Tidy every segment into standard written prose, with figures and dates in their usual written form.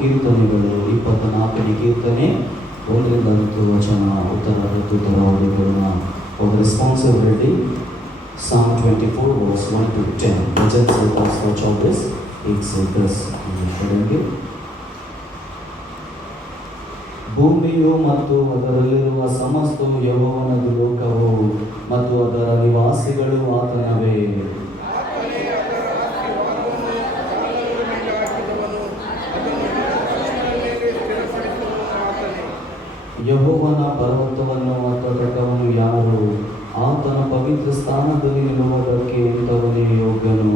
ಕೀರ್ತನೆಗಳು 24ನೇ ಕೀರ್ತನೆ 1-10 ವಚನ ಉತ್ತರ of responsibility. Psalm 24 verse 1-10. भजन संहिता 124 एक से 10 पढ़ेंगे. ಭೂಮಿಯು ಮತ್ತು ಅದರಲ್ಲಿರುವ ಸಮಸ್ತವು ಯೆಹೋವನದು, ಲೋಕವು ಮತ್ತು ಅದರ ನಿವಾಸಿಗಳು ಆತನವೇ. ಯೆಹೋವನ ಪರ್ವತವನ್ನು ಅಥವಾ ಬೆಟ್ಟವನ್ನು ಯಾರು? ಆತನ ಪವಿತ್ರ ಸ್ಥಾನದಲ್ಲಿ ನಿಲ್ಲುವುದಕ್ಕೆ ಇಂಥವನೇ ಯೋಗ್ಯನು.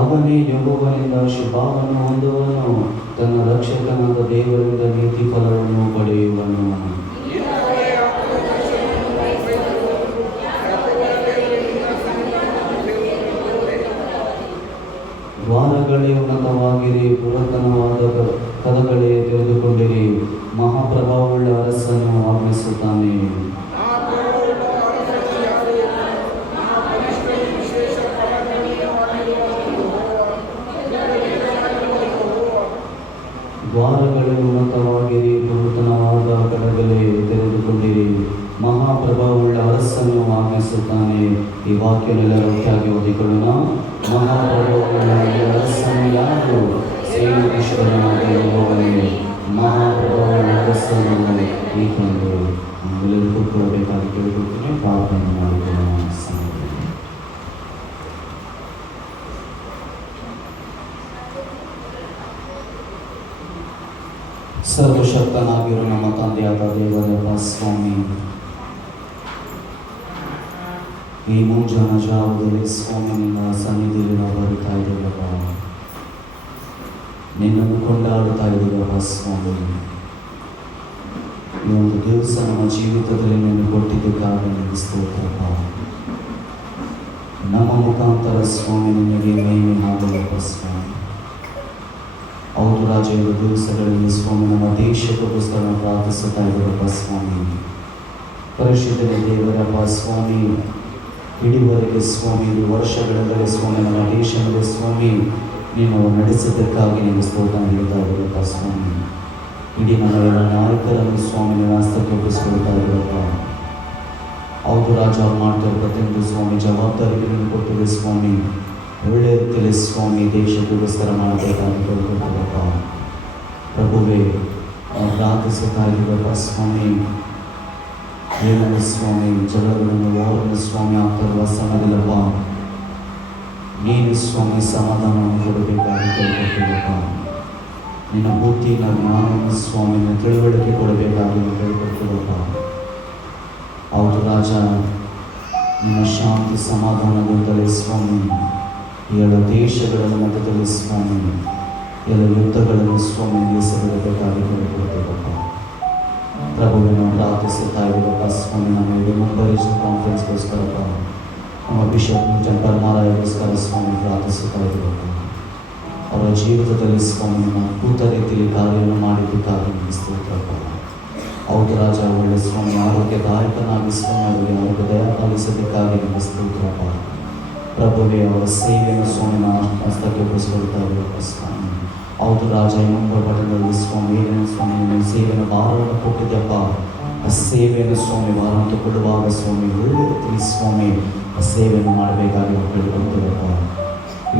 ಅವನೇ ಯೆಹೋವನಿಂದ ಶುಭವನ್ನು ಹೊಂದುವನು, ತನ್ನ ರಕ್ಷಕನಾದ ದೇವರಿಂದ ನೀತಿ ಫಲವನ್ನು ಪಡೆಯುವನು. ದ್ವಾರಗಳೇ ಉನ್ನತವಾಗಿರಿ, ಪುರಾತನವಾದ ಕದಗಳೇ ತೆರೆದುಕೊಂಡಿರಿ, ಮಹಾಪ್ರಭಾವವುಳ್ಳ ಅರಸನು ಆಗಮಿಸುತ್ತಾನೆ. ದ್ವಾರಗಳೇ ಉನ್ನತವಾಗಿರಿ, ಪುರಾತನವಾದ ಕದಗಳೇ ತೆರೆದುಕೊಂಡಿರಿ, ಮಹಾಪ್ರಭಾವವುಳ್ಳ ಅರಸನು ಆಗಮಿಸುತ್ತಾನೆ. ಈ ವಾಕ್ಯನೆಲ್ಲರೂ ಒಟ್ಟಾಗಿ ಓದಿಕೊಳ್ಳೋಣ. ಮಹಾಪ್ರಭಾವವುಳ್ಳ ಅರಸನು ಯಾರು? ಸೇನಾಧೀಶ್ವರನಾದ ಯೆಹೋವನೇ. ಮಹಾಪ್ರಭಾವವುಳ್ಳ ಅರಸನು ಈತನು. ಎಲ್ಲರೂ ಕೂತ್ಕೊಳ್ಬೇಕಾಗಿ ಕೇಳಿಕೊಳ್ತೇನೆ. ಪ್ರಾರ್ಥನೆ ಮಾಡಿಕೊಳ್ಳೋಣ. ಸರ್ವಶಕ್ತನಾಗಿರೋ ನಮ್ಮ ತಂದೆಯಾದ ದೇವರಪ್ಪ ಸ್ವಾಮಿ, ಈ ಮುಂಜಾನ ಜಾವದಲ್ಲಿ ಸ್ವಾಮಿ ನಿನ್ನ ಸನ್ನಿಧಿಯಲ್ಲಿ ನಾವು ಬರುತ್ತಾ ಇದ್ದೇವಪ್ಪ, ನಿನ್ನನ್ನು ಕೊಂಡಾಡುತ್ತಾ ಇದ್ದೇವಪ್ಪ ಸ್ವಾಮಿ. ಈ ಒಂದು ದಿವಸ ನಮ್ಮ ಜೀವಿತದಲ್ಲಿ ನಿನ್ನ ಕೊಟ್ಟಿದ್ದಕ್ಕಾಗಿ ನಿಮಗೆ ಸ್ತೋತ್ರಪ್ಪ. ನಮ್ಮ ಮುಖಾಂತರ ಸ್ವಾಮಿ ನಿನಗೆ ಮಹಿಮೆ ಆಗಲಪ್ಪ ಸ್ವಾಮಿ. ಹೌದು ರಾಜ, ಈ ದಿವಸಗಳಲ್ಲಿ ಸ್ವಾಮಿ ನಮ್ಮ ದೇಶಕ್ಕೋಸ್ಕರ ಪ್ರಾರ್ಥಿಸುತ್ತಾ ಇದ್ದೇವಪ್ಪ ಸ್ವಾಮಿ. ಪರಿಶುದ್ಧನೇ ದೇವರಪ್ಪ ಸ್ವಾಮಿ, ಇಡೀವರೆಗೆ ಸ್ವಾಮಿ ಈ ವರ್ಷಗಳೆಂದರೆ ಸ್ವಾಮಿ ನಮ್ಮ ದೇಶದಲ್ಲಿ ಸ್ವಾಮಿ ನೀನು ನಡೆಸಿದ್ದಕ್ಕಾಗಿ ನಿಮಗೆ ಸ್ತೋತ್ರ ನೀಡ್ತಾ ಇದ್ದೀರಪ್ಪ ಸ್ವಾಮಿ. ಇಡೀ ನಮ್ಮ ನಾಯಕರನ್ನು ಸ್ವಾಮಿ ನಿಮ್ಮ ಹಸ್ತಕ್ಕೆ ಒಪ್ಪಿಸಿಕೊಳ್ತಾ ಇದ್ದೀರಪ್ಪ. ಹೌದು ರಾಜ, ಅವ್ರು ಮಾಡ್ತಾರೆ ಪ್ರತಿಯೊಂದು ಸ್ವಾಮಿ ಜವಾಬ್ದಾರಿಗಳನ್ನು ಕೊಟ್ಟಿದೆ ಸ್ವಾಮಿ. ಒಳ್ಳೆಯ ರೀತಿಯಲ್ಲಿ ಸ್ವಾಮಿ ದೇಶಕ್ಕೋಸ್ಕರ ಮಾಡಬೇಕಾಗಿ ಕೇಳ್ಕೊಳ್ತೀರಪ್ಪ ಪ್ರಭುವೇ. ಪ್ರಾರ್ಥಿಸುತ್ತಾ ಇದ್ದೀರಪ್ಪ ಸ್ವಾಮಿ. ಏನು ಸ್ವಾಮಿ ಜಗಳಗಳನ್ನು ಓರನ್ನು ಸ್ವಾಮಿ ಆಗ್ತಿರುವ ಸಮಯದಲ್ಲಪ್ಪ ನೀನು ಸ್ವಾಮಿ ಸಮಾಧಾನವನ್ನು ಕೊಡಬೇಕಾಗಿ ಕೇಳ್ಕೊಳ್ತೀರಪ್ಪ. ನಿನ್ನ ಬುದ್ಧಿನ ಜ್ಞಾನವನ್ನು ಸ್ವಾಮಿನ ತಿಳುವಳಿಕೆ ಕೊಡಬೇಕಾಗಿ ಕೇಳ್ಕೊಳ್ತೀರಪ್ಪ. ಹೌದು ರಾಜ, ನಿನ್ನ ಶಾಂತಿ ಸಮಾಧಾನದಿಂದಲೇ ಸ್ವಾಮಿ ಎಲ್ಲ ದೇಶಗಳ ಮಧ್ಯದಲ್ಲಿ ಸ್ವಾಮಿ ಎಲ್ಲ ಯುದ್ಧಗಳನ್ನು ಸ್ವಾಮಿ ನಿಲ್ಲಿಸಬೇಕಾಗಿ ಕೇಳಿಕೊಳ್ತೀರಪ್ಪ ಪ್ರಭುವಿನ ಪ್ರಾರ್ಥಿಸುತ್ತಾ ಇದ್ದೀರಪ್ಪ ಸ್ವಾಮಿ. ನಮ್ಮ ಇಡೀ ಮುಂಬೈ ಕಾನ್ಫರೆನ್ಸ್ಗೋಸ್ಕರಪ್ಪ ನಮ್ಮ ಬಿಷಪ್ ನ್ಯೂಟನ್ ಪರಮಾರಾಯಗೋಸ್ಕರ ಸ್ವಾಮಿ ಪ್ರಾರ್ಥಿಸುತ್ತಾ ಇದ್ದೇವೆ. ಅವರ ಜೀವಿತದಲ್ಲಿ ಸ್ವಾಮಿನ ಅದ್ಭುತ ರೀತಿಯಲ್ಲಿ ಕಾರ್ಯವನ್ನು ಮಾಡಿದ್ದಕ್ಕಾಗಿ ನಿಮಗೆ ಸ್ತೋತ್ರಪ್ಪ. ಹೌದು ರಾಜ, ಒಳ್ಳೆ ಸ್ವಾಮಿ ಆರೋಗ್ಯದಾಯಕನಾಗಿ ಸ್ವಾಮಿ ಅವರಿಗೆ ಆರೋಗ್ಯ ದಯ ಪಾಲಿಸೋದಕ್ಕಾಗಿ ನಿಮಗೆ ಸ್ತೋತ್ರಪ್ಪ. ಪ್ರಭುವೇ, ಅವರ ಸೇವೆಯನ್ನು ಸ್ವಾಮಿನ ಹಸ್ತಕ್ಕೆ ಒಪ್ಪಿಸಿಕೊಳ್ತಾ ಇದ್ದೀರಪ್ಪ ಸ್ವಾಮಿ. ಹೌದು ರಾಜ, ಇನ್ನೊಬ್ಬರ ಪಟ್ಟಣದಲ್ಲಿ ಸ್ವಾಮಿ ಏನೇನು ಸ್ವಾಮಿ ನಿಮ್ಮ ಸೇವೆಯನ್ನು ಭಾರವನ್ನು ಕೊಟ್ಟಿದ್ದೆಯಪ್ಪ. ಆ ಸೇವೆಯನ್ನು ಸ್ವಾಮಿ ಭಾರವನ್ನು ಕೊಡುವಾಗ ಸ್ವಾಮಿ ಒಳ್ಳೆ ರೀತಿಯಲ್ಲಿ ಸ್ವಾಮಿ ಆ ಸೇವೆಯನ್ನು ಮಾಡಬೇಕಾಗಿ ನಾವು ಕೇಳಿಕೊಳ್ತೀವಪ್ಪ.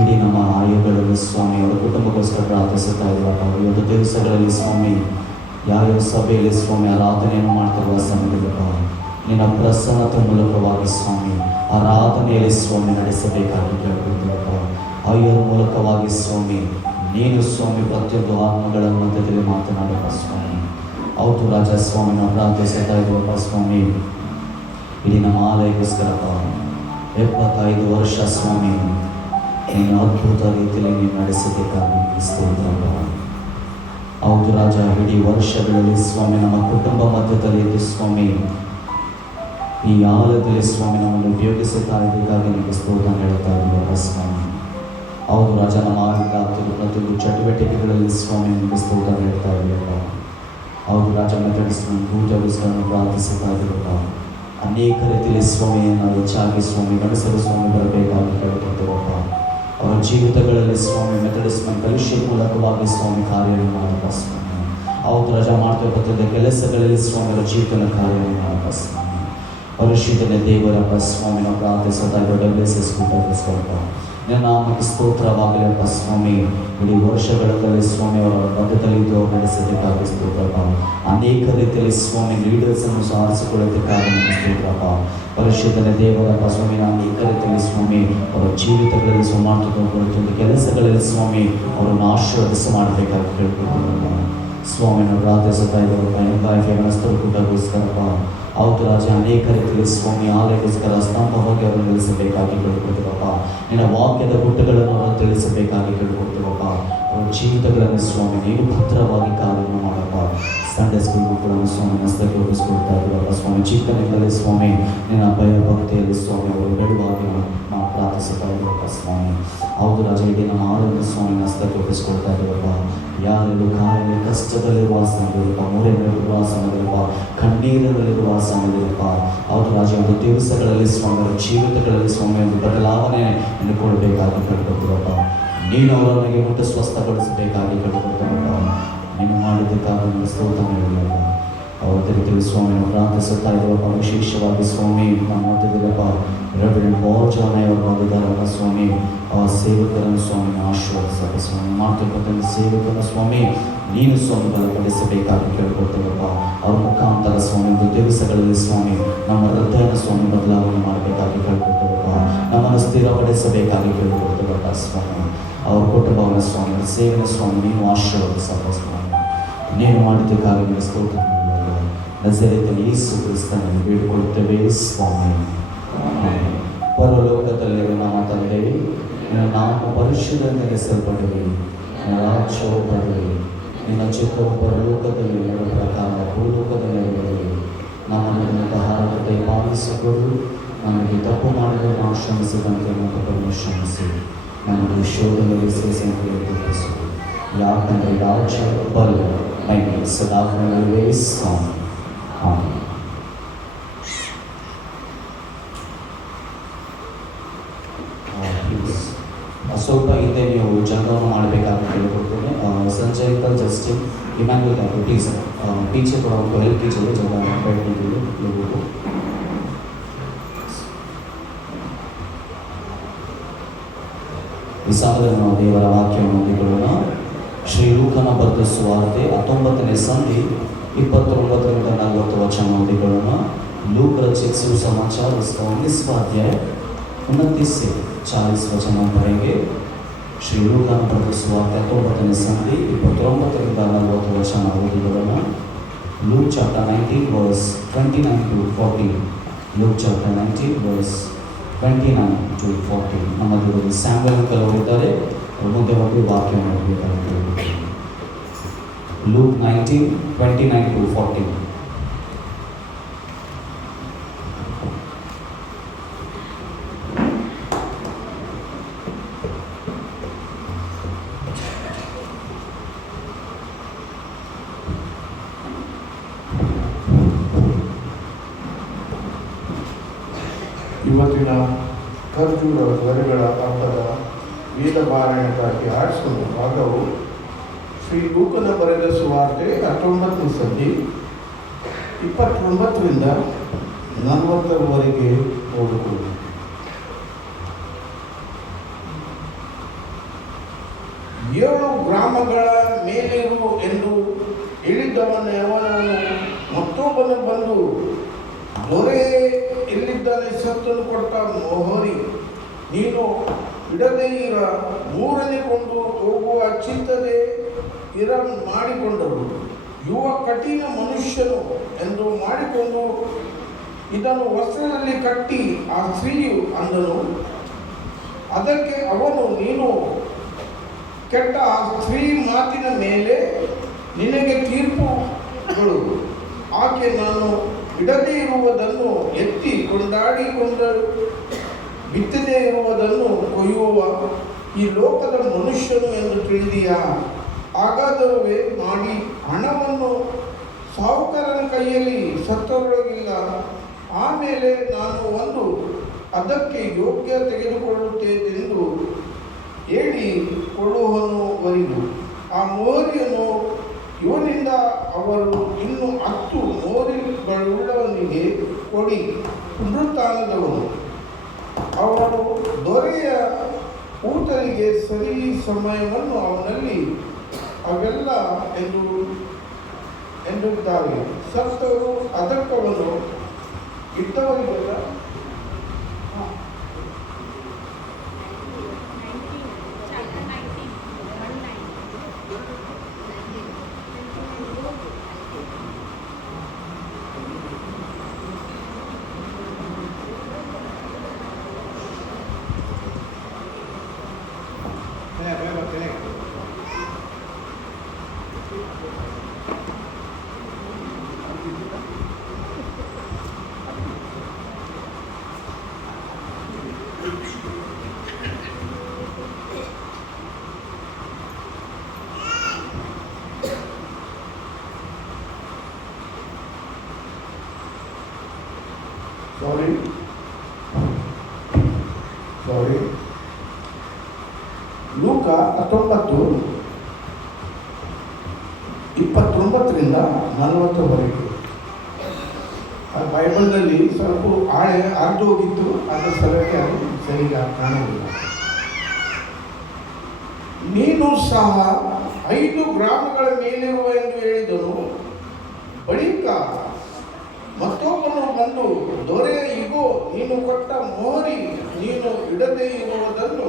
ಇಡೀ ನಮ್ಮ ಆಯುಗಳಲ್ಲಿ ಸ್ವಾಮಿ ಅವರ ಕುಟುಂಬಕ್ಕೋಸ್ಕರ ಪ್ರಾರ್ಥಿಸುತ್ತಾ ಇದ್ದೀವಪ್ಪ. ಇವತ್ತು ದಿವಸಗಳಲ್ಲಿ ಸ್ವಾಮಿ ಯಾವ್ಯಾವ ಸಭೆಯಲ್ಲಿ ಸ್ವಾಮಿ ಆರಾಧನೆಯನ್ನು ಮಾಡ್ತಿರುವ ಸಮಯದಲ್ಲಪ್ಪ, ನಿನ್ನ ಪ್ರಸನ್ನತೆ ಮೂಲಕವಾಗಿ ಸ್ವಾಮಿ ಆರಾಧನೆಯಲ್ಲಿ ಸ್ವಾಮಿ ನಡೆಸಬೇಕಾಗಿ ಕೇಳ್ಕೊಳ್ತೀವಪ್ಪ. ಆಯುರ ಮೂಲಕವಾಗಿ ಸ್ವಾಮಿ ನೀನು ಸ್ವಾಮಿ ಪ್ರತಿಯೊಂದು ಆತ್ಮಗಳ ಮಧ್ಯದಲ್ಲಿ ಮಾತನಾಡಪ್ಪ ಸ್ವಾಮಿ. ಹೌದು ರಾಜ ಸ್ವಾಮಿ, ನಾವು ಪ್ರಾರ್ಥಿಸುತ್ತಾ ಇದ್ದೀವಪ್ಪ ಸ್ವಾಮಿ. ಇಡೀ ನಮ್ಮ ಆಲಯಕ್ಕೋಸ್ಕರಪ್ಪ 75 ವರ್ಷ ಸ್ವಾಮಿ ನೀನು ಅದ್ಭುತ ರೀತಿಯಲ್ಲಿ ನೀವು ನಡೆಸಬೇಕಾಗಿ ಸ್ತೋತ್ರಪ್ಪ. ಹೌದು ರಾಜ, ಇಡೀ ವರ್ಷಗಳಲ್ಲಿ ಸ್ವಾಮಿ ನಮ್ಮ ಕುಟುಂಬ ಮಧ್ಯದಲ್ಲಿ ಇದ್ದು ಸ್ವಾಮಿ ಈ ಆಲಯದಲ್ಲಿ ಸ್ವಾಮಿ ನಮ್ಮನ್ನು ಉಪಯೋಗಿಸುತ್ತಾ ಇದ್ದಕ್ಕಾಗಿ ನಿಮಗೆ ಸ್ತೋತ್ರ ಹೇಳ್ತಾ ಇದ್ದೀವಪ್ಪ ಸ್ವಾಮಿ. ಹೌದು ರಾಜ, ನಮ್ಮ ಆಗ್ತಿರೋ ಪ್ರತಿಯೊಂದು ಚಟುವಟಿಕೆಗಳಲ್ಲಿ ಸ್ವಾಮಿ ನಿಮಗೆ ಸ್ತೋತ್ರ ಹೇಳ್ತಾ ಇದ್ದೀವಪ್ಪ. ಹೌದು ರಾಜ, ಮೆಥಡಿಸ್ಟ್ ಪೂಜಾಗೋಸ್ಕರ ಪ್ರಾರ್ಥಿಸುತ್ತಾ ಇದ್ದೀವಪ್ಪ. ಅನೇಕ ರೀತಿಯಲ್ಲಿ ಸ್ವಾಮಿಯನ್ನು ಹೆಚ್ಚಾಗಿ ಸ್ವಾಮಿ ಗಂಡಸರು ಸ್ವಾಮಿ ಬರಬೇಕಾಗಿ ಕೇಳ್ಕೊಳ್ತೇವಪ್ಪ. ಅವರ ಜೀವಿತಗಳಲ್ಲಿ ಸ್ವಾಮಿ ಮೆಥಡಿಸ್ಟ್ ಫೆಲೋಶಿಪ್ ಮೂಲಕವಾಗಿ ಸ್ವಾಮಿ ಕಾರ್ಯವನ್ನು ಮಾಡಪ್ಪ ಸ್ವಾಮಿ. ಹೌದು ರಾಜ, ಮಾಡ್ತಾ ಬರ್ತಿದ್ದ ಕೆಲಸಗಳಲ್ಲಿ ಸ್ವಾಮಿ ಅವರ ಜೀವಿತನ ಕಾರ್ಯವನ್ನು ಮಾಡಪ್ಪ ಸ್ವಾಮಿ. ಪರಿಶುದ್ಧನೇ ದೇವರಪ್ಪ ಸ್ವಾಮಿ, ನಾವು ಪ್ರಾರ್ಥಿಸುತ್ತಾ WSS ಕೂಟಗೋಸ್ಕರಪ್ಪ. ನಿನ್ನ ನಾಮಕ್ಕೆ ಸ್ತೋತ್ರವಾಗಲಪ್ಪ ಸ್ವಾಮಿ. ಇಡೀ ವರ್ಷಗಳಲ್ಲಿ ಸ್ವಾಮಿ ಅವರ ಮಧ್ಯದಲ್ಲಿ ಇದು ಅವರು ನಡೆಸೋದಕ್ಕಾಗಿ ಸ್ತೋತ್ರಪ್ಪ. ಅನೇಕ ರೀತಿಯಲ್ಲಿ ಸ್ವಾಮಿ ಲೀಡರ್ಸನ್ನು ಸಾರಿಸಿಕೊಳ್ಳೋದಕ್ಕಾಗಿ ನಿಮಗೆ ಸ್ತೋತ್ರಪ್ಪ. ಪರಿಶುದ್ಧನೇ ದೇವರಪ್ಪ ಸ್ವಾಮಿ, ಅನೇಕ ರೀತಿಯಲ್ಲಿ ಸ್ವಾಮಿ ಅವರ ಜೀವಿತಗಳಲ್ಲಿ ಸುಮಾರು ಕೆಲಸಗಳಲ್ಲಿ ಸ್ವಾಮಿ ಅವರನ್ನು ಆಶೀರ್ವದಿಸ ಮಾಡಬೇಕಾಗಿ ಕೇಳ್ಕೊಳ್ತೀವಪ್ಪ ಸ್ವಾಮಿ. ನಾವು ಪ್ರಾರ್ಥಿಸುತ್ತಾ ಇದ್ದೀವಪ್ಪ. ಎಂಬ ಕೂಟಗೋಸ್ಕರಪ್ಪ. ಹೌದು ರಾಜ, ಅನೇಕ ರೀತಿಯಲ್ಲಿ ಸ್ವಾಮಿ ಆಲಯಕ್ಕೋಸ್ಕರ ಸ್ತಂಭವಾಗಿ ಅವರನ್ನು ನಿಲ್ಲಿಸಬೇಕಾಗಿ ಕೇಳ್ಕೊಳ್ತೀವಪ್ಪ. ನಿನ್ನ ವಾಕ್ಯದ ಗುಟ್ಟಗಳನ್ನು ಅವರು ತಿಳಿಸಬೇಕಾಗಿ ಕೇಳ್ಕೊಳ್ತೀವಪ್ಪ. ಅವರ ಜೀವಿತಗಳನ್ನು ಸ್ವಾಮಿ ನೀನು ಭದ್ರವಾಗಿ ಕಾರ್ಯವನ್ನು ಮಾಡಪ್ಪ. ಸಂಡೇ ಸ್ಕೂಲ್ಗೂ ಕೂಡ ಸ್ವಾಮಿ ಹಸ್ತಕ್ಕೆ ಒಪ್ಪಿಸ್ಕೊಳ್ತಾ ಇದ್ದೀವಪ್ಪ ಸ್ವಾಮಿ. ಚಿಕ್ಕನಿಂದಲೇ ಸ್ವಾಮಿ ನಿನ್ನ ಭಯ ಭಕ್ತಿಯಲ್ಲಿ ಸ್ವಾಮಿ ಅವರು ಬೆಳುವಾಗಿ ನಾವು ಪ್ರಾರ್ಥಿಸುತ್ತಾ ಇದ್ದೀವಪ್ಪ ಸ್ವಾಮಿ. ಹೌದು ರಾಜ, ಇಡೀ ನಮ್ಮ ಆಳನ್ನು ಸ್ವಾಮಿ ಹಸ್ತಕ್ಕೆ ಒಪ್ಪಿಸ್ಕೊಳ್ತಾ ಇದ್ದೀವಪ್ಪ. ಯಾರೆಲ್ಲೂ ಕಾರ್ಯ ಕಷ್ಟದಲ್ಲಿರುವ ಸಮಯದಲ್ಲಪ್ಪ, ಮೂರೆಗಳಿರುವ ಸಮಯದಲ್ಲಪ್ಪ, ಕಣ್ಣೀರಿನಲ್ಲಿರುವ ಸಮಯದಲ್ಲಪ್ಪ. ಹೌದು ರಾಜ, ಒಂದು ದಿವಸಗಳಲ್ಲಿ ಸ್ವಾಮಿ ಜೀವಿತಗಳಲ್ಲಿ ಸ್ವಾಮಿ ಒಂದು ಬದಲಾವಣೆ ಕೊಡಬೇಕಾಗಿ ಕೇಳ್ಕೊಳ್ತೀವಪ್ಪ. ನೀನು ಅವರೊಂದಿಗೆ ಮುಟ್ಟು ಸ್ವಸ್ಥಗೊಳಿಸಬೇಕಾಗಿ ಕೇಳ್ಕೊಳ್ತೀವಪ್ಪ. ನೀನು ಮಾಡಿದ್ದಕ್ಕಾಗಿ ನಿಮಗೆ ಸ್ತೋತ್ರ ಹೇಳಿದಪ್ಪ. ಅವರ ರೀತಿಯಲ್ಲಿ ಸ್ವಾಮಿ ನಾವು ಪ್ರಾರ್ಥಿಸುತ್ತಾ ಇರುವಪ್ಪ. ವಿಶೇಷವಾಗಿ ಸ್ವಾಮಿ ನಮ್ಮ ಮಧ್ಯದಲ್ಲಪ್ಪ ರೆವರೆಂಡ್ ಬೋರ್ಜಾನ ಅವರು ಬಂದಿದ್ದಾರಪ್ಪ ಸ್ವಾಮಿ. ಆ ಸೇವಕರನ್ನು ಸ್ವಾಮಿ ಆಶೀರ್ವದಿಸಪ್ಪ ಸ್ವಾಮಿ. ಮಾಡ್ತಿರ್ತಕ್ಕಂಥ ಸೇವಕರನ್ನು ಸ್ವಾಮಿ ನೀನು ಸ್ವಾಮಿ ಬಲಪಡಿಸಬೇಕಾಗಿ ಕೇಳ್ಕೊಳ್ತೇವಪ್ಪ. ಅವ್ರ ಮುಖಾಂತರ ಸ್ವಾಮಿ ಒಂದು ದಿವಸಗಳಲ್ಲಿ ಸ್ವಾಮಿ ನಮ್ಮ ಹೃದಯನ ಸ್ವಾಮಿ ಬದಲಾವಣೆ ಮಾಡಬೇಕಾಗಿ ಕೇಳ್ಕೊಳ್ತೇವಪ್ಪ. ನಮ್ಮನ್ನು ಸ್ಥಿರಪಡಿಸಬೇಕಾಗಿ ಕೇಳ್ಕೊಳ್ತೇವಪ್ಪ ಸ್ವಾಮಿ. ಅವ್ರ ಕುಟುಂಬವನ್ನು ಸ್ವಾಮಿ ಸೇವೆನ ಸ್ವಾಮಿ ನೀನು ಆಶೀರ್ವದಿಸಪ್ಪ ಸ್ವಾಮಿ. ನೀನು ಮಾಡಿದ್ದಕ್ಕಾಗಿ ನಿಮಗೆ ಸ್ತೋತ್ರ ನಜರೇತಿನ ಯೇಸು ಕ್ರಿಸ್ತನನ್ನು ಬೇಡಿಕೊಳ್ಳುತ್ತೇವೆ ಸ್ವಾಮಿ. ಪರಲೋಕದಲ್ಲಿರುವ ನಮ್ಮ ತಂದೆ, ನಿನ್ನ ನಾಮ ಪರಿಶುದ್ಧನೆನಿಸಲ್ಪಡಲಿ, ನಿನ್ನ ರಾಜ್ಯವು ಬರಲಿ, ನಿನ್ನ ಚಿತ್ತವು ಪರಲೋಕದಲ್ಲಿ ನಡೆದ ಪ್ರಕಾರ ಭೂಲೋಕದಲ್ಲಿ ನಡೆಯಲಿ. ನಮ್ಮನ್ನು ಆಹಾರத்தை ಪಾಲಿಸಿಕೊಂಡು ನಮಗೆ ತಪ್ಪು ಮಾಡಿದನ್ನು ಕ್ಷಮಿಸಿದಂತೆ ನಮ್ಮನ್ನು ಕ್ಷಮಿಸಿ, ನಮಗೆ ಶೋಧನೆಗೆ ಸೇರಿಸಿ ತಪ್ಪಿಸು. ಯಾಕಂದರೆ ರಾಜ್ಯ ಬಲ ಮಹಿಮೆ ಸದಾ ಸ್ವಾಮಿ. ಆಮೆನ್. ಸ್ವಲ್ಪ ಹಿಂದೆ ನೀವು ಜಂಗವನ್ನು ಮಾಡಬೇಕಾಗಿ ಕೇಳಿಕೊಡ್ತೇನೆ. ಸಂಜಯ್ ಜಸ್ಟಿನ್ इमानुएल आपको प्लीज़ पीछे थोड़ा उनको हेल्प कीजिए जगह बैठने के लिए लोगों को. ಈ ಸಮಯದಲ್ಲಿ ನಾವು ದೇವರ ವಾಕ್ಯವನ್ನು ಓದಿಕೊಳ್ಳೋಣ. ಶ್ರೀ ಲೂಕನ ಬರೆದ ಸುವಾರ್ತೆ 19ನೇ ಸಂಧಿ 29ರಿಂದ 40 ವಚನ ಓದಿಕೊಳ್ಳೋಣ. लूक रचित सुसमाचार उसका 19वां अध्याय 29 से 40 वचन पढ़ेंगे. श्री लूका बರೆದ ಸುವಾರ್ತೆ 19ನೇ ಸಂಧಿ 29ರಿಂದ 40 ವಚನ ಓದಿಕೊಳ್ಳೋಣ. Luke chapter 19 verse 29 to 40. Luke chapter 19 verse 29 to 40. ನಮ್ಮಲ್ಲಿ ಸ್ಯಾಮ್ಯುಯಲ್ ಅಂಕಲ್ ಅವರಿದ್ದಾರೆ, ಅವರು ಮುಂದೆ ಹೋಗಿ ವಾಕ್ಯವನ್ನು ಓದಬೇಕಾಗುತ್ತೆ. Luke 19 29 to 40. ಇವತ್ತಿನ ಖರ್ಜೂರ ಧ್ವನಿಗಳ ಹಬ್ಬದ ವೇದ ಪಾರಾಯಣಕ್ಕಾಗಿ ಆಡಿಸುವ ಭಾಗವು ಶ್ರೀ ಲೂಕನ ಬರೆದ ಸುವಾರ್ತೆ 19ನೇ ಸಂಧಿ 29ರಿಂದ 40ರವರೆಗೆ ಓದಿಕೊಳ್ಳಿ. ಏಳು ಗ್ರಾಮಗಳ ಮೇಲಿರು ಎಂದು ಹೇಳಿದ್ದವನವನು ಮತ್ತೊಬ್ಬನು ಬಂದು, ದೊರೆ ಎಲ್ಲಿದ್ದಾನೆ ಸತ್ತನ್ನು ಕೊಟ್ಟ ಮೋಹರಿ, ನೀನು ಇಡದೇ ಇರ, ಮೂರನೇ ಕೊಂಡು ಹೋಗುವ ಚಿಂತದೆ ಇರ ಮಾಡಿಕೊಂಡರು. ಯುವ ಕಠಿಣ ಮನುಷ್ಯನು ಎಂದು ಮಾಡಿಕೊಂಡು ಇದನ್ನು ವಸ್ತ್ರದಲ್ಲಿ ಕಟ್ಟಿ ಆ ಸ್ತ್ರೀಯು ಅಂದನು. ಅದಕ್ಕೆ ಅವನು, ನೀನು ಕೆಟ್ಟ ಆ ಸ್ತ್ರೀ ಮಾತಿನ ಮೇಲೆ ನಿನಗೆ ತೀರ್ಪುಗಳು. ಆಕೆ ನಾನು ಇಡದೇ ಇರುವುದನ್ನು ಎತ್ತಿ ಕೊಂಡಾಡಿಕೊಂಡು ಬಿತ್ತದೇ ಇರುವುದನ್ನು ಕೊಯ್ಯುವ ಈ ಲೋಕದ ಮನುಷ್ಯನು ಎಂದು ತಿಳಿದೀಯಾ? ಹಾಗಾದರುವೆ ಮಾಡಿ ಹಣವನ್ನು ಸಾಹುಕಾರನ ಕೈಯಲ್ಲಿ ಸತ್ತವರೊಳಗಿಲ್ಲ. ಆಮೇಲೆ ನಾನು ಒಂದು ಅದಕ್ಕೆ ಯೋಗ್ಯ ತೆಗೆದುಕೊಳ್ಳುತ್ತೇನೆಂದು ಹೇಳಿ ಕೊಳ್ಳುವನು ವರಿದು. ಆ ಮೋರಿಯನ್ನು ಇವನಿಂದ ಅವರು ಇನ್ನು 10 ಮೋರಿಗಳುಳ್ಳವನಿಗೆ ಕೊಡಿ, ಪುನರುತ್ಥಾನದವನು. ಅವರು ದೊರೆಯ ಊತರಿಗೆ ಸರಿ ಸಮಯವನ್ನು ಅವನಲ್ಲಿ ಅವೆಲ್ಲ ಎಂದಿದ್ದಾರೆ. ಸತ್ತವರು ಅದಕ್ಕವನು ಇದ್ದವರಿಗೆಲ್ಲ ಲೂಕ 19:29ರಿಂದ 40ರವರೆಗೆ. ಬೈಬಲ್ನಲ್ಲಿ ಸ್ವಲ್ಪ ಆಳೆ ಅರ್ಧ ಹೋಗಿತ್ತು, ಅದರ ಸಲಕ್ಕೆ ಅದು ಸರಿಯಾಗಿ ಕಾಣುವುದಿಲ್ಲ. ನೀನು ಸಹ 5 ಗ್ರಾಮಗಳ ಮೇಲಿರುವ ಎಂದು ಹೇಳಿದನು. ಬಳಿಕ ಮತ್ತೊಬ್ಬನು ಬಂದು, ದೊರೆ ಇಗೋ, ನೀನು ಕೊಟ್ಟ ಮೋಹರಿ ನೀನು ಇಡದೇ ಇರುವುದನ್ನು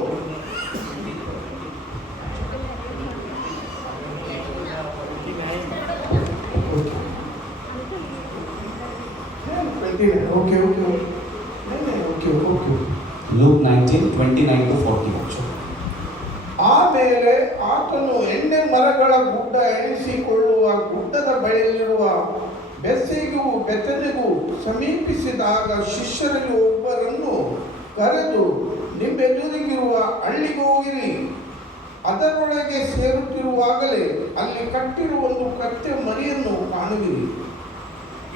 Luke 19:29-40. ಆಮೇಲೆ ಆತನು ಎಣ್ಣೆ ಮರಗಳ ಗುಡ್ಡ ಎಣಿಸಿಕೊಳ್ಳುವ ಗುಡ್ಡದ ಬಳಿಯಲ್ಲಿರುವ ಬೆಸ್ಸಿಗೂ ಬೆತ್ತನಿಗೂ ಸಮೀಪಿಸಿದಾಗ ಶಿಷ್ಯರಲ್ಲಿ ಒಬ್ಬರನ್ನು ಕರೆದು, ನಿಮ್ಮೆದುರಿಗಿರುವ ಹಳ್ಳಿಗೆ ಹೋಗಿರಿ. ಅದರೊಳಗೆ ಸೇರುತ್ತಿರುವಾಗಲೇ ಅಲ್ಲಿ ಕಟ್ಟಿರುವ ಒಂದು ಕತ್ತೆ ಮರಿಯನ್ನು ಕಾಣುವಿರಿ.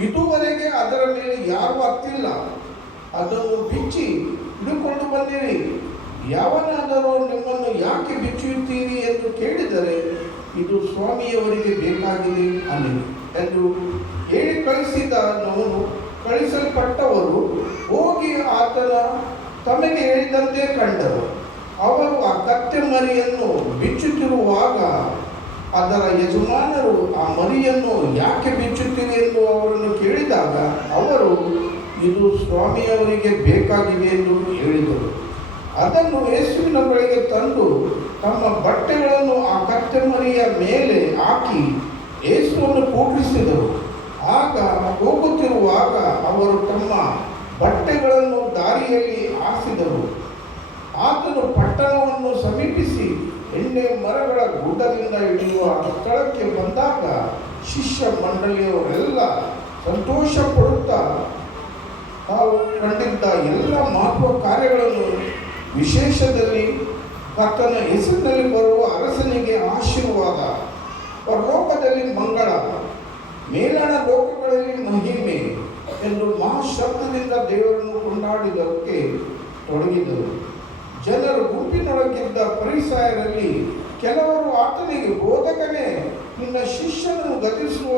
ಇದುವರೆಗೆ ಅದರ ಮೇಲೆ ಯಾರೂ ಹತ್ತಿಲ್ಲ. ಅದನ್ನು ಬಿಚ್ಚಿ ಹಿಡಿದುಕೊಂಡು ಬಂದಿರಿ. ಯಾವನಾದರೂ ನಿಮ್ಮನ್ನು ಯಾಕೆ ಬಿಚ್ಚುತ್ತೀರಿ ಎಂದು ಕೇಳಿದರೆ, ಇದು ಸ್ವಾಮಿಯವರಿಗೆ ಬೇಕಾಗಿದೆ ಅಲ್ಲಿ ಎಂದು ಹೇಳಿ ಕಳಿಸಿದವನು. ಕಳಿಸಲ್ಪಟ್ಟವರು ಹೋಗಿ ಆತನ ತಮಗೆ ಹೇಳಿದಂತೆ ಕಂಡರು. ಅವರು ಆ ಕತ್ತೆ ಮರಿಯನ್ನು ಬಿಚ್ಚುತ್ತಿರುವಾಗ ಅದರ ಯಜಮಾನರು ಆ ಮರಿಯನ್ನು ಯಾಕೆ ಬಿಚ್ಚುತ್ತೀರಿ ಎಂದು ಅವರನ್ನು ಕೇಳಿದಾಗ ಅವರು, ಇದು ಸ್ವಾಮಿಯವರಿಗೆ ಬೇಕಾಗಿದೆ ಎಂದು ಹೇಳಿದರು. ಅದನ್ನು ಯೇಸುವಿನ ಬಳಿಗೆ ತಂದು ತಮ್ಮ ಬಟ್ಟೆಗಳನ್ನು ಆ ಕತ್ತೆ ಮರಿಯ ಮೇಲೆ ಹಾಕಿ ಯೇಸುವನ್ನು ಕೂಡಿಸಿದರು. ಆಗ ಹೋಗುತ್ತಿರುವಾಗ ಅವರು ತಮ್ಮ ಬಟ್ಟೆಗಳನ್ನು ದಾರಿಯಲ್ಲಿ ಹಾಸಿದರು. ಆತನು ಪಟ್ಟಣವನ್ನು ಸಮೀಪಿಸಿ ಎಣ್ಣೆ ಮರಗಳ ಗುಡ್ಡದಿಂದ ಇಳಿಯುವ ಸ್ಥಳಕ್ಕೆ ಬಂದಾಗ ಶಿಷ್ಯ ಮಂಡಳಿಯವರೆಲ್ಲ ಸಂತೋಷ ಪಡುತ್ತಾ ತಾವು ಕಂಡಿದ್ದ ಎಲ್ಲ ಮಹತ್ವ ಕಾರ್ಯಗಳನ್ನು, ವಿಶೇಷದಲ್ಲಿ ಕರ್ತನ ಹೆಸರಿನಲ್ಲಿ ಬರುವ ಅರಸನಿಗೆ ಆಶೀರ್ವಾದ, ಪರಲೋಕದಲ್ಲಿ ಮಂಗಳ, ಮೇಲಣ ಲೋಕಗಳಲ್ಲಿ ಮಹಿಮೆ, ಎಂದು ಮಹಾಶಬ್ದದಿಂದ ದೇವರನ್ನು ಕೊಂಡಾಡಿದಕ್ಕೆ ತೊಡಗಿದರು. ಜನರು ಗುಂಪಿನೊಳಗಿದ್ದ ಫರಿಸಾಯರಲ್ಲಿ ಕೆಲವರು ಆತನಿಗೆ, ಬೋಧಕನೇ, ನಿನ್ನ ಶಿಷ್ಯನನ್ನು ಗತಿಸುವ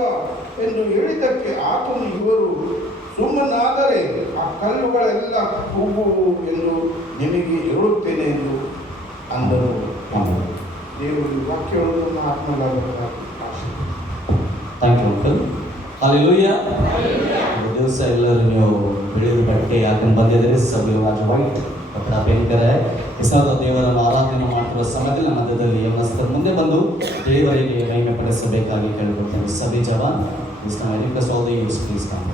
ಎಂದು ಹೇಳಿದ್ದಕ್ಕೆ ಆತನು, ಇವರು ಸುಮ್ಮನಾದರೆ ಆ ಕಲ್ಲುಗಳೆಲ್ಲ ಕೂಗುವು ಎಂದು ನಿನಗೆ ಹೇಳುತ್ತೇನೆ ಎಂದು ಅಂದರು. ದೇವರು ವಾಕ್ಯವನ್ನು ಆತ್ಮಲಾಗಬೇಕಾಗಿ ಆಶೆ. Thank you uncle. ಹಾಲೆಲೂಯಾ. ದಿವಸ ಎಲ್ಲರೂ ನೀವು ಬಿಳಿದ ಬಟ್ಟೆ ಹಾಕೊಂಡು ಬಂದಿದ್ದೀರಿ. ಸಭೆ आज व्हाइट कपड़ा पहनकर है. ಇಸಾದ ದೇವರನ್ನು ಆರಾಧನೆ ಮಾಡುವ ಸಮಯದಲ್ಲಿ ನನ್ನ ಹೃದಯದಲ್ಲಿ ಯಮನಸ್ಥರು ಮುಂದೆ ಬಂದು ದೇವರಿಗೆ ಮಹಿಮೆ ಪಡಿಸಬೇಕಾಗಿ ಕೇಳಿಕೊಳ್ತೇನೆ. ಸಭೆ ಜವಾನ್ is now request all the youths please come.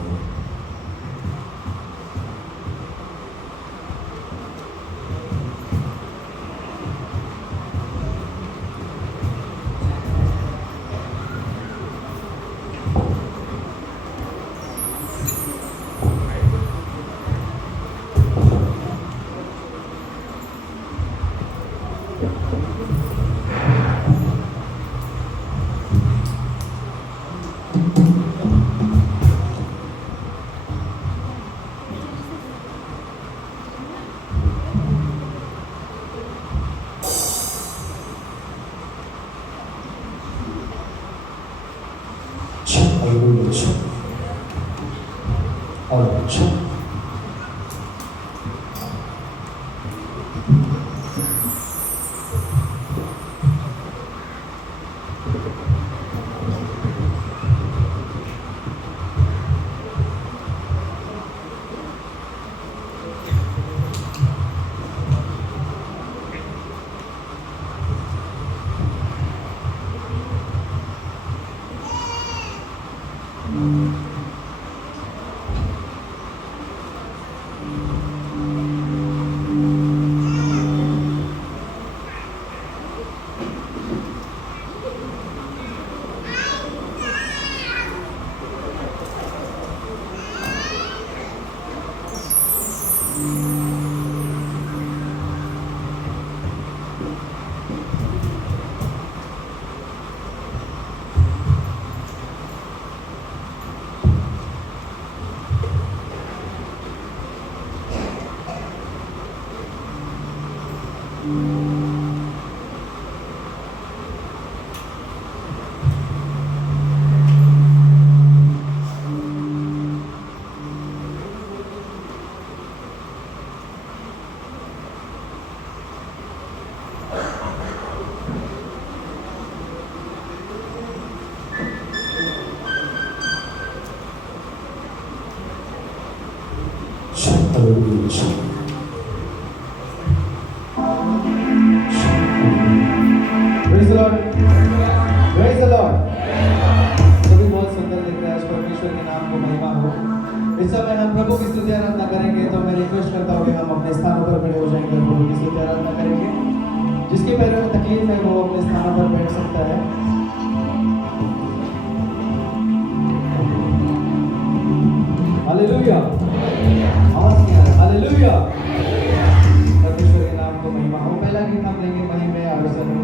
Praise the Lord. Praise the Lord. सभी बहुत सुंदर दिख रहा है. आज परमेश्वर के नाम को महिमा हो. इस समय हम प्रभु की स्तुति आराधना करेंगे, तो मैं रिक्वेस्ट करता हूँ कि हम अपने स्थानों पर खड़े हो जाएंगे, प्रभु की स्तुति आराधना करेंगे. जिसके पैरों में तकलीफ है वो अपने स्थानों पर बैठ सकता है. हालेलुया. आवाज नहीं आ रहा. हालेलुया. परमेश्वर के नाम को महिमा हो. पहला गीत हम लेंगे महिमा आलोचना.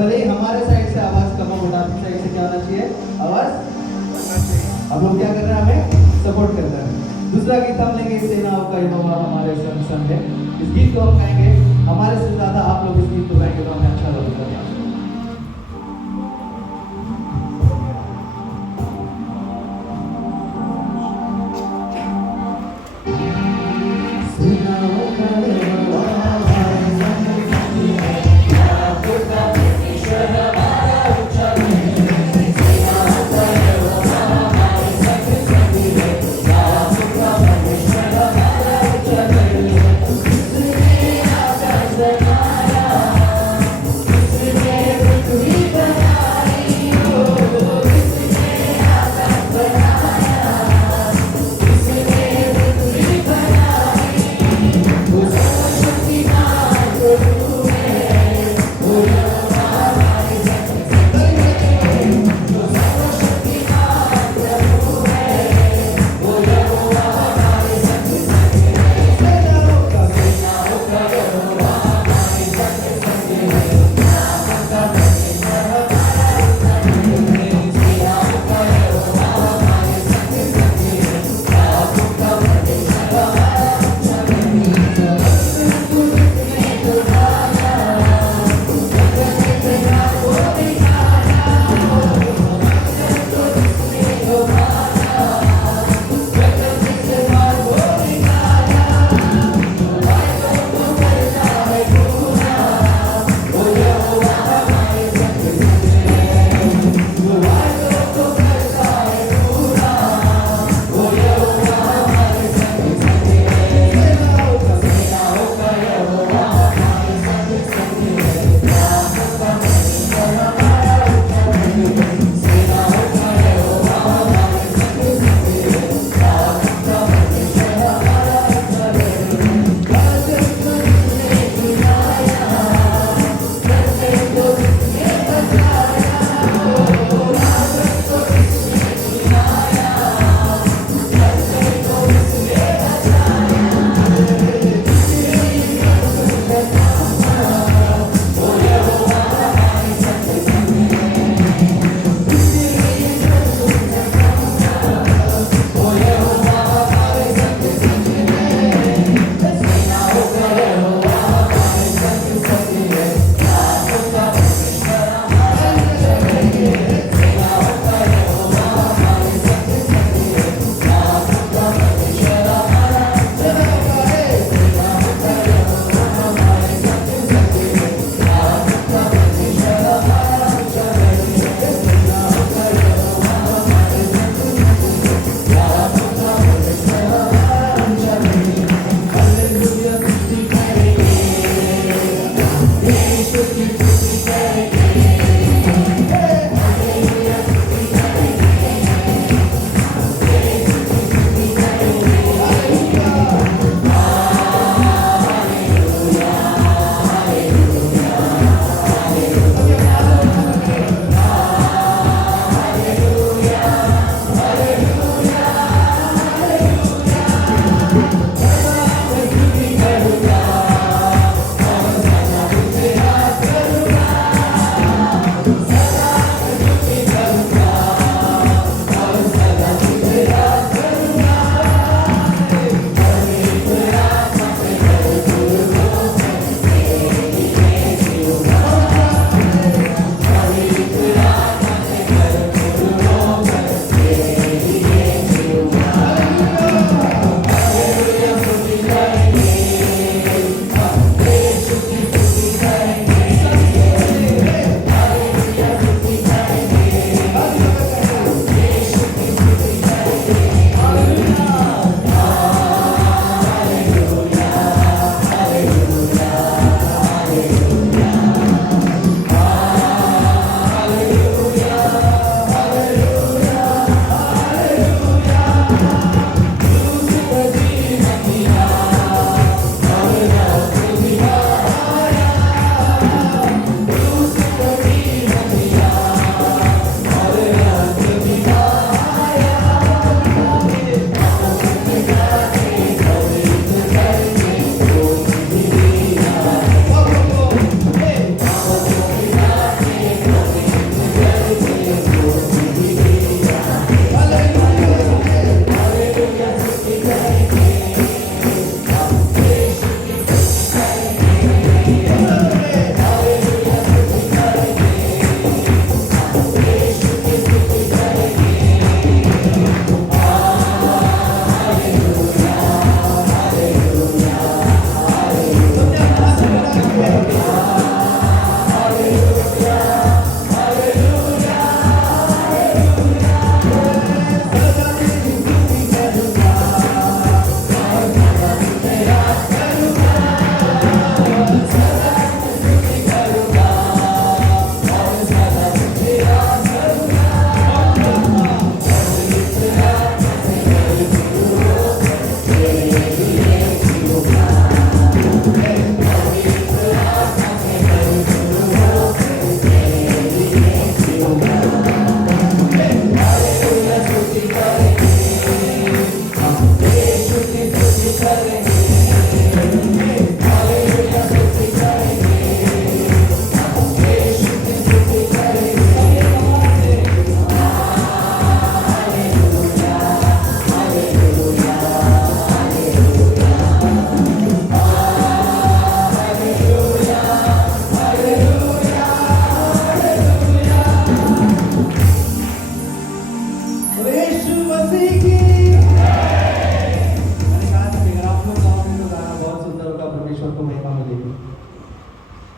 भले ही हमारे साइड से आवाज कम हो, बट आपकी साइड से क्या होना चाहिए? आवाज आप लोग क्या कर रहे हैं? हमें सपोर्ट कर रहे हैं। दूसरा गीत हम लेंगे, सेनाओं का यहोवा हमारे संग संग है। इस गीत को हम गाएंगे, हमारे से ज्यादा आप लोग इस गीत को गाएंगे तो हमें अच्छा लगेगा। सेनाओं का यहोवा हमारे संग संग है, याकूब का परमेश्वर हमारा ऊंचा है। सेनाओं का यहोवा हमारे संग संग है, याकूब का परमेश्वर हमारा ऊंचा है। उसने आकाश बनाया, उसने पृथ्वी बनाई, ओ उसने आकाश बनाया, उसने पृथ्वी बनाई। वो सर्वशक्तिमान प्रभु है, वो यहोवा हमारे संग संग है। वो सर्वशक्तिमान प्रभु है, वो यहोवा हमारे संग संग है। सेनाओं का यहोवा हमारे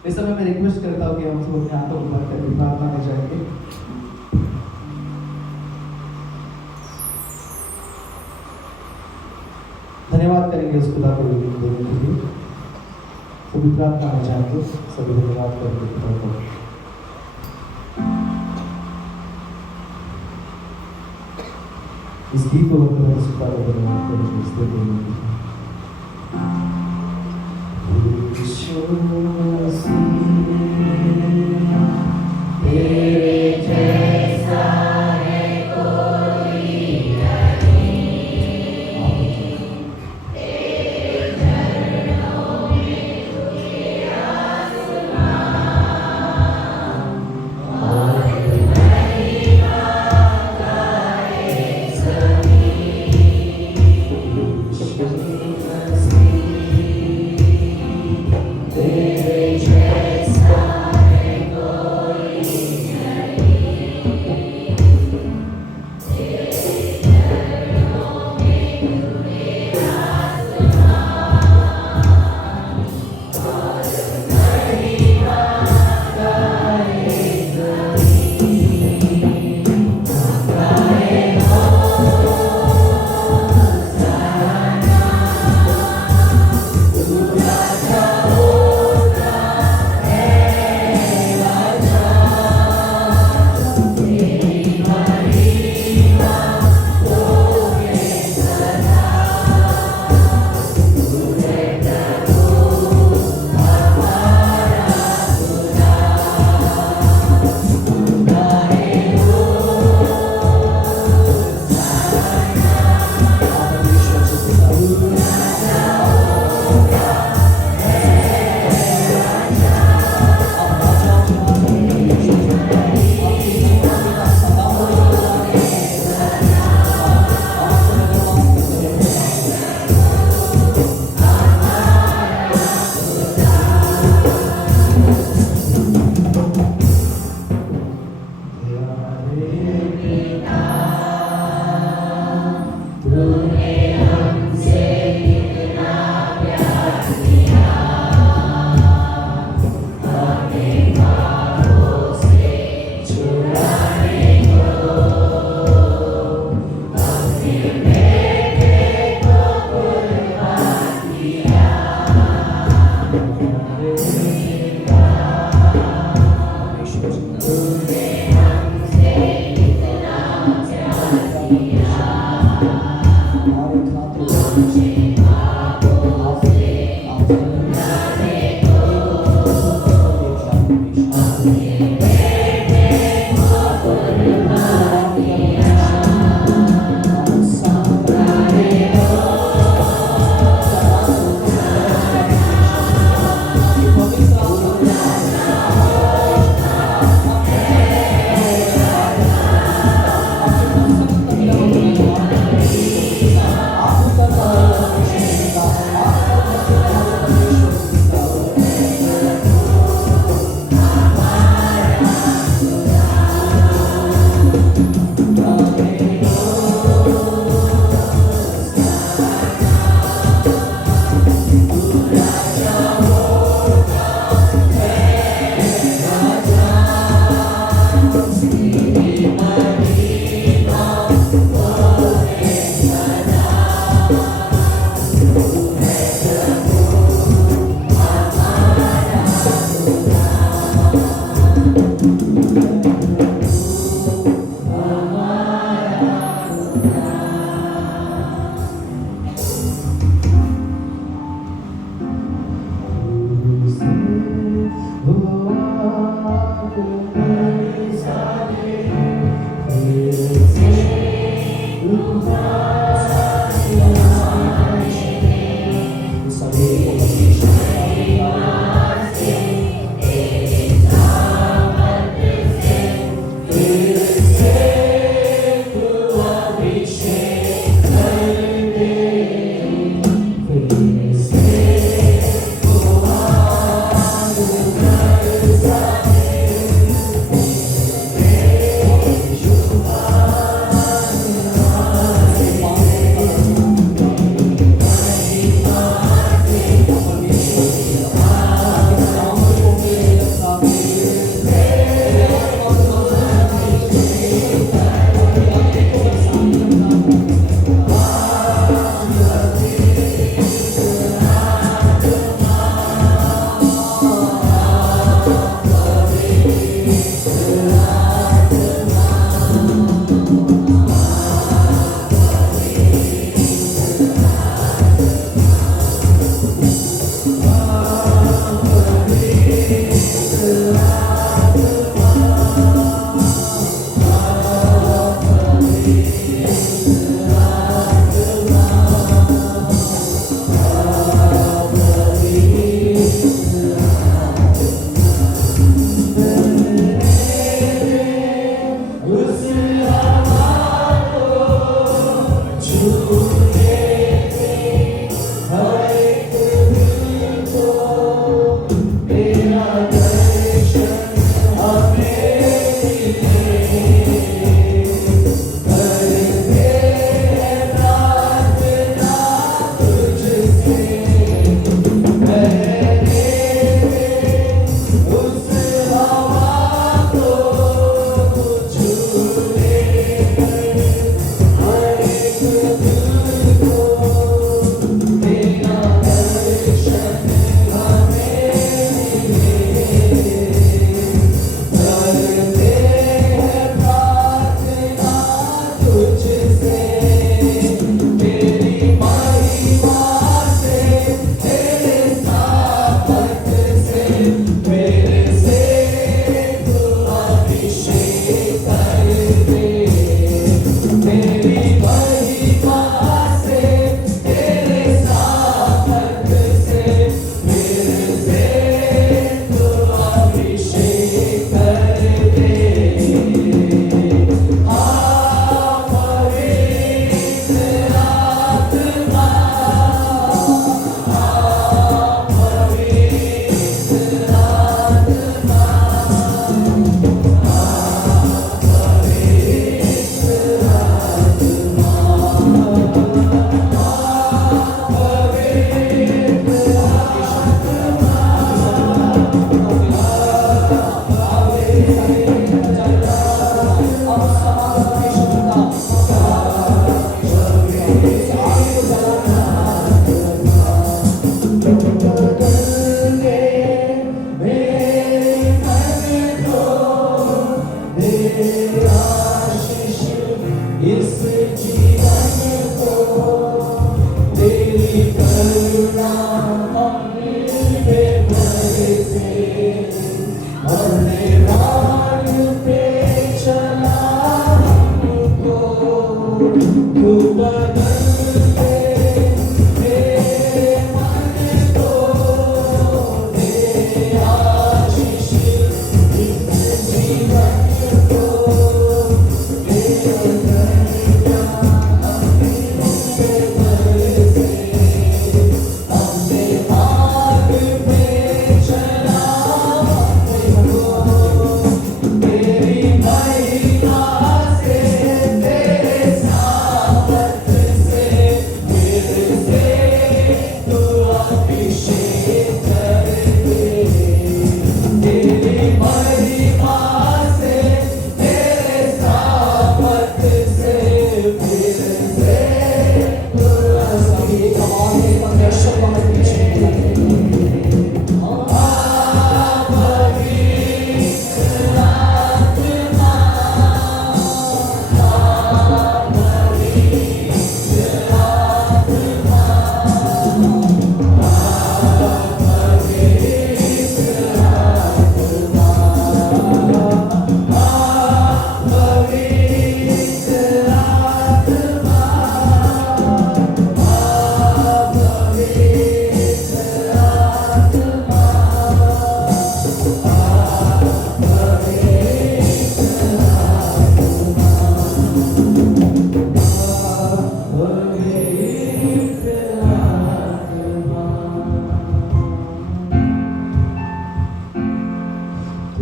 इस समय मैं रिक्वेस्ट करता हूँ कि हम सब अपने हाथों को ऊपर करके प्रार्थना में जाएंगे। धन्यवाद करेंगे उस खुदा को देने के लिए। सभी प्रार्थना में जाएंगे, सभी धन्यवाद करेंगे खुदा को। इस गीत को मैं सुधार धन्यवाद करेंगे इस देने तेरे जैसा है कोई नहीं, तेरे चरणों में झुके आसमान और महिमा गाए ज़मीन। तेरे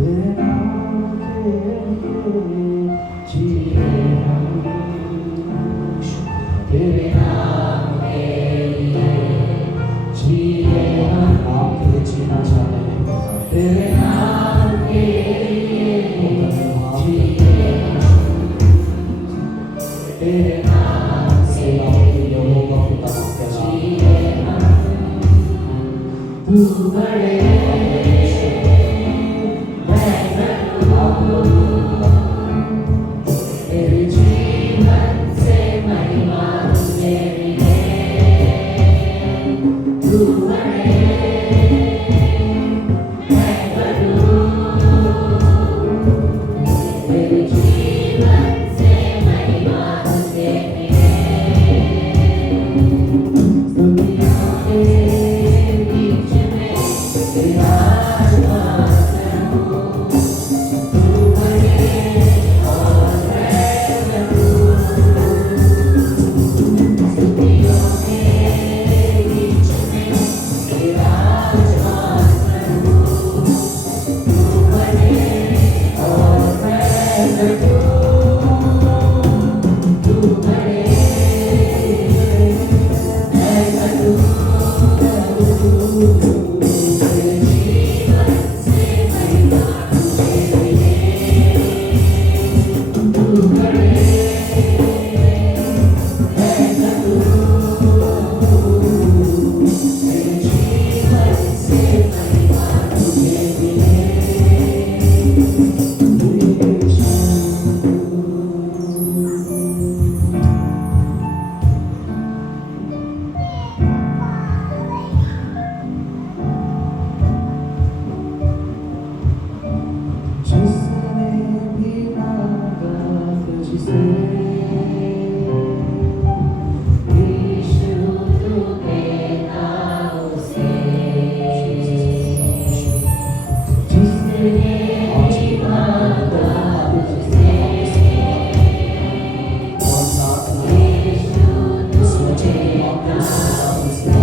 तेरे नाम के लिए जिए हम, तेरे नाम के लिए जिए हम, नाम के लिए जीना चाहते हैं, तेरे नाम के लिए जिए हम, तेरे नाम से यहोवा पिता का जिए हम, तू बड़े तेरे जीवन से महिमा तुझे मिले, तू बड़े मैं बड़ूं, तेरे जीवन से महिमा तुझे मिले, दुनिया के बीच में विराजमान रहूं, तू बड़े और मैं बड़ूं, दुनिया के बीच में विराजमान रहूं, तू बड़े और मैं बड़ूं, तू बड़े मैं बड़ूं, तेरे जीवन से महिमा तुझे मिले, तू बड़े मैं बड़ूं, तेरे जीवन से महिमा तुझे मिले, जिसने भी मांगा तुझसे, यीशु तू देता उसे, जिसने भी मांगा तुझसे, यीशु तू देता उसे,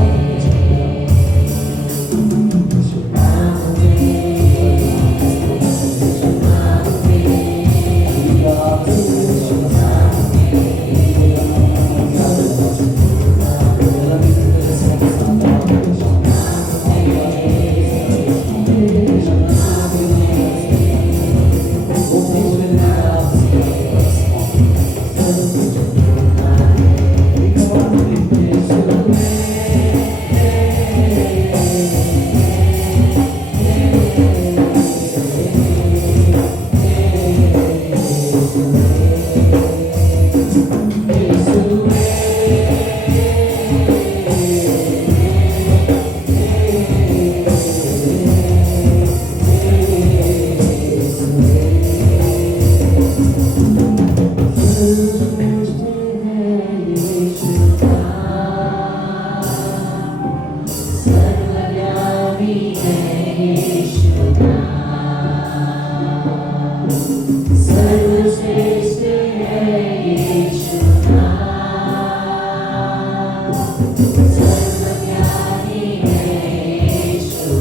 सर्वव्यापी है यीशु नाम, सर्वश्रेष्ठ है यीशु नाम, सर्वज्ञानी है यीशु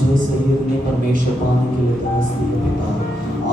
जैसे हिरनी परमेश्वर पाने के लिए तरसती है पिता,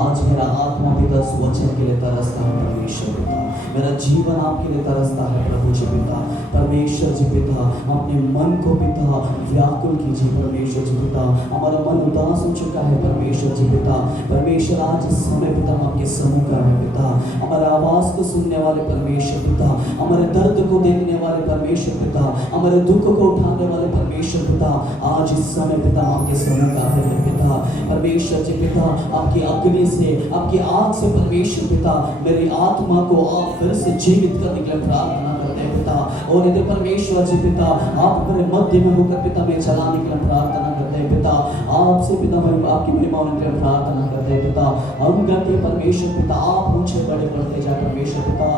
आज मेरा आत्मा पिता उस वचन के लिए तरसता है परमेश्वर पिता। मेरा जीवन आपके लिए तरसता है प्रभु जी पिता। परमेश्वर जी पिता, अपने मन को पिता व्याकुल कीजिए परमेश्वर जी पिता। हमारा मन उदास हो चुका है परमेश्वर जी पिता। परमेश्वर आज इस समय पिता हम आपके समूह का है पिता। हमारे आवाज़ को सुनने वाले परमेश्वर पिता, हमारे दर्द को देखने वाले परमेश्वर पिता, हमारे दुख को उठाने वाले परमेश्वर पिता, आज इस समय पिता हम आपके समूह का है पिता। परमेश्वर जी पिता, आपकी अग्नि से, आपकी आग से परमेश्वर पिता मेरी आत्मा को आप फिर से जीवित करने के लिए प्रार्थना करते हैं पिता। और यदि परमेश्वर जी पिता आप मेरे मध्य में होकर पिता मैं चलाने के लिए प्रार्थना करते हैं पिता। आपसे पिता मैं आपकी महिमा होने के लिए प्रार्थना करते हैं पिता। हम कहते हैं परमेश्वर पिता आप मुझे बड़े बढ़ते जाए परमेश्वर पिता।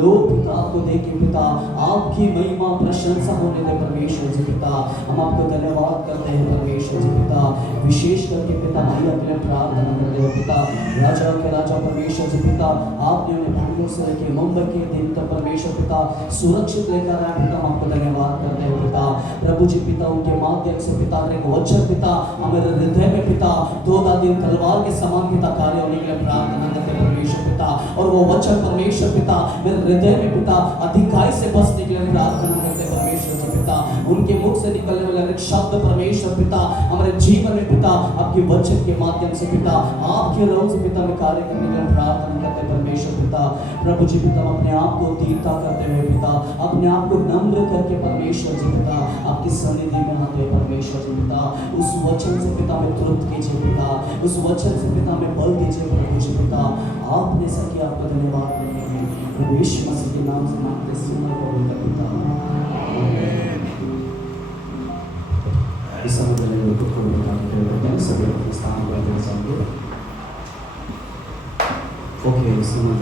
लोग पिता आपको देखें पिता, आपकी महिमा प्रशंसा होने दे परमेश्वर जी पिता। हम आपको धन्यवाद करते हैं परमेश्वर जी पिता। विशेष करके पिता मैया के लिए प्रार्थना करते हैं पिता। राजा के राजा परमेश्वर जी पिता, आपने उन्हें बैंगलोर से लेके मुंबई के दिन तक परमेश्वर पिता सुरक्षित लेकर आए पिता। हम आपको धन्यवाद करते हैं पिता। प्रभु जी पिता उनके माध्यम से पिता एक वचन पिता हमारे हृदय में पिता 2 दिन तलवार के समान पिता कार्य होने के लिए प्रार्थना करते हैं परमेश्वर पिता। और वो वचन परमेश्वर पिता मेरे हृदय में पिता अधिकाई से बसने के लिए प्रार्थना करते हैं परमेश्वर जी पिता। उनके मुख से निकलने वाला एक शब्द परमेश्वर पिता हमारे जीवन में पिता आपके वचन के माध्यम से पिता आपके रोज पिता में कार्य करने के लिए प्रार्थना करते हैं परमेश्वर पिता। प्रभु जी पिता अपने आप को दीनता करते हुए पिता, अपने आप को नम्र करके परमेश्वर जी पिता आपकी सन्निधि में आते हैं परमेश्वर जी पिता। उस वचन से पिता में तुरंत कीजिए पिता, उस वचन से पिता में बल दीजिए प्रभु जी पिता। आपने सके आपका धन्यवाद करने में प्रभु यीशु मसीह के नाम से मांगते सुना करूँगा पिता। इस समय में लोगों को बताते हैं सभी अपने स्थान पर बैठ जाएंगे। ओके, इस समय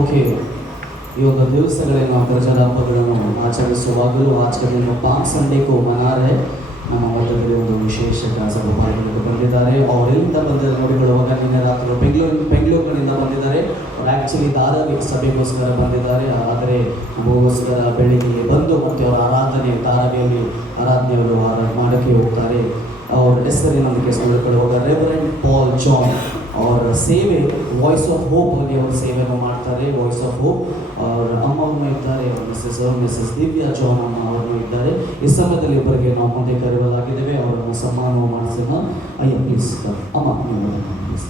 ಓಕೆ, ಇವಾಗ ದಿವಸಗಳೇನು ಪ್ರಜಲ ಹಬ್ಬಗಳನ್ನು ಆಚರಿಸುವಾಗಲೂ ಆಚರಣೆಯನ್ನು ಪಾಕ್ ಸಂಡೇಗೂ ಮನಾರೆ ನಮ್ಮ ಓಟದಲ್ಲಿ ಒಂದು ವಿಶೇಷ ಸಭಾಗಿಗಳು ಬಂದಿದ್ದಾರೆ. ಅವರೆಲ್ಲಿಂದ ಬಂದಿದ್ದಾರೆ ನೋಡಿಕೊಳ್ಳುವಾಗ ನಿನ್ನೆ ರಾತ್ರಿ ಬೆಂಗಳೂರಿನಿಂದ ಬಂದಿದ್ದಾರೆ. ಅವ್ರು ಆ್ಯಕ್ಚುಲಿ ಧಾರಾವಿಕ ಸಭೆಗೋಸ್ಕರ ಬಂದಿದ್ದಾರೆ. ಆದರೆ ನಮಗೋಸ್ಕರ ಬೆಳಿಗ್ಗೆ ಬಂದು ಮತ್ತು ಅವರ ಧಾರಾವಿಯಲ್ಲಿ ಆರಾಧನೆಯವರು ಮಾಡೋಕ್ಕೆ ಹೋಗ್ತಾರೆ. ಅವ್ರ ಹೆಸರಿನೊಂದಿಗೆ ನೋಡಿಕೊಳ್ಳುವಾಗ ರೆವರೆಂಡ್ ಪಾಲ್ ಜಾನ್ और ಸೇವೆ ವಾಯ್ಸ್ ಆಫ್ ಹೋಪ್ ಅಲ್ಲಿ ಅವರು ಸೇವೆಯನ್ನು ಮಾಡ್ತಾರೆ. ವಾಯ್ಸ್ ಆಫ್ ಹೋಪ್ ಅವ್ರ ಅಮ್ಮಮ್ಮ ಇದ್ದಾರೆ, ಮಿಸಸ್ ದಿವ್ಯಾ ಜಾನ್ ಅಮ್ಮ ಅವರು ಇದ್ದಾರೆ. ಈ ಸಮಯದಲ್ಲಿ ಇಬ್ಬರಿಗೆ ನಾವು ಮುಂದೆ ಕರೆಯಲಾಗಿದ್ದೇವೆ. ಅವರನ್ನು ಸನ್ಮಾನ ಮಾಡಿಸೋಣ. ಅಯ್ಯ ಪ್ಲೀಸ್ ಅಮ್ಮ ಪ್ಲೀಸ್.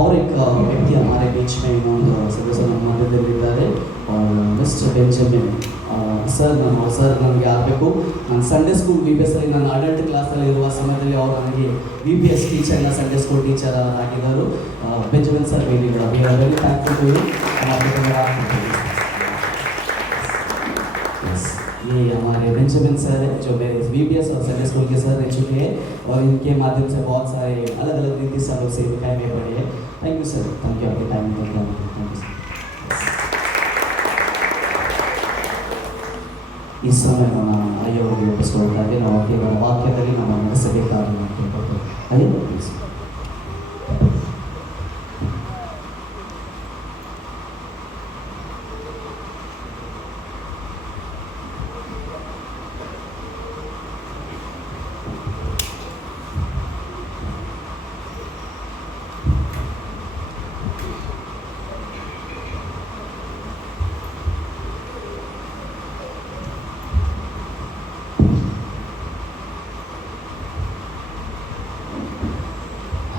और एक व्यक्ति हमारे बीच में इन्होंने सदस्य मध्यदಲ್ಲಿದ್ದಾರೆ. ಮಿಸ್ಟರ್ ಬೆಂಜಮಿನ್ ಸರ್ ನನಗೆ ಆಗಬೇಕು. ನಾನು ಸಂಡೇ ಸ್ಕೂಲ್ VPS ಅಲ್ಲಿ ನಾನು ಅಡಲ್ಟ್ ಕ್ಲಾಸಲ್ಲಿ ಇರುವ ಸಮಯದಲ್ಲಿ ಅವರು ನನಗೆ VPS ಟೀಚರ್ನ ಸಂಡೇ ಸ್ಕೂಲ್ ಟೀಚರ್ ಆಗಿದ್ದರು. Benjamin sir we are very thankful to you. ये हमारे बेंजामिन सर है जो मेरे VPS और संडे स्कूल के सर रह चुके हैं और इनके माध्यम से बहुत सारे अलग अलग रीति से लोग सेविकाएँ में पड़े हैं. Thank you sir, thank you आपके टाइम में. Thank you. इस समय ನಾನು ಅಯ್ಯವರಿಗೆ ಒಪ್ಪಿಸಿಕೊಳ್ತಾ ಇದ್ದೆ. ನಾವು ಕೇವಲ ವಾಕ್ಯದಲ್ಲಿ ನಮ್ಮ ನಡೆಸಬೇಕಾದ ಅಯ್ಯೋ ಪ್ಲೀಸ್.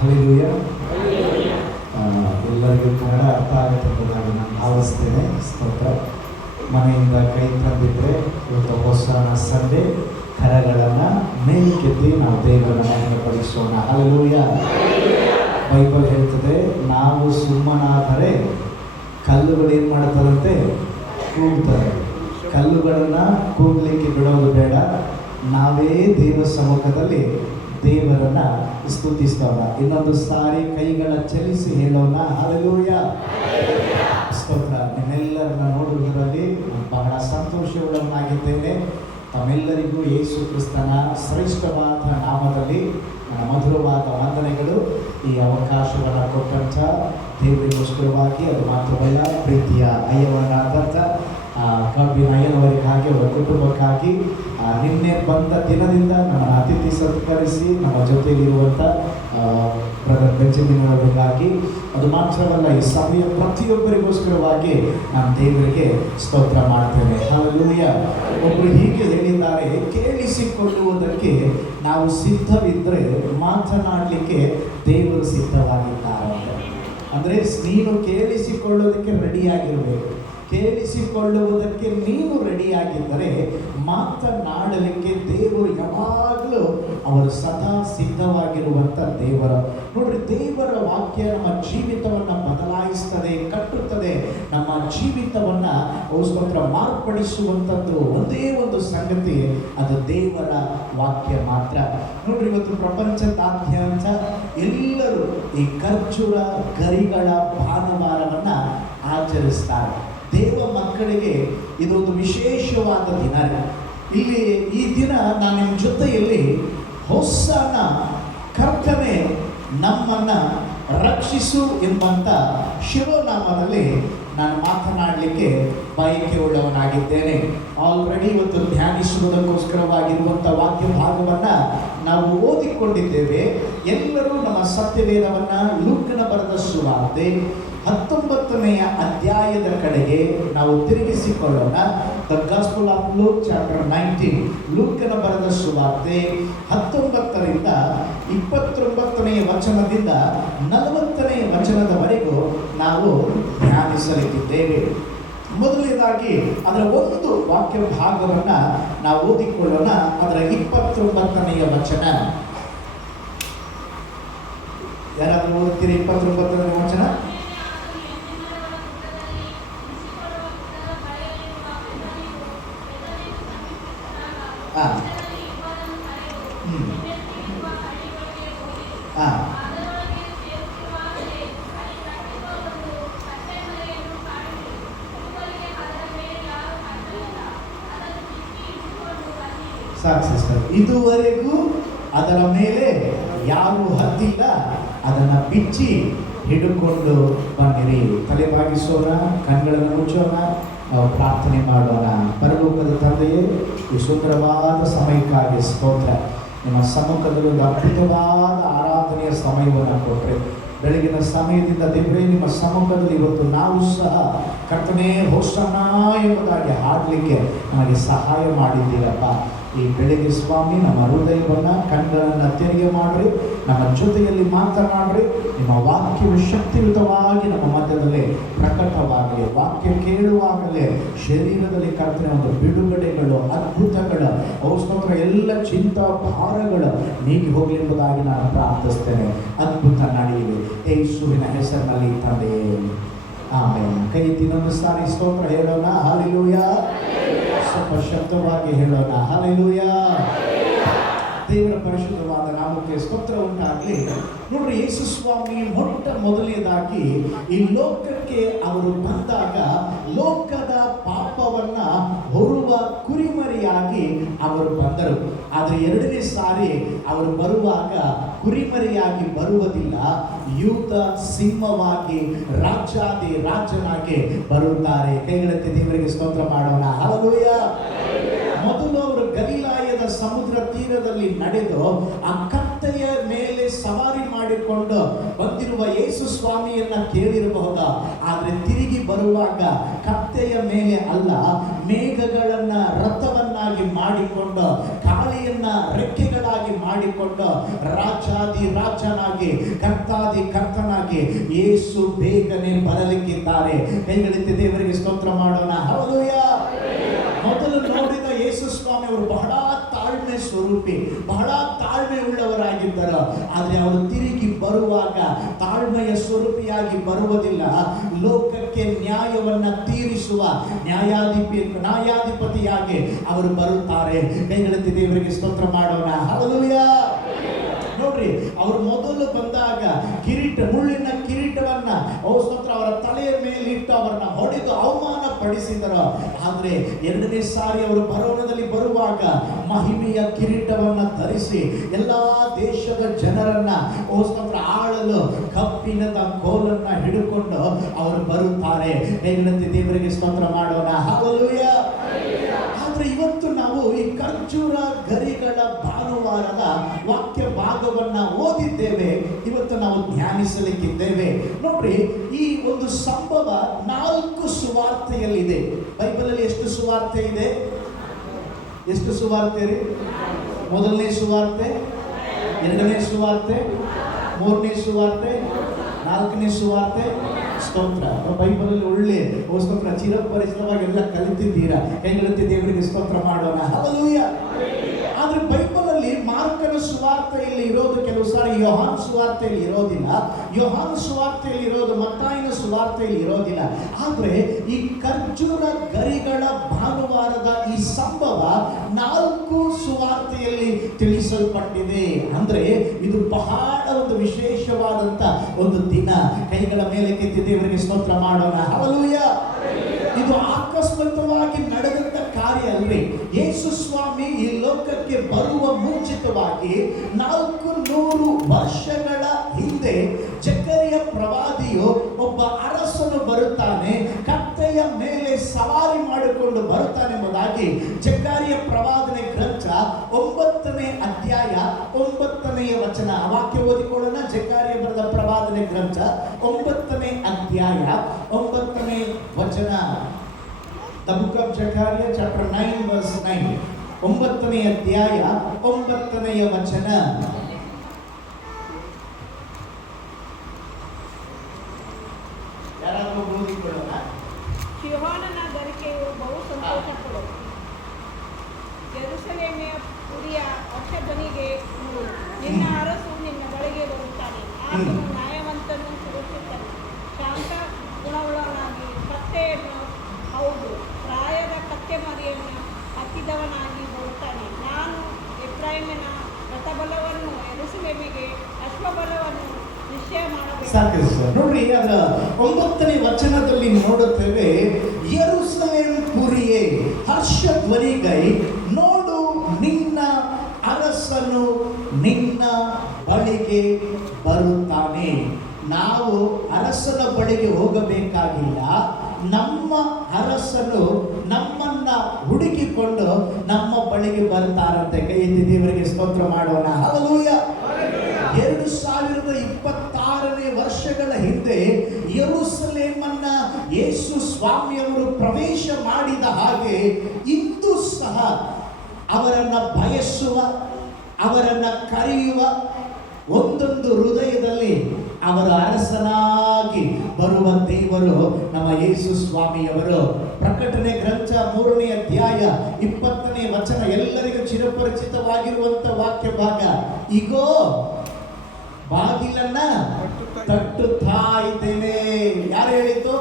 ಹಲ್ಲೆಲೂಯಾ. ಎಲ್ಲರಿಗೂ ಕನ್ನಡ ಅರ್ಥ ಆಗುತ್ತೆ ಎಂಬುದಾಗಿ ನಾನು ಭಾವಿಸ್ತೇನೆ. ಸ್ತೋತ್ರ. ಮನೆಯಿಂದ ಕೈ ತಂದಿದ್ದರೆ ಇವತ್ತು ಹೊಸನ ಸಂಡೆ ಕರಗಳನ್ನು ಮೇಲಕ್ಕೆತ್ತಿ ನಾವು ದೇವರನ್ನ ಮಹಿಮೆಪಡಿಸೋಣ. ಹಲ್ಲೆಲೂಯಾ. ಬೈಬಲ್ ಹೇಳ್ತದೆ, ನಾವು ಸುಮ್ಮನಾದರೆ ಕಲ್ಲುಗಳು ಏನು ಮಾಡ್ತಾರಂತೆ? ಕೂಗ್ತಾರೆ. ಕಲ್ಲುಗಳನ್ನು ಕೂಗಲಿಕ್ಕೆ ಬಿಡೋದು ಬೇಡ. ನಾವೇ ದೇವ ಸಮ್ಮುಖದಲ್ಲಿ ದೇವರನ್ನ ಸ್ತುತಿಸ್ತೋಣ. ಇನ್ನೊಂದು ಸಾರಿ ಕೈಗಳ ಚಲಿಸಿ ಹೇಳೋಣ, ಹಲ್ಲೆಲೂಯಾ. ಸ್ತೋತ್ರ. ನಿಮ್ಮೆಲ್ಲರನ್ನ ನೋಡುವುದರಲ್ಲಿ ಬಹಳ ಸಂತೋಷವುಳ್ಳವನಾಗಿದ್ದೇನೆ. ತಮ್ಮೆಲ್ಲರಿಗೂ ಯೇಸು ಕ್ರಿಸ್ತನ ಶ್ರೇಷ್ಠವಾದ ನಾಮದಲ್ಲಿ ನನ್ನ ಮಧುರವಾದ ವಂದನೆಗಳು. ಈ ಅವಕಾಶವನ್ನು ಕೊಟ್ಟಂಥ ದೇವರಿಗೋಸ್ಕರವಾಗಿ, ಅದು ಮಾತ್ರವಲ್ಲ ಪ್ರೀತಿಯ ಅಯ್ಯವರಾದಂಥ ಕಬ್ಬಿನ ಅಯ್ಯನವರಿಗಾಗಿ, ಅವರ ಕುಟುಂಬಕ್ಕಾಗಿ, ನಿನ್ನೆ ಬಂದ ದಿನದಿಂದ ನಮ್ಮನ್ನು ಅತಿಥಿ ಸತ್ಕರಿಸಿ ನಮ್ಮ ಜೊತೆಯಲ್ಲಿರುವಂಥ ಬ್ರದರ್ ಬೆಂಜಮಿನ್ ಅವರಿಗಾಗಿ, ಅದು ಮಾತ್ರವಲ್ಲ ಈ ಸಭೆಯ ಪ್ರತಿಯೊಬ್ಬರಿಗೋಸ್ಕರವಾಗಿ ನಾನು ದೇವರಿಗೆ ಸ್ತೋತ್ರ ಮಾಡ್ತೇನೆ. ಹಲ್ಲೆಲೂಯಾ. ಒಬ್ಬರು ಹೀಗೆ ಹೇಳಿದ್ದಾರೆ, ಕೇಳಿಸಿಕೊಳ್ಳುವುದಕ್ಕೆ ನಾವು ಸಿದ್ಧವಿದ್ದರೆ ಮಾತನಾಡಲಿಕ್ಕೆ ದೇವರು ಸಿದ್ಧವಾಗಿದ್ದಾರೆ. ಅಂದರೆ ನೀನು ಕೇಳಿಸಿಕೊಳ್ಳೋದಕ್ಕೆ ರೆಡಿಯಾಗಿರಬೇಕು. ಕೇಳಿಸಿಕೊಳ್ಳುವುದಕ್ಕೆ ನೀನು ರೆಡಿಯಾಗಿದ್ದರೆ ಮಾತನಾಡಲಿಕ್ಕೆ ದೇವರು ಯಾವಾಗಲೂ ಅವರು ಸದಾ ಸಿದ್ಧವಾಗಿರುವಂಥ ದೇವರು. ನೋಡ್ರಿ, ದೇವರ ವಾಕ್ಯ ನಮ್ಮ ಜೀವಿತವನ್ನು ಬದಲಾಯಿಸ್ತದೆ, ಕಟ್ಟುತ್ತದೆ. ನಮ್ಮ ಜೀವಿತವನ್ನು ಸ್ತೋತ್ರ ಮಾರ್ಪಡಿಸುವಂಥದ್ದು ಒಂದೇ ಒಂದು ಸಂಗತಿ, ಅದು ದೇವರ ವಾಕ್ಯ ಮಾತ್ರ. ನೋಡ್ರಿ, ಇವತ್ತು ಪ್ರಪಂಚದಾದ್ಯಂತ ಎಲ್ಲರೂ ಈ ಖರ್ಜೂರ ಗರಿಗಳ ಭಾನುವಾರವನ್ನು ಆಚರಿಸ್ತಾರೆ. ದೇವ ಮಕ್ಕಳಿಗೆ ಇದೊಂದು ವಿಶೇಷವಾದ ದಿನ. ಇಲ್ಲಿ ಈ ದಿನ ನಾನು ನಿಮ್ಮ ಜೊತೆಯಲ್ಲಿ ಹೊಸನ ಕರ್ತನೆ ನಮ್ಮನ್ನು ರಕ್ಷಿಸು ಎಂಬಂಥ ಶಿರೋನಾಮದಲ್ಲಿ ನಾನು ಮಾತನಾಡಲಿಕ್ಕೆ ಬಯಕೆ ಉಳ್ಳವನಾಗಿದ್ದೇನೆ. ಆಲ್ರೆಡಿ ಇವತ್ತು ಧ್ಯಾನಿಸುವುದಕ್ಕೋಸ್ಕರವಾಗಿರುವಂಥ ವಾಕ್ಯ ಭಾಗವನ್ನು ನಾವು ಓದಿಕೊಂಡಿದ್ದೇವೆ. ಎಲ್ಲರೂ ನಮ್ಮ ಸತ್ಯವೇದವನ್ನು ಲೂಕನ ಬರೆದ ಸುವಾರ್ತೆ 19ನೇ ಅಧ್ಯಾಯದ ಕಡೆಗೆ ನಾವು ತಿರುಗಿಸಿಕೊಳ್ಳೋಣ. The gospel of Luke chapter 19. ಲೂಕನ ಬರೆದ ಸುವಾರ್ತೆ 19ರಿಂದ 29ನೇ ವಚನದಿಂದ 40ನೇ ವಚನದವರೆಗೂ ನಾವು ಧ್ಯಾನಿಸಲಿದ್ದೇವೆ. ಮೊದಲನೇದಾಗಿ ಅದರ ಒಂದು ವಾಕ್ಯ ಭಾಗವನ್ನು ನಾವು ಓದಿಕೊಳ್ಳೋಣ. ಅದರ 29ನೇ ವಚನ. ಯಾರಾದರೂ ಓದುತ್ತೀರಿ? 29ನೇ ವಚನ. ಸಾಕು ಸಿಸ್ಟರ್. ಇದುವರೆಗೂ ಅದರ ಮೇಲೆ ಯಾರು ಹತ್ತಿಲ್ಲ, ಅದನ್ನು ಬಿಚ್ಚಿ ಹಿಡಿದುಕೊಂಡು ಬನ್ನಿರಿ. ತಲೆ ಬಾಗಿಸೋಣ, ಕಣ್ಗಳನ್ನು ಮುಚ್ಚೋಣ, ಪ್ರಾರ್ಥನೆ ಮಾಡೋಣ. ಪರಲೋಕದ ತಂದೆಯೇ, ಈ ಸುಂದರವಾದ ಸಮಯಕ್ಕಾಗಿ ಸ್ತೋತ್ರ. ನಿಮ್ಮ ಸಮ್ಮುಖದಲ್ಲಿ ಒಂದು ಅದ್ಭುತವಾದ ಆರಾಧನೆಯ ಸಮಯವನ್ನು ಕೊಟ್ಟರೆ, ಬೆಳಗಿನ ಸಮಯದಿಂದ ದೇವರೇ ನಿಮ್ಮ ಸಮ್ಮುಖದಲ್ಲಿ ಇವತ್ತು ನಾವು ಸಹ ಕರ್ತನೇ ಹೋಸನ್ನ ಎಂಬುದಾಗಿ ಹಾಡಲಿಕ್ಕೆ ನಮಗೆ ಸಹಾಯ ಮಾಡಿದ್ದೀರಪ್ಪ. ಈ ಬೆಳಗ್ಗೆ ಸ್ವಾಮಿ ನಮ್ಮ ಹೃದಯವನ್ನು, ಕಣ್ಗಳನ್ನು ತೆರಿಗೆ ಮಾಡಿರಿ, ನಮ್ಮ ಜೊತೆಯಲ್ಲಿ ಮಾತನಾಡ್ರಿ. ನಿಮ್ಮ ವಾಕ್ಯವು ಶಕ್ತಿಯುತವಾಗಿ ನಮ್ಮ ಮಧ್ಯದಲ್ಲಿ ಪ್ರಕಟವಾಗಲಿ. ವಾಕ್ಯ ಕೇಳುವಾಗಲೇ ಶರೀರದಲ್ಲಿ ಕರ್ತನೆ ಒಂದು ಬಿಡುಗಡೆಗಳು, ಅದ್ಭುತಗಳು, ಔಸ್ತೋತ್ರ ಎಲ್ಲ ಚಿಂತಾ ಭಾರಗಳು ನೀಗಿ ಹೋಗಲಿ ಎಂಬುದಾಗಿ ನಾನು ಪ್ರಾರ್ಥಿಸ್ತೇನೆ. ಅದ್ಭುತ ನಡೆಯಲಿ ಯೇಸುವಿನ ಹೆಸರಿನಲ್ಲಿ ತಂದೆಯೇ, ಆಮೆನ್. ಕೈ ಇನ್ನೊಂದು ಸಾರಿ ಸ್ತೋತ್ರ ಹೇಳೋಣ. ಹಲ್ಲೆಲೂಯಾ. ಸ್ವಲ್ಪ ಶಬ್ದವಾಗಿ ಹೇಳೋಣ. ಹಲ್ಲೆಲೂಯಾ. ದೇವರ ಪರಿಶುದ್ಧವಾದ ನಾಮಕ್ಕೆ ಸ್ತೋತ್ರ ಉಂಟಾಗಲಿ. ನೋಡ್ರಿ, ಯೇಸು ಸ್ವಾಮಿ ಮೊದಲನೇದಾಗಿ ಈ ಲೋಕಕ್ಕೆ ಅವರು ಬಂದಾಗ ಲೋಕದ ಪಾಪವನ್ನ ಹೊರುವ ಕುರಿಮರಿಯಾಗಿ ಅವರು ಬಂದರು. ಆದರೆ ಎರಡನೇ ಸಾರಿ ಅವರು ಬರುವಾಗ ಕುರಿಮರಿಯಾಗಿ ಬರುವುದಿಲ್ಲ, ಯೂದ ಸಿಂಹವಾಗಿ, ರಾಜಾದಿ ರಾಜನಾಗಿ ಬರುತ್ತಾರೆ. ಕೈಗಳೆತ್ತಿ ದೇವರಿಗೆ ಸ್ತೋತ್ರ ಮಾಡೋಣ. ಹಲ್ಲೆಲೂಯಾ. ಮೊದಲು ಅವರು ಗಲಿಲಾಯದ ಸಮುದ್ರ ತೀರದಲ್ಲಿ ನಡೆದು ಆ ಕತ್ತೆಯ ಮೇಲೆ ಸವಾರಿ ಮಾಡಿಕೊಂಡು ಬಂದಿರುವ ಯೇಸು ಸ್ವಾಮಿಯನ್ನ ಕೇಳಿರಬಹುದು. ಆದರೆ ತಿರುಗಿ ಬರುವಾಗ ಕತ್ತೆಯ ಮೇಲೆ ಅಲ್ಲ, ಮೇಘಗಳನ್ನ ರಥವನ್ನಾಗಿ ಮಾಡಿಕೊಂಡು, ಗಾಳಿಯನ್ನ ರೆಕ್ಕೆಗಳಾಗಿ ಮಾಡಿಕೊಂಡು, ರಾಜಾದಿ ರಾಜನಾಗಿ, ಕರ್ತಾದಿ ಕರ್ತನಾಗಿ ಯೇಸು ಬೇಗನೆ ಬರಲಿಕ್ಕಿದ್ದಾರೆ. ಕೈಗಳೆತ್ತಿ ದೇವರಿಗೆ ಸ್ತೋತ್ರ ಮಾಡೋಣ. ಹಲ್ಲೆಲೂಯಾ. ಮೊದಲು ನೋಡಿದ ಯೇಸು ಸ್ವಾಮಿ ಅವರು ಬಹಳ ತಾಳ್ಮೆ ಸ್ವರೂಪಿ, ಬಹಳ ತಾಳ್ಮೆ ಉಳ್ಳವರಾಗಿದ್ದರು. ಆದರೆ ಅವರು ತಿರುಗಿ ಬರುವಾಗ ತಾಳ್ಮೆಯ ಸ್ವರೂಪಿಯಾಗಿ ಬರುವುದಿಲ್ಲ, ಲೋಕಕ್ಕೆ ನ್ಯಾಯವನ್ನ ತೀರಿಸುವ ನ್ಯಾಯಾಧಿಪತಿಯಾಗಿ ಅವರು ಬರುತ್ತಾರೆ. ಕೈಗಳೆತ್ತಿ ದೇವರಿಗೆ ಸ್ತೋತ್ರ ಮಾಡೋಣ. ಹಲ್ಲೆಲೂಯಾ. ನೋಡ್ರಿ, ಅವರು ಮೊದಲು ಬಂದಾಗ ಮುಳ್ಳಿನ ಕಿರೀಟವನ್ನ ಸ್ತೋತ್ರ ಅವರ ತಲೆಯ ಮೇಲೆ ಇಟ್ಟು ಅವರನ್ನ ಹೊಡೆದು ಅವಮಾನ ಪಡಿಸಿದರು. ಆದ್ರೆ ಎರಡನೇ ಸಾರಿ ಅವರು ಬರೋಣದಲ್ಲಿ ಬರುವಾಗ ಮಹಿಮೆಯ ಕಿರೀಟವನ್ನ ಧರಿಸಿ ಎಲ್ಲಾ ದೇಶದ ಜನರನ್ನ ಸ್ತೋತ್ರ ಆಳಲು ಕಬ್ಬಿಣದ ಕೋಲನ್ನ ಹಿಡಿದುಕೊಂಡು ಅವರು ಬರುತ್ತಾರೆ. ಕೈಗಳೆತ್ತಿ ದೇವರಿಗೆ ಸ್ತೋತ್ರ ಮಾಡೋಣ. ಹಲ್ಲೆಲೂಯಾ. ಆದ್ರೆ ಇವತ್ತು ನಾವು ಈ ಖರ್ಜೂರ ಗರಿಗಳ ಭಾನುವಾರದ ವಾಕ್ಯ ಭಾಗವನ್ನ ಓದಿದ್ದೇವೆ. ಇವತ್ತು ನಾವು ಧ್ಯಾನಿಸಲಿಕ್ಕಿದ್ದೇವೆ. ನೋಡ್ರಿ, ಈ ಒಂದು ಸಂಭವ 4 ಸುವಾರ್ತೆಯಲ್ಲಿದೆ. ಬೈಬಲಲ್ಲಿ ಎಷ್ಟು ಸುವಾರ್ತೆ ಇದೆ? ಎಷ್ಟು ಸುವಾರ್ತೆ ರೀ? ಮೊದಲನೇ ಸುವಾರ್ತೆ, ಎರಡನೇ ಸುವಾರ್ತೆ, ಮೂರನೇ ಸುವಾರ್ತೆ, ನಾಲ್ಕನೇ ಸುವಾರ್ತೆ. ಸ್ತೋತ್ರ. ಬೈಬಲಲ್ಲಿ ಒಳ್ಳೆ ಸ್ತೋತ್ರ ಚಿರಪರಿಚಿತವಾಗಿ ಎಲ್ಲ ಕಲಿತಿದ್ದೀರಾ. ಕೈಗಳೆತ್ತಿ ದೇವರಿಗೆ ಸ್ತೋತ್ರ ಮಾಡೋಣ. ಹಲ್ಲೆಲೂಯಾ. ಆದ್ರೆ ಬೈಬಲಲ್ಲಿ ಮಾರ್ಕನ ಸುವಾರ್ತೆಯಲ್ಲಿ ಇರೋದು ಕೆಲವು ಸಾರಿ ಯೋಹಾನ ಸುವಾರ್ತೆಯಲ್ಲಿ ಇರೋದಿಲ್ಲ, ಯೋಹಾನ ಸುವಾರ್ತೆಯಲ್ಲಿ ಇರೋದು ಮತ್ತಾಯನ ಸುವಾರ್ತೆಯಲ್ಲಿ ಇರೋದಿಲ್ಲ. ಆದ್ರೆ ಈ ಖರ್ಜೂರ ಗರಿಗಳ ಭಾನುವಾರದ ಈ ಸಂಭವ 4 ಸುವಾರ್ತೆಯಲ್ಲಿ ತಿಳಿಸಲ್ಪಟ್ಟಿದೆ. ಅಂದ್ರೆ ಇದು ಬಹಳ ಒಂದು ವಿಶೇಷವಾದಂತ ಒಂದು ದಿನ. ಕೈಗಳ ಮೇಲೆ ಕೆತ್ತಿ ದೇವರಿಗೆ ಸ್ತೋತ್ರ ಮಾಡೋಣ. ಹಲ್ಲೆಲೂಯಾ. ಇದು ಆಕಸ್ಮಿಕವಾಗಿ ನಡೆದಂತ ಕಾರ್ಯ ಅಲ್ರಿ. ಯೇಸು ಸ್ವಾಮಿ ಈ ಲೋಕಕ್ಕೆ ಬರುವ ಮುಂಚಿತವಾಗಿ 400 ವರ್ಷಗಳ ಹಿಂದೆ ಜಕರಿಯ ಪ್ರವಾದಿಯು ಒಬ್ಬ ಅರಸನು ಬರುತ್ತಾನೆ, ಕತ್ತೆಯ ಮೇಲೆ ಸವಾರಿ ಮಾಡಿಕೊಂಡು ಬರುತ್ತಾನೆ ಎಂಬುದಾಗಿ ಜಕರಿಯ ಪ್ರವಾದನೆ ಗ್ರಂಥ 9ನೇ ಅಧ್ಯಾಯ 9ನೇ ವಚನ. ಆ ವಾಕ್ಯ ಓದಿಕೊಳ್ಳೋಣ. ಜಕರಿಯ ಬರೆದ ಪ್ರವಾದನೆ ಗ್ರಂಥ 9ನೇ ಅಧ್ಯಾಯ 9ನೇ ವಚನ. The book of Zechariah chapter 9 verse 9. 9ನೇ ಅಧ್ಯಾಯ 9ನೇ ವಚನ. ಯಾರಾದರೂ ಓದಿಕೊಳ್ಳೋಣ. ಯೆಹೋವನ ಗರಿಕೆಯು ಬಹು ಸಂತೋಷಪಡು, ಯೆರೂಸಲೇಮಿನ ಪುರಿಯ ಹರ್ಷಧ್ವನಿಗೆ ನಿನ್ನ ಅರಸು ನಿನ್ನ ಬಳಿಗೆ ಬರುತ್ತಾನೆ. ಆತನು ನ್ಯಾಯವಂತನು, ಸುರಕ್ಷಿತನು, ಶಾಂತ ಗುಣವುಳ್ಳವನಾಗಿ, ಕತ್ತೆಯನ್ನು, ಹೌದು ಪ್ರಾಯದ ಕತ್ತೆ ಮರಿಯನ್ನು ಹತ್ತಿದವನಾಗಿ ಬರುತ್ತಾನೆ. ನಾನು ಎಫ್ರಾಯೀಮಿನ ರಥಬಲವನ್ನು, ಯೆರೂಸಲೇಮಿಗೆ ಅಶ್ವಬಲವನ್ನು ನಿಶ್ಚಯ ಮಾಡಬೇಕು. ನೋಡ್ರಿ, ಅದರ 9ನೇ ವಚನದಲ್ಲಿ ನೋಡುತ್ತೇವೆ, ಯೆರೂಸಲೇಮ್ ಪುರಿಯೇ ಹರ್ಷಧ್ವನಿಗೈ, ನೋಡು ನಿನ್ನ ಅರಸನು ನಿನ್ನ ಬಳಿಗೆ ಬರುತ್ತಾನೆ. ನಾವು ಅರಸನ ಬಳಿಗೆ ಹೋಗಬೇಕಾಗಿಲ್ಲ, ನಮ್ಮ ಅರಸನು ನಮ್ಮನ್ನ ಹುಡುಕಿಕೊಂಡು ನಮ್ಮ ಬಳಿಗೆ ಬರ್ತಾರಂತೆ. ಕೈ ಎತ್ತಿ ದೇವರಿಗೆ ಸ್ತೋತ್ರ ಮಾಡೋಣ. ಹಲ್ಲೆಲೂಯಾ. 2026ನೇ ವರ್ಷಗಳ ಹಿಂದೆ ಯೆರೂಸಲೇಮನ್ನ ಯೇಸು ಸ್ವಾಮಿಯವರು ಪ್ರವೇಶ ಮಾಡಿದ ಹಾಗೆ ಇಂದು ಸಹ ಅವರನ್ನ ಬಯಸುವ, ಅವರನ್ನ ಕರೆಯುವ ಒಂದೊಂದು ಹೃದಯದಲ್ಲಿ ಅವರ ಅರಸನಾಗಿ ಬರುವ ದೇವರು ನಮ್ಮ ಯೇಸು ಸ್ವಾಮಿಯವರು. ಪ್ರಕಟಣೆ ಗ್ರಂಥ 3ನೇ ಅಧ್ಯಾಯ 20ನೇ ವಚನ ಎಲ್ಲರಿಗೂ ಚಿರಪರಿಚಿತವಾಗಿರುವಂತ ವಾಕ್ಯ ಭಾಗ. ಈಗೋ ಬಾಗಿಲನ್ನ ತಟ್ಟುತ್ತಾ ಇದ್ದೇನೆ. ಯಾರು ಹೇಳಿದ್ದು?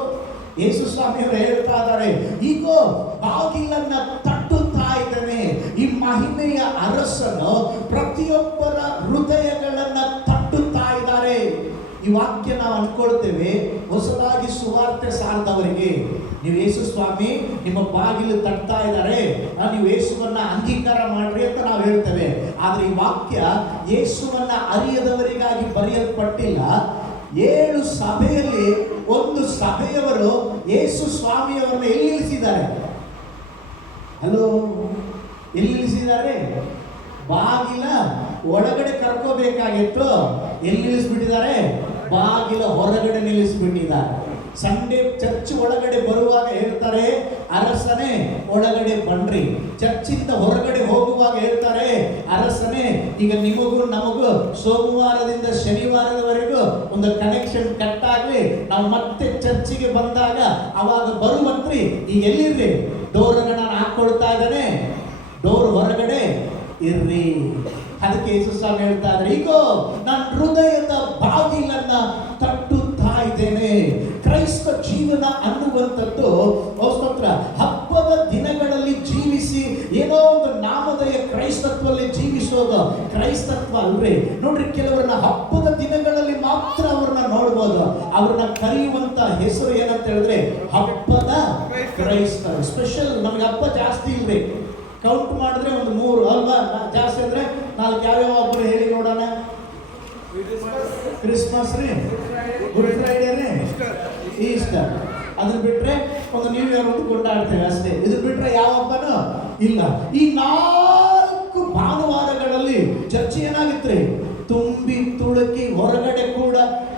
ಯೇಸು ಸ್ವಾಮಿಯವರು ಹೇಳ್ತಾ ಇದ್ದಾರೆ, ಈಗೋ ಬಾಗಿಲನ್ನ ತಟ್ಟುತ್ತಾ ಇದ್ದೇನೆ. ಈ ಮಹಿಮೆಯ ಅರಸನು ಪ್ರತಿಯೊಬ್ಬರ ಹೃದಯಗಳನ್ನ ತಟ್ಟುತ್ತಾ ಇದ್ದಾರೆ. ಈ ವಾಕ್ಯ ನಾವು ಅನ್ಕೊಳ್ತೇವೆ ಹೊಸದಾಗಿ ಸುವಾರ್ತೆ ಸಾರದವರಿಗೆ, ನೀವು ಯೇಸು ಸ್ವಾಮಿ ನಿಮ್ಮ ಬಾಗಿಲು ತಟ್ತಾ ಇದ್ದಾರೆ, ನೀವು ಯೇಸುವನ್ನ ಅಂಗೀಕಾರ ಮಾಡ್ರಿ ಅಂತ ನಾವು ಹೇಳ್ತೇವೆ. ಆದ್ರೆ ಈ ವಾಕ್ಯ ಯೇಸುವನ್ನ ಅರಿಯದವರಿಗಾಗಿ ಬರೆಯಲ್ಪಟ್ಟಿಲ್ಲ. 7 ಸಭೆಯಲ್ಲಿ ಒಂದು ಸಭೆಯವರು ಯೇಸು ಸ್ವಾಮಿಯವರನ್ನ ಎಲ್ಲಿ ನಿಲ್ಲಿಸಿದ್ದಾರೆ? ಹಲೋ, ಎಲ್ಲಿ ನಿಲ್ಲಿಸಿದ್ದಾರೆ? ಬಾಗಿಲ ಒಳಗಡೆ ಕರ್ಕೋಬೇಕಾಗಿತ್ತು, ಎಲ್ಲಿ ನಿಲ್ಲಿಸ್ಬಿಟ್ಟಿದ್ದಾರೆ? ಬಾಗಿಲ ಹೊರಗಡೆ ನಿಲ್ಲಿಸ್ಬಿಟ್ಟಿದ್ದಾರೆ. ಸಂಡೇ ಚರ್ಚ್ ಒಳಗಡೆ ಬರುವಾಗ ಹೇಳ್ತಾರೆ, ಅರಸನೇ ಒಳಗಡೆ ಬನ್ರಿ. ಚರ್ಚಿಂದ ಹೊರಗಡೆ ಹೋಗುವಾಗ ಹೇಳ್ತಾರೆ, ಅರಸನೇ ಈಗ ನಿಮಗೂ ನಮಗೂ ಸೋಮವಾರದಿಂದ ಶನಿವಾರದವರೆಗೂ ಒಂದು ಕನೆಕ್ಷನ್ ಕಟ್ ಆಗ್ಲಿ, ನಾವು ಮತ್ತೆ ಚರ್ಚಿಗೆ ಬಂದಾಗ ಅವಾಗ ಬರುವಂತ್ರಿ. ಈಗ ಎಲ್ಲಿರ್ರಿ? ಡೋರ್ಗಳನ್ನ ನಾನು ಹಾಕೊಳ್ತಾ ಇದ್ದಾನೆ, ಡೋರ್ ಹೊರಗಡೆ ಇರ್ರಿ. ಅದಕ್ಕೆ ಯೇಸು ಸ್ವಾಮಿ ಹೇಳ್ತಾ ಇದ್ದಾರೆ, ಈಗ ನನ್ನ ಹೃದಯದ ಬಾಗಿಲನ್ನ ತಟ್ಟುತ್ತಾ ಇದ್ದೇನೆ. ಕ್ರೈಸ್ತ ಜೀವನ ಅನ್ನುವಂಥದ್ದು ಸ್ತೋತ್ರ ಹಬ್ಬದ ದಿನಗಳಲ್ಲಿ ಜೀವಿಸಿ ಏನೋ ಒಂದು ನಾಮಧೇಯ ಕ್ರೈಸ್ತತ್ವದಲ್ಲಿ ಜೀವಿಸೋದು ಕ್ರೈಸ್ತತ್ವ ಅಲ್ರಿ. ನೋಡ್ರಿ, ಕೆಲವರನ್ನ ಹಬ್ಬದ ದಿನಗಳಲ್ಲಿ ಮಾತ್ರ ಅವ್ರನ್ನ ನೋಡ್ಬೋದು. ಅವ್ರನ್ನ ಕರೆಯುವಂತ ಹೆಸರು ಏನಂತ ಹೇಳಿದ್ರೆ ಹಬ್ಬದ ಕ್ರೈಸ್ತರು. ಸ್ಪೆಷಲ್. ನಮ್ಗೆ ಹಬ್ಬ ಜಾಸ್ತಿ ಇಲ್ರಿ, ಕೌಂಟ್ ಮಾಡಿದ್ರೆ ಒಂದು 3 ಅಲ್ವಾ, ಜಾಸ್ತಿ ಅಂದ್ರೆ 4 ಯಾವ್ಯಾವ ಹಬ್ಬ ಹೇಳಿ ನೋಡೋಣ. ಕ್ರಿಸ್ಮಸ್ ರೀ, ಗುಡ್ ಫ್ರೈಡೇ ರೀ, ಈಸ್ಟರ್. ಅದನ್ನ ಬಿಟ್ರೆ ಒಂದು ನ್ಯೂ ಇಯರ್ ಒಂದು ಕೊಂಡಾಡ್ತೇವೆ ಅಷ್ಟೇ. ಇದು ಬಿಟ್ರೆ ಯಾವ ಹಬ್ಬನೂ ಇಲ್ಲ. ಈ 4 ಭಾನುವಾರಗಳಲ್ಲಿ ಚರ್ಚೆ ಏನಾಗಿತ್ರಿ? ತುಂಬಿ ತುಳುಕಿ, ಹೊರಗಡೆ ಕೂಡ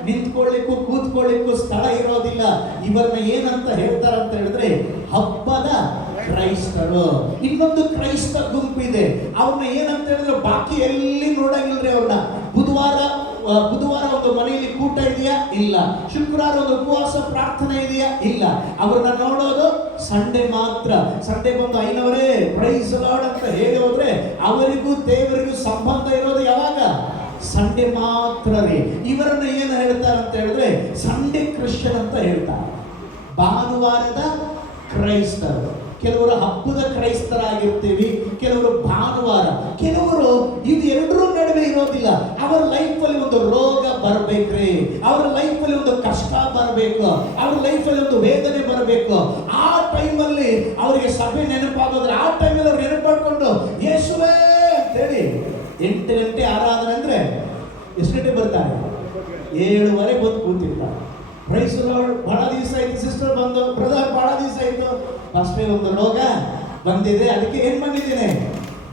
ನಿಂತ್ಕೊಳ್ಳಿಕ್ಕೂ ಕೂತ್ಕೊಳ್ಳಿಕ್ಕೂ ಸ್ಥಳ ಇರೋದಿಲ್ಲ. ಇವರನ್ನ ಏನಂತ ಹೇಳ್ತಾರಂತ ಹೇಳಿದ್ರೆ ಹಬ್ಬದ ಕ್ರೈಸ್ತರು. ಇನ್ನೊಂದು ಕ್ರೈಸ್ತ ಗುಂಪಿದೆ, ಅವ್ರನ್ನ ಏನಂತ ಹೇಳಿದ್ರೆ ಬಾಕಿ ಎಲ್ಲಿ ನೋಡಂಗಿಲ್ರಿ. ಅವ್ರನ್ನ ಬುಧವಾರ ಒಂದು ಮನೆಯಲ್ಲಿ ಕೂಟ ಇದೆಯಾ? ಇಲ್ಲ. ಶುಕ್ರವಾರ ಒಂದು ಉಪವಾಸ ಪ್ರಾರ್ಥನೆ ಇದೆಯಾ? ಇಲ್ಲ. ಅವ್ರನ್ನ ನೋಡೋದು ಸಂಡೇ ಮಾತ್ರ. ಸಂಡೇ ಬಂದು ಐನವರೇ ಪ್ರೈಸ್ ಲಾರ್ಡ್ ಅಂತ ಹೇಳಿ ಹೋದ್ರೆ ಅವರಿಗೂ ದೇವರಿಗೂ ಸಂಬಂಧ ಇರೋದು ಯಾವಾಗ? ಸಂಡೇ ಮಾತ್ರ ರೀ. ಇವರನ್ನ ಏನು ಹೇಳ್ತಾರೆ ಅಂತ ಹೇಳಿದ್ರೆ ಸಂಡೇ ಕ್ರಿಶ್ಚಿಯನ್ ಅಂತ ಹೇಳ್ತಾರೆ, ಭಾನುವಾರದ ಕ್ರೈಸ್ತರು. ಕೆಲವರು ಹಬ್ಬದ ಕ್ರೈಸ್ತರಾಗಿರ್ತೀವಿ, ಕೆಲವರು ಭಾನುವಾರ, ಕೆಲವರು ಇದು ಎರಡರ ನಡುವೆ ಇರೋದಿಲ್ಲ. ಅವರ ಲೈಫಲ್ಲಿ ಒಂದು ರೋಗ ಬರ್ಬೇಕ್ರಿ, ಅವರ ಲೈಫಲ್ಲಿ ಒಂದು ಕಷ್ಟ ಬರಬೇಕು, ಅವ್ರ ಲೈಫಲ್ಲಿ ಒಂದು ವೇದನೆ ಬರಬೇಕು. ಆ ಟೈಮಲ್ಲಿ ಅವರಿಗೆ ಸಭೆ ನೆನಪಾಗೋದ್ರೆ ಆ ಟೈಮಲ್ಲಿ ಅವ್ರು ನೆನಪು ಮಾಡ್ಕೊಂಡು ಯೇಸುವೇ ಅಂತೇಳಿ 8 ಗಂಟೆ ಆರಾಧನೆ ಅಂದ್ರೆ ಎಷ್ಟು ಗಂಟೆ ಬರ್ತಾರೆ? 7:30 ಬಂದು ಕೂತಿರ್ತಾರೆ. Praise Lord. ಬಹಳ ದಿವಸ ಆಯ್ತು ಸಿಸ್ಟರ್ ಬಂದು, ಬ್ರದರ್ ಬಹಳ ದಿವಸ ಆಯ್ತು, ಫಸ್ಟೇ ಒಂದು ರೋಗ ಬಂದಿದೆ, ಅದಕ್ಕೆ ಏನ್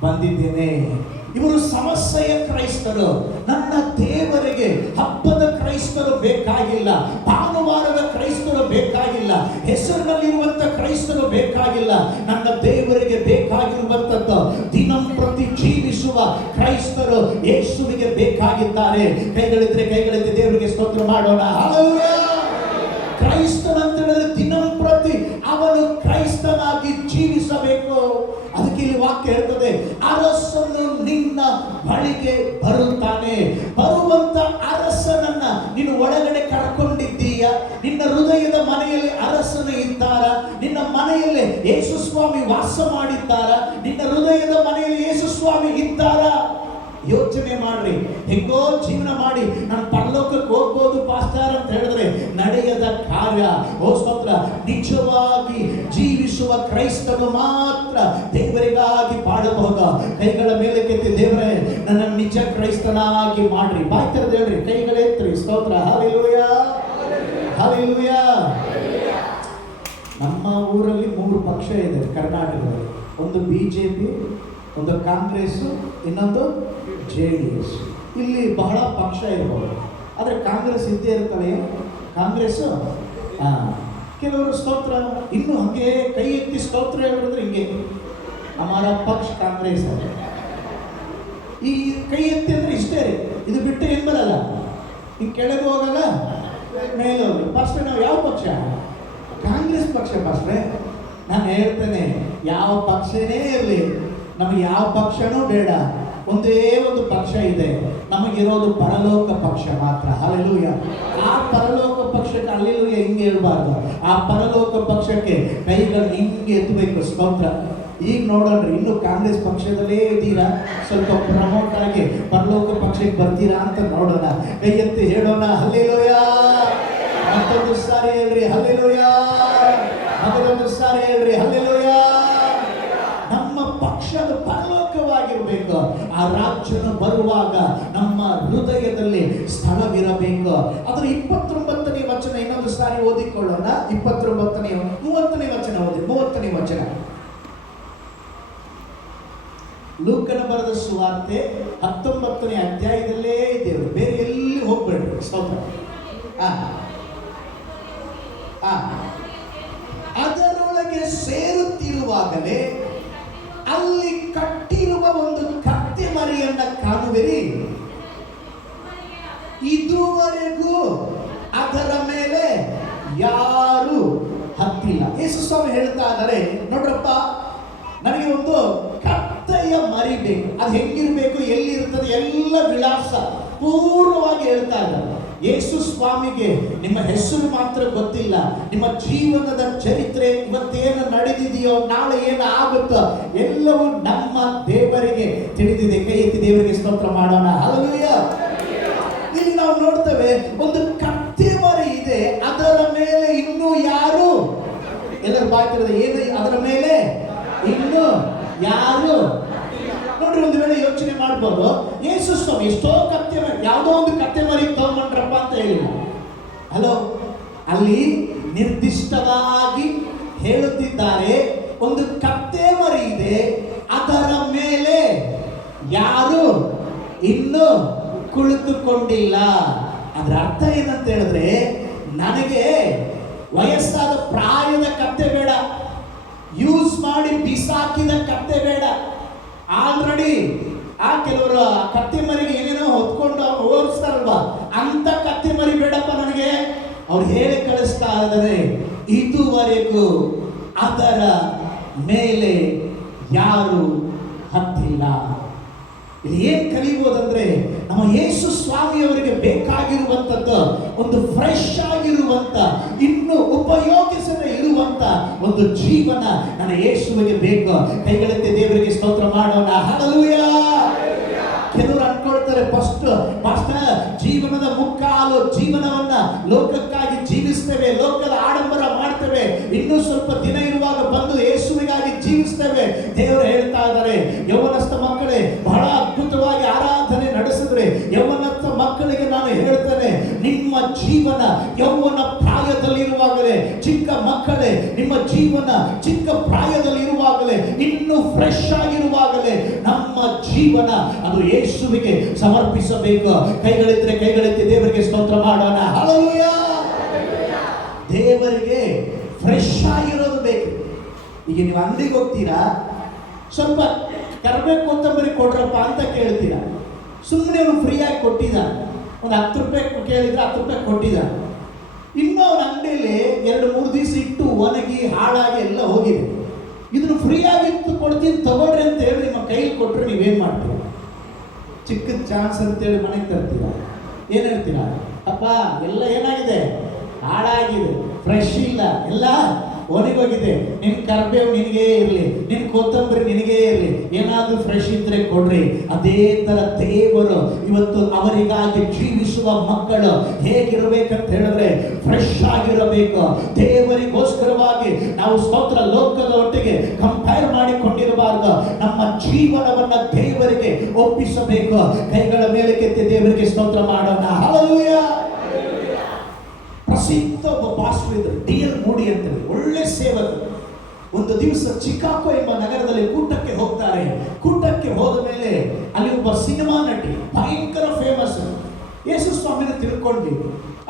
ಬಂದಿದ್ದೇನೆ. ಇವರು ಸಮಸ್ಯೆಯ ಕ್ರೈಸ್ತರು. ನನ್ನ ದೇವರಿಗೆ ಹಬ್ಬದ ಕ್ರೈಸ್ತರು ಬೇಕಾಗಿಲ್ಲ, ಭಾನುವಾರದ ಕ್ರೈಸ್ತರು ಬೇಕಾಗಿಲ್ಲ, ಹೆಸರಿನಲ್ಲಿರುವಂತ ಕ್ರೈಸ್ತರು ಬೇಕಾಗಿಲ್ಲ. ನನ್ನ ದೇವರಿಗೆ ಬೇಕಾಗಿರುವಂತದ್ದು ದಿನಂಪ್ರತಿ ಜೀವಿಸುವ ಕ್ರೈಸ್ತರು ಯೇಸುವಿಗೆ ಬೇಕಾಗಿದ್ದಾರೆ. ಕೈಗಳಿದ್ರೆ ಕೈಗಳಿದ್ರೆ ದೇವರಿಗೆ ಸ್ತೋತ್ರ ಮಾಡೋಣ. ಹಲ್ಲೆಲೂಯಾ. ಕ್ರೈಸ್ತನಂತ ಹೇಳಿದ್ರೆ ದಿನಂಪ್ರತಿ ಅವನು ಕ್ರೈಸ್ತನಾಗಿ ಜೀವಿಸಬೇಕು. ಅದಕ್ಕೆ ಇಲ್ಲಿ ವಾಕ್ಯ ಹೇಳ್ತದೆ, ಅರಸನು ನಿನ್ನ ಬಳಿಗೆ ಬರುತ್ತಾನೆ. ಬರುವಂತ ಅರಸನನ್ನ ನೀನು ಒಳಗಡೆ ಕರ್ಕೊಂಡಿದ್ದೀಯ? ನಿನ್ನ ಹೃದಯದ ಮನೆಯಲ್ಲಿ ಅರಸನು ಇದ್ದಾರ? ನಿನ್ನ ಮನೆಯಲ್ಲಿ ಯೇಸು ಸ್ವಾಮಿ ವಾಸ ಮಾಡಿದ್ದಾರ? ನಿನ್ನ ಹೃದಯದ ಮನೆಯಲ್ಲಿ ಯೇಸು ಸ್ವಾಮಿ ಇದ್ದಾರ? ಯೋಚನೆ ಮಾಡ್ರಿ. ಹೆಂಗೋ ಜೀವನ ಮಾಡಿ ನಾನು ಪರಲೋಕಕ್ಕೆ ಹೋಗ್ಬೋದು ಪಾಸ್ಟರ್ ಅಂತ ಹೇಳಿದ್ರೆ ನಡೆಯದ ಕಾರ್ಯ. ಸ್ತೋತ್ರ. ನಿಜವಾಗಿ ಜೀವಿಸುವ ಕ್ರೈಸ್ತನು ಮಾತ್ರ ದೇವರಿಗಾಗಿ ಬಾಳಬಹುದು. ಕೈಗಳ ಮೇಲೆ ಕೆತ್ತಿ, ದೇವರೇ ನನ್ನ ನಿಜ ಕ್ರೈಸ್ತನಾಗಿ ಮಾಡ್ರಿ. ಬಾಯ್ ತೆರೆದು ಹೇಳ್ರಿ, ಕೈಗಳೆತ್ರಿ. ಸ್ತೋತ್ರ. Hallelujah, hallelujah. ನಮ್ಮ ಊರಲ್ಲಿ 3 ಪಕ್ಷ ಇದೆ ಕರ್ನಾಟಕದಲ್ಲಿ. ಒಂದು BJP, ಒಂದು ಕಾಂಗ್ರೆಸ್, ಇನ್ನೊಂದು JDS. ಇಲ್ಲಿ ಬಹಳ ಪಕ್ಷ ಇರ್ಬೋದು, ಆದರೆ ಕಾಂಗ್ರೆಸ್ ಇದ್ದೇ ಇರ್ತವೆ. ಕಾಂಗ್ರೆಸ್ ಕೆಲವರು ಸ್ತೋತ್ರ ಇನ್ನು ಹಾಗೆ ಕೈ ಎತ್ತಿ ಸ್ತೋತ್ರ ಹೇಳಿದ್ರೆ ಹಿಂಗೆ ಹಮಾರ ಪಕ್ಷ ಕಾಂಗ್ರೆಸ್. ಈ ಕೈ ಎತ್ತಿ ಅಂದ್ರೆ ಇಷ್ಟೇ ರೀ, ಇದು ಬಿಟ್ಟು ಏನ್ ಬರಲ್ಲ. ಹಿಂಗೆ ಕೆಳಗೆ ಹೋಗಲ್ಲ, ಮೇಲೆ ಹೋಗಿ. ಫಸ್ಟ್ ನಾವು ಯಾವ ಪಕ್ಷ? ಕಾಂಗ್ರೆಸ್ ಪಕ್ಷ. ಫಸ್ಟ್ರೆ ನಾನು ಹೇಳ್ತೇನೆ, ಯಾವ ಪಕ್ಷನೇ ಇರಲಿ, ನಮಗೆ ಯಾವ ಪಕ್ಷನೂ ಬೇಡ. ಒಂದೇ ಒಂದು ಪಕ್ಷ ಇದೆ, ನಮಗಿರೋದು ಪರಲೋಕ ಪಕ್ಷ ಮಾತ್ರ. ಹಲ್ಲೆಲೂಯ. ಆ ಪರಲೋಕ ಪಕ್ಷಕ್ಕೆ ಹಲ್ಲೆಲೂಯ ಹಿಂಗೆ ಹೇಳ್ಬಾರ್ದು. ಆ ಪರಲೋಕ ಪಕ್ಷಕ್ಕೆ ಕೈಗಳು ಹಿಂಗೆ ಎತ್ತಬೇಕು. ಸ್ತೋತ್ರ. ಈಗ ನೋಡೋಣ್ರಿ, ಇನ್ನು ಕಾಂಗ್ರೆಸ್ ಪಕ್ಷದಲ್ಲೇ ಇದ್ದೀರಾ, ಸ್ವಲ್ಪ ಪ್ರಮೋಟ್ ಆಗಿ ಪರಲೋಕ ಪಕ್ಷಕ್ಕೆ ಬರ್ತೀರಾ ಅಂತ ನೋಡೋಣ. ಕೈ ಎತ್ತಿ ಹೇಳೋಣ ಹಲ್ಲೆಲೂಯ. ಮತ್ತೊಂದು ಸಾರಿ ಹೇಳ್ರಿ ಹಲ್ಲೆಲೂಯ. ಮತ್ತೊಂದು ಸಾರಿ ಹೇಳ್ರಿ ಹಲ್ಲೆಲೂಯ. ನಮ್ಮ ಪಕ್ಷದ ಪರಲೋಕವಾಗಿರ್ಬೇಕು. ಆ ರಾಜ್ಯನ ಬರುವಾಗ ನಮ್ಮ ಹೃದಯದಲ್ಲಿ ಸ್ಥಳವಿರಬೇಕು. ಅದರ 29ನೇ ವಚನ ಇನ್ನೊಂದು ಸಾರಿ ಓದಿಕೊಳ್ಳೋಣ. 29ನೇ 30ನೇ ವಚನ ಓದಿ. 30ನೇ ವಚನ ಲೂಕನ ಬರೆದ ಸುವಾರ್ತೆ 19ನೇ ಅಧ್ಯಾಯದಲ್ಲೇ ಇದ್ದೇವೆ, ಬೇರೆ ಎಲ್ಲಿ ಹೋಗ್ಬೇಡ್ರಿ. ಸ್ತೋತ್ರ. ಅದರೊಳಗೆ ಸೇರುತ್ತಿರುವಾಗಲೇ ಅಲ್ಲಿ ಕಟ್ಟಿರುವ ಒಂದು ಕತ್ತೆ ಮರಿಯನ್ನ ಕಾಣುವಿರಿ. ಇದುವರೆಗೂ ಅದರ ಮೇಲೆ ಯಾರು ಹತ್ತಿಲ್ಲ. ಯೇಸು ಸ್ವಾಮಿ ಹೇಳ್ತಾ ಇದ್ದಾರೆ, ನೋಡ್ರಪ್ಪ, ನನಗೆ ಒಂದು ಕತ್ತೆಯ ಮರಿ ಬೇಕು. ಅದು ಹೆಂಗಿರ್ಬೇಕು, ಎಲ್ಲಿರ್ತದೆ, ಎಲ್ಲ ವಿಳಾಸ ಪೂರ್ಣವಾಗಿ ಹೇಳ್ತಾ ಇದ್ದಾರೆ. ಯೇಸು ಸ್ವಾಮಿಗೆ ನಿಮ್ಮ ಹೆಸರು ಮಾತ್ರ ಗೊತ್ತಿಲ್ಲ, ನಿಮ್ಮ ಜೀವನದ ಚರಿತ್ರೆ ಇವತ್ತೇನು ನಡೆದಿದೆಯೋ ನಾಳೆ ಏನು ಆಗುತ್ತೋ ಎಲ್ಲವೂ ನಮ್ಮ ದೇವರಿಗೆ ತಿಳಿದಿದೆ. ಕೈ ಎತ್ತಿ ದೇವರಿಗೆ ಸ್ತೋತ್ರ ಮಾಡೋಣ. ಹಲ್ಲೆಲೂಯ. ಇಲ್ಲಿ ನಾವು ನೋಡ್ತೇವೆ, ಒಂದು ಕತ್ತೆ ಮರಿ ಇದೆ, ಅದರ ಮೇಲೆ ಇನ್ನೂ ಯಾರು, ಎಲ್ಲರೂ ಬಾಯ್ತಿರೋದು ಏನು, ಅದರ ಮೇಲೆ ಇನ್ನು ಯಾರು. ನೋಡ್ರಿ, ಒಂದು ವೇಳೆ ಯೋಚನೆ ಮಾಡ್ಬೋದು, ಯೇಸು ಸ್ವಾಮಿ ಎಷ್ಟೋ ಕತ್ತೆ ಮರಿ, ಯಾವುದೋ ಒಂದು ಕತ್ತೆ ಮರಿ ತಗೊಂಡ್ರಪ್ಪ ಅಂತ ಹೇಳಿಲ್ಲ. ಹಲೋ, ಅಲ್ಲಿ ನಿರ್ದಿಷ್ಟವಾಗಿ ಹೇಳುತ್ತಿದ್ದಾರೆ, ಒಂದು ಕತ್ತೆ ಮರಿ ಇದೆ, ಅದರ ಮೇಲೆ ಯಾರು ಇನ್ನು ಕುಳಿತುಕೊಂಡಿಲ್ಲ. ಅದರ ಅರ್ಥ ಏನಂತ ಹೇಳಿದ್ರೆ, ನನಗೆ ವಯಸ್ಸಾದ ಪ್ರಾಯದ ಕತ್ತೆ ಬೇಡ, ಯೂಸ್ ಮಾಡಿ ಬಿಸಾಕಿದ ಕತ್ತೆ ಬೇಡ. ಆಲ್ರೆಡಿ ಕೆಲವರು ಕತ್ತೆ ಮರಿಗೆ ಏನೇನೋ ಹೊತ್ಕೊಂಡು ಓಡಿಸ್ತಾರಲ್ವಾ, ಅಂತ ಕತ್ತೆ ಮರಿ ಬೇಡಪ್ಪ ನನಗೆ. ಅವ್ರು ಹೇಳಿ ಕಳಿಸ್ತಾ ಇದ್ದಾರೆ, ಇದುವರೆಗೂ ಅದರ ಮೇಲೆ ಯಾರು ಹತ್ತಿಲ್ಲ. ಇಲ್ಲಿ ಏನ್ ಕಲಿಬಹುದಂದ್ರೆ, ನಮ್ಮ ಯೇಸು ಸ್ವಾಮಿಯವರಿಗೆ ಬೇಕಾಗಿರುವಂತದ್ದು ಒಂದು ಫ್ರೆಶ್ ಆಗಿರುವಂತ, ಇನ್ನು ಉಪಯೋಗಿಸದೆ ಇರುವಂತ ಒಂದು ಜೀವನ ನನ್ನ ಯೇಸುವಿಗೆ ಬೇಕು. ಕೈಗಳೆತ್ತಿ ದೇವರಿಗೆ ಸ್ತೋತ್ರ ಮಾಡೋಣ. ಹಲ್ಲೆಲೂಯ. ಕೆಲವರು ಅನ್ಕೊಳ್ತಾರೆ, ಫಸ್ಟ್ ಮಾಸ್ಟರ್ ಜೀವನದ ಮುಕ್ಕಾಲು ಜೀವನವನ್ನ ಲೋಕಕ್ಕಾಗಿ ಜೀವಿಸ್ತೇವೆ, ಲೋಕದ ಆಡಂಬರ ಮಾಡ್ತೇವೆ, ಇನ್ನೂ ಸ್ವಲ್ಪ ದಿನ ಇರುವಾಗ ಬಂದು ಯೇಸುವಿಗಾಗಿ ಜೀವಿಸ್ತೇವೆ. ದೇವರು ಹೇಳ್ತಾ ಇದ್ದಾರೆ, ಯೌವನಸ್ಥ ಮಕ್ಕಳೇ ಬಹಳ ಅದ್ಭುತವಾಗಿ ಆರಾಧನೆ ನಡೆಸಿದ್ರೆ, ಯೌವನಸ್ಥ ಮಕ್ಕಳಿಗೆ ನಾನು ಹೇಳ್ತೇನೆ, ನಿಮ್ಮ ಜೀವನ ಯೌವನ ಪ್ರಾಯದಲ್ಲಿರುವಾಗಲೇ, ಚಿಕ್ಕ ಮಕ್ಕಳೇ ನಿಮ್ಮ ಜೀವನ ಚಿಕ್ಕ ಪ್ರಾಯದಲ್ಲಿರುವಾಗಲೇ, ಇನ್ನು ಫ್ರೆಶ್ ಆಗಿರುವಾಗಲೇ ನಮ್ಮ ಜೀವನ ಅದು ಯೇಸುವಿಗೆ ಸಮರ್ಪಿಸಬೇಕು. ಕೈಗಳಿದ್ರೆ ಕೈಗಳೆತ್ತಿ ದೇವರಿಗೆ ಸ್ತೋತ್ರ ಮಾಡೋಣ. ಹಲ್ಲೆಲೂಯ. ದೇವರಿಗೆ ಫ್ರೆಶ್ ಆಗಿರೋದು ಬೇಕು. ಈಗ ನೀವು ಅಂಗಡಿಗೆ ಹೋಗ್ತೀರಾ, ಸ್ವಲ್ಪ ಕರ್ಬೇವು ಕೊತ್ತಂಬರಿ ಕೊಡ್ರಪ್ಪ ಅಂತ ಕೇಳ್ತೀರಾ, ಸುಮ್ಮನೆ ಅವನು ಫ್ರೀಯಾಗಿ ಕೊಟ್ಟಿದ್ದ, ಒಂದು 10 ರೂಪಾಯಿ ಕೇಳಿದ್ರೆ 10 ರೂಪಾಯಿ ಕೊಟ್ಟಿದ್ದ. ಇನ್ನೂ ಅವನ ಅಂಗಡಿಯಲ್ಲಿ 2-3 ದಿವಸ ಇಟ್ಟು ಒಣಗಿ ಹಾಳಾಗಿ ಎಲ್ಲ ಹೋಗಿದೆ. ಇದನ್ನು ಫ್ರೀಯಾಗಿ ಕೊಡ್ತೀನಿ ತಗೊಳ್ರಿ ಅಂತ ಹೇಳಿ ನಿಮ್ಮ ಕೈಲಿ ಕೊಟ್ಟರೆ ನೀವೇನು ಮಾಡ್ತೀರ? ಚಿಕ್ಕದ ಚಾನ್ಸ್ ಅಂತೇಳಿ ಮನೆಗೆ ತರ್ತೀರ. ಏನು ಹೇಳ್ತೀರಾ? ಅಪ್ಪ ಎಲ್ಲ ಏನಾಗಿದೆ, ಹಾಳಾಗಿದೆ, ಫ್ರೆಶ್ ಇಲ್ಲ, ಎಲ್ಲ ಒಣಗೋಗಿದೆ, ನಿನ್ನ ಕರ್ಬೇವು ನಿನಗೇ ಇರಲಿ, ನಿನ್ನ ಕೊತ್ತಂಬರಿ ನಿನಗೇ ಇರಲಿ, ಏನಾದರೂ ಫ್ರೆಶ್ ಇದ್ರೆ ಕೊಡ್ರಿ. ಅದೇ ತರ ದೇವರು ಇವತ್ತು ಅವರಿಗಾಗಿ ಜೀವಿಸುವ ಮಕ್ಕಳು ಹೇಗಿರಬೇಕಂತ ಹೇಳಿದ್ರೆ ಫ್ರೆಶ್ ಆಗಿರಬೇಕು. ದೇವರಿಗೋಸ್ಕರವಾಗಿ ನಾವು ಸ್ತೋತ್ರ ಲೋಕದ ಒಟ್ಟಿಗೆ ಕಂಪೇರ್ ಮಾಡಿಕೊಂಡಿರಬಾರ್ದು. ನಮ್ಮ ಜೀವನವನ್ನ ದೇವರಿಗೆ ಒಪ್ಪಿಸಬೇಕು. ಕೈಗಳ ಮೇಲೆ ಕೆತ್ತಿ ದೇವರಿಗೆ ಸ್ತೋತ್ರ ಮಾಡೋಣ. ಹಲ್ಲೆಲೂಯ. ಪ್ರಸಿದ್ಧ ಒಬ್ಬ ಪಾಸ್ಟರ್ ಇದ್ದರು, ಡಿ.ಎಲ್. ಮೂಡಿ ಅಂತೇಳಿ, ಒಳ್ಳೆ ಸೇವಕರು. ಒಂದು ದಿವಸ ಚಿಕಾಗೋ ಎಂಬ ನಗರದಲ್ಲಿ ಕೂಟಕ್ಕೆ ಹೋಗ್ತಾರೆ. ಕೂಟಕ್ಕೆ ಹೋದ ಮೇಲೆ ಅಲ್ಲಿ ಒಬ್ಬ ಸಿನಿಮಾ ನಟಿ ಭಯಂಕರ ಫೇಮಸ್, ಯೇಸು ಸ್ವಾಮಿನ ತಿಳ್ಕೊಂಡ್ವಿ.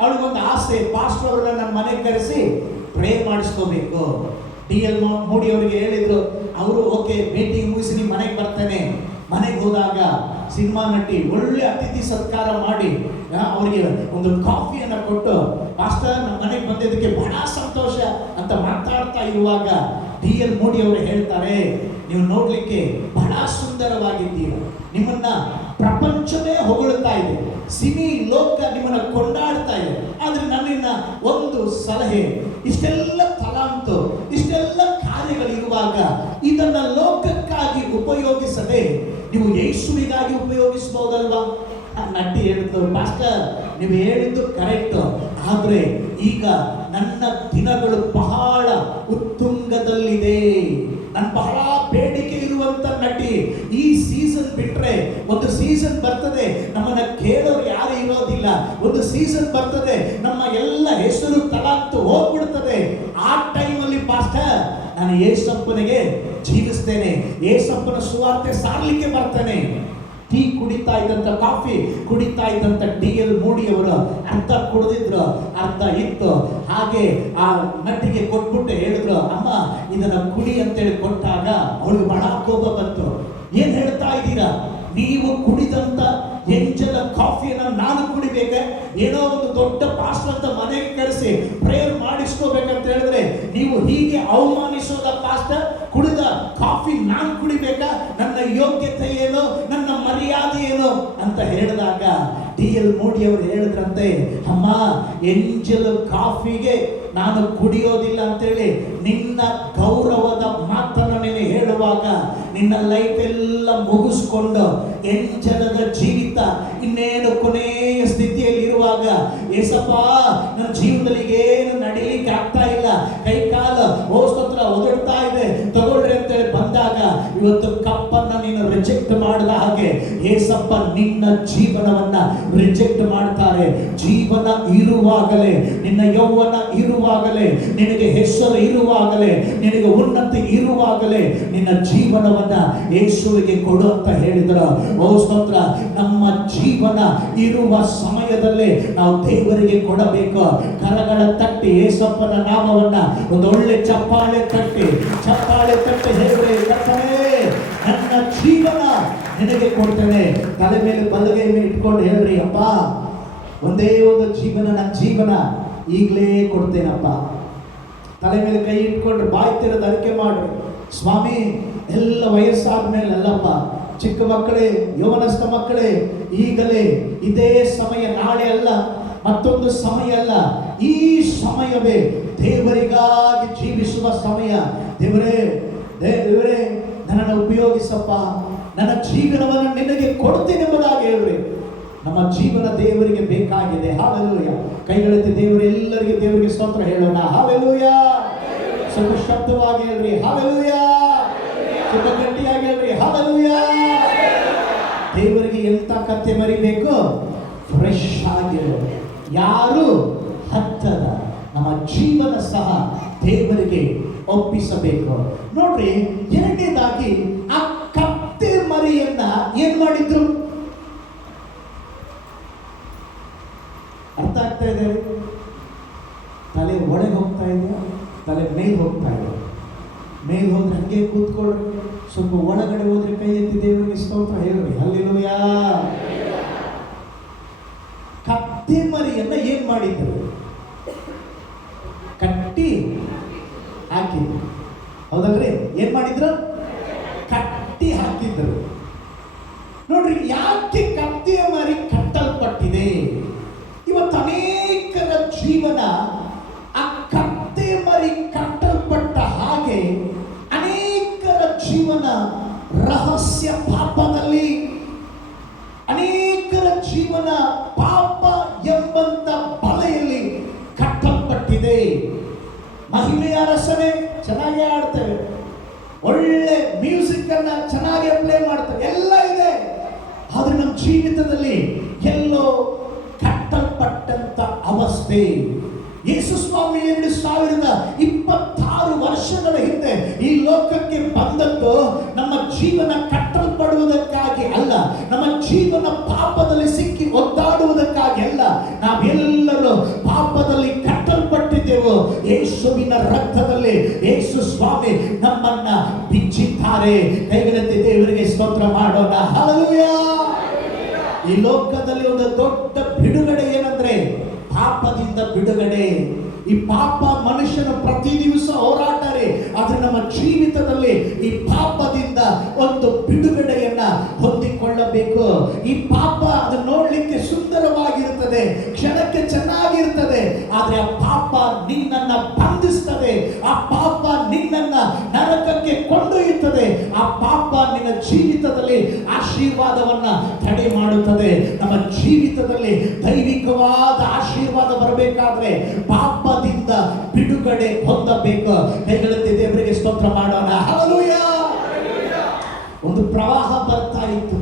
ಅವಳಿಗೊಂದು ಆಸೆ, ಪಾಸ್ಟರ್ ಅವರನ್ನ ನನ್ನ ಮನೆಗೆ ಕರೆಸಿ ಪ್ರೇಯರ್ ಮಾಡಿಸ್ಕೋಬೇಕು. ಡಿ.ಎಲ್. ಮೂಡಿ ಅವರಿಗೆ ಹೇಳಿದ್ರು. ಅವರು ಓಕೆ, ಮೀಟಿಂಗ್ ಮುಗಿಸಿ ನಿಮ್ಮ ಮನೆಗೆ ಬರ್ತೇನೆ. ಮನೆಗೆ ಹೋದಾಗ ಸಿನಿಮಾ ನಟಿ ಒಳ್ಳೆ ಅತಿಥಿ ಸತ್ಕಾರ ಮಾಡಿ ಅವರಿಗೆ ಒಂದು ಕಾಫಿಯನ್ನು ಕೊಟ್ಟು, ಮಾಸ್ಟರ್ ನಮ್ಮ ಮನೆಗೆ ಬಂದಿದ್ದಕ್ಕೆ ಬಹಳ ಸಂತೋಷ ಅಂತ ಮಾತಾಡ್ತಾ ಇರುವಾಗ ಡಿ.ಎಲ್. ಮೂಡಿ ಅವರು ಹೇಳ್ತಾರೆ, ನೀವು ನೋಡ್ಲಿಕ್ಕೆ ಬಹಳ ಸುಂದರವಾಗಿದ್ದೀರ, ನಿಮ್ಮನ್ನ ಪ್ರಪಂಚವೇ ಹೊಗಳುತ್ತಾ ಇದೆ, ಸಿನಿ ಲೋಕ ನಿಮ್ಮನ್ನ ಕೊಂಡಾಡ್ತಾ ಇದೆ. ಆದ್ರೆ ನನ್ನಿನ್ನ ಒಂದು ಸಲಹೆ, ಇಷ್ಟೆಲ್ಲ ತಲಾಂತು, ಇಷ್ಟೆಲ್ಲ ಕಾರ್ಯಗಳಿರುವಾಗ ಇದನ್ನ ಲೋಕಕ್ಕಾಗಿ ಉಪಯೋಗಿಸದೆ ನೀವು ಯೇಸುವಿಗಾಗಿ ಉಪಯೋಗಿಸಬಹುದಲ್ವಾ? ನಟಿ ಹೇಳಿದ್ರು, ಮಾಸ್ಟರ್ ನೀವು ಹೇಳಿದ್ದು ಕರೆಕ್ಟ್, ಆದ್ರೆ ಈಗ ನನ್ನ ದಿನಗಳು ಬಹಳ ಉತ್ತುಂಗದಲ್ಲಿದೆ, ನನ್ನ ಬಹಳ ಬೇಡಿಕೆ ಇರುವಂತ ನಟಿ. ಈ ಸೀಸನ್ ಬಿಟ್ರೆ ಒಂದು ಸೀಸನ್ ಬರ್ತದೆ, ನಮ್ಮನ್ನ ಕೇಳೋರು ಯಾರು ಇರೋದಿಲ್ಲ. ಒಂದು ಸೀಸನ್ ಬರ್ತದೆ, ನಮ್ಮ ಎಲ್ಲ ಹೆಸರು ತಲಾಂತು ಹೋಗ್ಬಿಡ್ತದೆ. ಆ ಟೈಮಲ್ಲಿ ಪಾಸ್ಟರ್ ನಾನು ಯೇಸಪ್ಪನಿಗೆ ಜೀವಿಸ್ತೇನೆ, ಯೇಸಪ್ಪನ ಸುವಾರ್ತೆ ಸಾರಲಿಕ್ಕೆ ಬರ್ತೇನೆ. ಟೀ ಕುಡಿತಾ ಇದ್ದಂತ, ಕಾಫಿ ಕುಡಿತಾ ಇದ್ದಂತ ಡಿ.ಎಲ್. ಮೂಡಿ ಅವರು ಅರ್ಧ ಕುಡಿದಿದ್ರು, ಅರ್ಧ ಇತ್ತು. ಹಾಗೆ ಆ ನಟಿಗೆ ಕೊಟ್ಬಿಟ್ಟು ಹೇಳಿದ್ರು, ಅಮ್ಮ ಇದನ್ನ ಕುಡಿ ಅಂತೇಳಿ ಕೊಟ್ಟಾಗ ಅವಳಿಗೆ ಬಹಳ ಕೋಪ ಬಂತು. ಏನ್ ಹೇಳ್ತಾ ಇದ್ದೀರಾ, ನೀವು ಕುಡಿದಂತ ಎಂಜಲ ಕಾಫಿಯನ್ನು ನಾನು ಕುಡಿಬೇಕೆ? ಏನೋ ಒಂದು ದೊಡ್ಡ ಪಾಸ್ಟರ್ ಅಂತ ಮನೆಗೆ ಕರೆಸಿ ಪ್ರೇಯರ್ ಮಾಡಿಸ್ಕೋಬೇಕಂತ ಹೇಳಿದ್ರೆ ನೀವು ಹೀಗೆ ಅವಮಾನಿಸೋದ ಪಾಸ್ಟರ್? ಕುಡಿದ ಕಾಫಿ ನಾನು ಕುಡಿಬೇಕಾ? ನನ್ನ ಯೋಗ್ಯತೆ ಏನು, ನನ್ನ ಮರ್ಯಾದೆ ಏನು ಅಂತ ಹೇಳಿದಾಗ ಡಿ ಡಿ.ಎಲ್. ಮೋಡಿ ಅವರು ಹೇಳಿದ್ರಂತೆ, ಅಮ್ಮ ಎಂಜಲ್ ಕಾಫಿಗೆ ನಾನು ಕುಡಿಯೋದಿಲ್ಲ ಅಂತೇಳಿ ನಿನ್ನ ಗೌರವದ ಮಾತನ್ನು ನೀನು ಹೇಳುವಾಗ ನಿನ್ನ ಲೈಫ್ ಎಲ್ಲ ಮುಗಿಸ್ಕೊಂಡು ಎಂಜಲದ ಜೀವಿತ ಇನ್ನೇನು ಕೊನೆಯ ಸ್ಥಿತಿಯಲ್ಲಿ ಇರುವಾಗ, ಏಸಪ್ಪ ನನ್ನ ಜೀವನದಲ್ಲಿ ಏನು ನಡೀಲಿಕ್ಕೆ ಆಗ್ತಾ ಇಲ್ಲ, ಕೈ ಕಾಲು ಸ್ತೋತ್ರ ಒದಡ್ತಾ ಇದೆ, ತಗೊಳ್ರಿ ಅಂತೇಳಿ ಬಂದಾಗ ಇವತ್ತು ಕಪ್ಪನ್ನ ನೀನು ರಿಜೆಕ್ಟ್ ಮಾಡಿದ ಹಾಗೆ ಏಸಪ್ಪ ನಿನ್ನ ಜೀವನವನ್ನ ರಿಜೆಕ್ಟ್ ಮಾಡ್ತಾರೆ. ಜೀವನ ಇರುವಾಗಲೇ, ನಿನ್ನ ಯೌವನ ಇರುವಾಗಲೇ, ನಿನಗೆ ಹೆಸರು ಇರುವಾಗಲೇ, ನಿನಗೆ ಉನ್ನತಿ ಇರುವಾಗಲೇ ನಿನ್ನ ಜೀವನವನ್ನ ಯೇಸುವಿಗೆ ಕೊಡು ಅಂತ ಹೇಳಿದರು. ಸ್ತೋತ್ರ. ನಮ್ಮ ಜೀವನ ಇರುವ ಸಮಯದಲ್ಲೇ ನಾವು ದೇವರಿಗೆ ಕೊಡಬೇಕು. ಕರಗಳ ತಟ್ಟಿ ಯೇಸಪ್ಪನ ನಾಮವನ್ನ ಒಂದು ಒಳ್ಳೆ ಚಪ್ಪಾಳೆ ತಟ್ಟಿ ಹೇಳಿದ್ರೆ, ಕರ್ತನೇ ನನ್ನ ಜೀವನ ನಿನಗೆ ಕೊಡ್ತೇನೆ. ತಲೆ ಮೇಲೆ ಬಲಗೈ ಮೇಲೆ ಇಟ್ಕೊಂಡು ಹೇಳ್ರಿ, ಅಪ್ಪ ಒಂದೇ ಒಂದು ಜೀವನ, ನನ್ನ ಜೀವನ ಈಗಲೇ ಕೊಡ್ತೇನಪ್ಪ. ತಲೆ ಮೇಲೆ ಕೈ ಇಟ್ಕೊಂಡ್ರೆ ಬಾಯಿ ತೆರೆದು ಅರಿಕೆ ಮಾಡ್ರಿ, ಸ್ವಾಮಿ ಎಲ್ಲ ವಯಸ್ಸಾದ ಮೇಲೆ ಅಲ್ಲಪ್ಪ, ಚಿಕ್ಕ ಮಕ್ಕಳೇ, ಯೌವನಸ್ಥ ಮಕ್ಕಳೇ, ಈಗಲೇ ಇದೇ ಸಮಯ, ನಾಳೆ ಅಲ್ಲ, ಮತ್ತೊಂದು ಸಮಯ ಅಲ್ಲ, ಈ ಸಮಯವೇ ದೇವರಿಗಾಗಿ ಜೀವಿಸುವ ಸಮಯ. ದೇವರೇ ನನ್ನನ್ನು ಉಪಯೋಗಿಸಪ್ಪ, ನನ್ನ ಜೀವನವನ್ನು ನಿನಗೆ ಕೊಡ್ತೀನಿ ಎಂಬುದಾಗಿ ಹೇಳ್ರಿ. ನಮ್ಮ ಜೀವನ ದೇವರಿಗೆ ಬೇಕಾಗಿದೆ. ಹಾಲೆಲೂಯ. ಕೈಗಳೆತ್ತಿ ದೇವರಿಗೆ ಸ್ತೋತ್ರ ಹೇಳೋಣ. ಹಾಲೆಲೂಯ. ಸ್ವಲ್ಪ ಶಬ್ದವಾಗಿ ಹೇಳ್ರಿ, ಹಾಲೆಲೂಯ. ಸ್ವಲ್ಪ ಗಟ್ಟಿಯಾಗಿ ಹೇಳ್ರಿ, ಹಾಲೆಲೂಯ. ದೇವರಿಗೆ ಎಂತ ಕತ್ತೆ ಮರಿಬೇಕು? ಫ್ರೆಶ್ ಆಗಿರೋ, ಯಾರು ಹತ್ತದ ನಮ್ಮ ಜೀವನ ಸಹ ದೇವರಿಗೆ ಒಪ್ಪಿಸಬೇಕು. ನೋಡ್ರಿ, ಎರಡನೇದಾಗಿ ಆ ಕತ್ತೆ ಮರಿಯನ್ನ ಏನ್ ಮಾಡಿದ್ರು? ಅರ್ಥ ಆಗ್ತಾ ಇದೆ? ತಲೆ ಒಳಗೆ ಹೋಗ್ತಾ ಇದೆಯಾ, ತಲೆ ಮೇಲೆ ಹೋಗ್ತಾ ಇದೆ? ಮೇಲೆ ಹೋದ್ರೆ ಹಂಗೆ ಕೂತ್ಕೊಳ್ಳಿ, ಸ್ವಲ್ಪ ಒಳಗಡೆ ಹೋದ್ರೆ ಕೈ ಎತ್ತಿ ದೇವರಿಗೆ ಸ್ತೋತ್ರ ಹೇಳ್ರಿ, ಹಲ್ಲೆಲೂಯಾ. ಕತ್ತೆ ಮರಿಯನ್ನ ಏನ್ ಮಾಡಿದ್ರು? ಕಟ್ಟಿ ಹಾಕಿದ್ರು. ಹೌದಲ್ರಿ? ಏನ್ ಮಾಡಿದ್ರು? ಕಟ್ಟಿ ಹಾಕಿದ್ರು. ನೋಡ್ರಿ, ಯಾಕೆ ಕತ್ತೆಯ ಮರಿ ಕಟ್ಟಲ್ಪಟ್ಟಿದೆ? ಇವತ್ತು ಅನೇಕರ ಜೀವನ ಆ ಕತ್ತೆ ಮರಿ ಕಟ್ಟಲ್ಪಟ್ಟ ಹಾಗೆ ಅನೇಕರ ಜೀವನ ರಹಸ್ಯ ಪಾಪದಲ್ಲಿ, ಅನೇಕರ ಜೀವನ ಪಾಪ ಎಂಬಂತ ಬಲೆಯಲ್ಲಿ ಕಟ್ಟಲ್ಪಟ್ಟಿದೆ. ಮಹಿಮೆಯ ರಸನೆ ಚೆನ್ನಾಗಿ ಆಡ್ತೇವೆ, ಒಳ್ಳೆ ಮ್ಯೂಸಿಕ್ ಅನ್ನ ಚೆನ್ನಾಗಿ ಪ್ಲೇ ಮಾಡ್ತೇವೆ, ಎಲ್ಲ ಇದೆ. ಆದ್ರೆ ನಮ್ಮ ಜೀವಿತದಲ್ಲಿ ಎಲ್ಲೋ ಕಟ್ಟಲ್ಪಟ್ಟಂತ ಅವಸ್ಥೆ. ಯೇಸು ಸ್ವಾಮಿ 2026 ವರ್ಷಗಳ ಹಿಂದೆ ಈ ಲೋಕಕ್ಕೆ ಬಂದದ್ದು ನಮ್ಮ ಜೀವನ ಕಟ್ಟಲ್ಪಡುವುದಕ್ಕಾಗಿ ಅಲ್ಲ, ನಮ್ಮ ಜೀವನ ಪಾಪದಲ್ಲಿ ಸಿಕ್ಕಿ ಒದ್ದಾಡುವುದಕ್ಕಾಗಿ ಅಲ್ಲ. ನಾವೆಲ್ಲರೂ ಪಾಪದಲ್ಲಿ ಕಟ್ಟಲ್ಪಟ್ಟಿದ್ದೆವು. ಯೇಸುವಿನ ರಕ್ತದಲ್ಲಿ ಯೇಸು ಸ್ವಾಮಿ ನಮ್ಮನ್ನ ಬಿಚ್ಚಿದ್ದಾರೆ. ಕೈಗಳೆತ್ತಿ ದೇವರಿಗೆ ಸ್ತೋತ್ರ ಮಾಡೋಣ. ಹಲ್ಲೆಲೂಯಾ. ಈ ಲೋಕದಲ್ಲಿ ಒಂದು ದೊಡ್ಡ ಬಿಡುಗಡೆ ಏನಂದ್ರೆ ಪಾಪದಿಂದ ಬಿಡುಗಡೆ. ಈ ಪಾಪ ಮನುಷ್ಯನ ಪ್ರತಿ ದಿವಸ ಹೋರಾಟರೇ, ಆದ್ರೆ ನಮ್ಮ ಜೀವಿತದಲ್ಲಿ ಈ ಪಾಪದಿಂದ ಒಂದು ಬಿಡುಗಡೆಯನ್ನ ಹೊಂದಿಕೊಳ್ಳಬೇಕು. ಈ ಪಾಪ ಅದು ನೋಡ್ಲಿಕ್ಕೆ ಸುಂದರವಾಗಿರುತ್ತದೆ, ಕ್ಷಣಕ್ಕೆ ಚೆನ್ನಾಗಿರ್ತದೆ, ಆದ್ರೆ ಆ ಪಾಪ ನಿನ್ನನ್ನ ಬಂಧಿಸ್ತದೆ. ಆ ಪಾಪ ನಿನ್ನನ್ನ ನರಕಕ್ಕೆ ಕೊಂಡೊಯ್ಯುತ್ತದೆ. ಆ ಪಾಪ ನಿನ್ನ ಜೀವಿತದಲ್ಲಿ ಆಶೀರ್ವಾದವನ್ನ ತಡೆ ಮಾಡುತ್ತದೆ. ನಮ್ಮ ಜೀವಿತದಲ್ಲಿ ದೈವಿಕವಾದ ಆಶೀರ್ವಾದ ಬರಬೇಕಾದ್ರೆ ಪಾಪದಿಂದ ಬಿಡುಗಡೆ ಹೊಂದಬೇಕು. ಕೈಗಳೆತ್ತಿ ದೇವರಿಗೆ ಸ್ತೋತ್ರ ಮಾಡೋಣ. ಹಲ್ಲೆಲೂಯಾ. ಒಂದು ಪ್ರವಾಹ ಬರ್ತಾ ಇತ್ತು.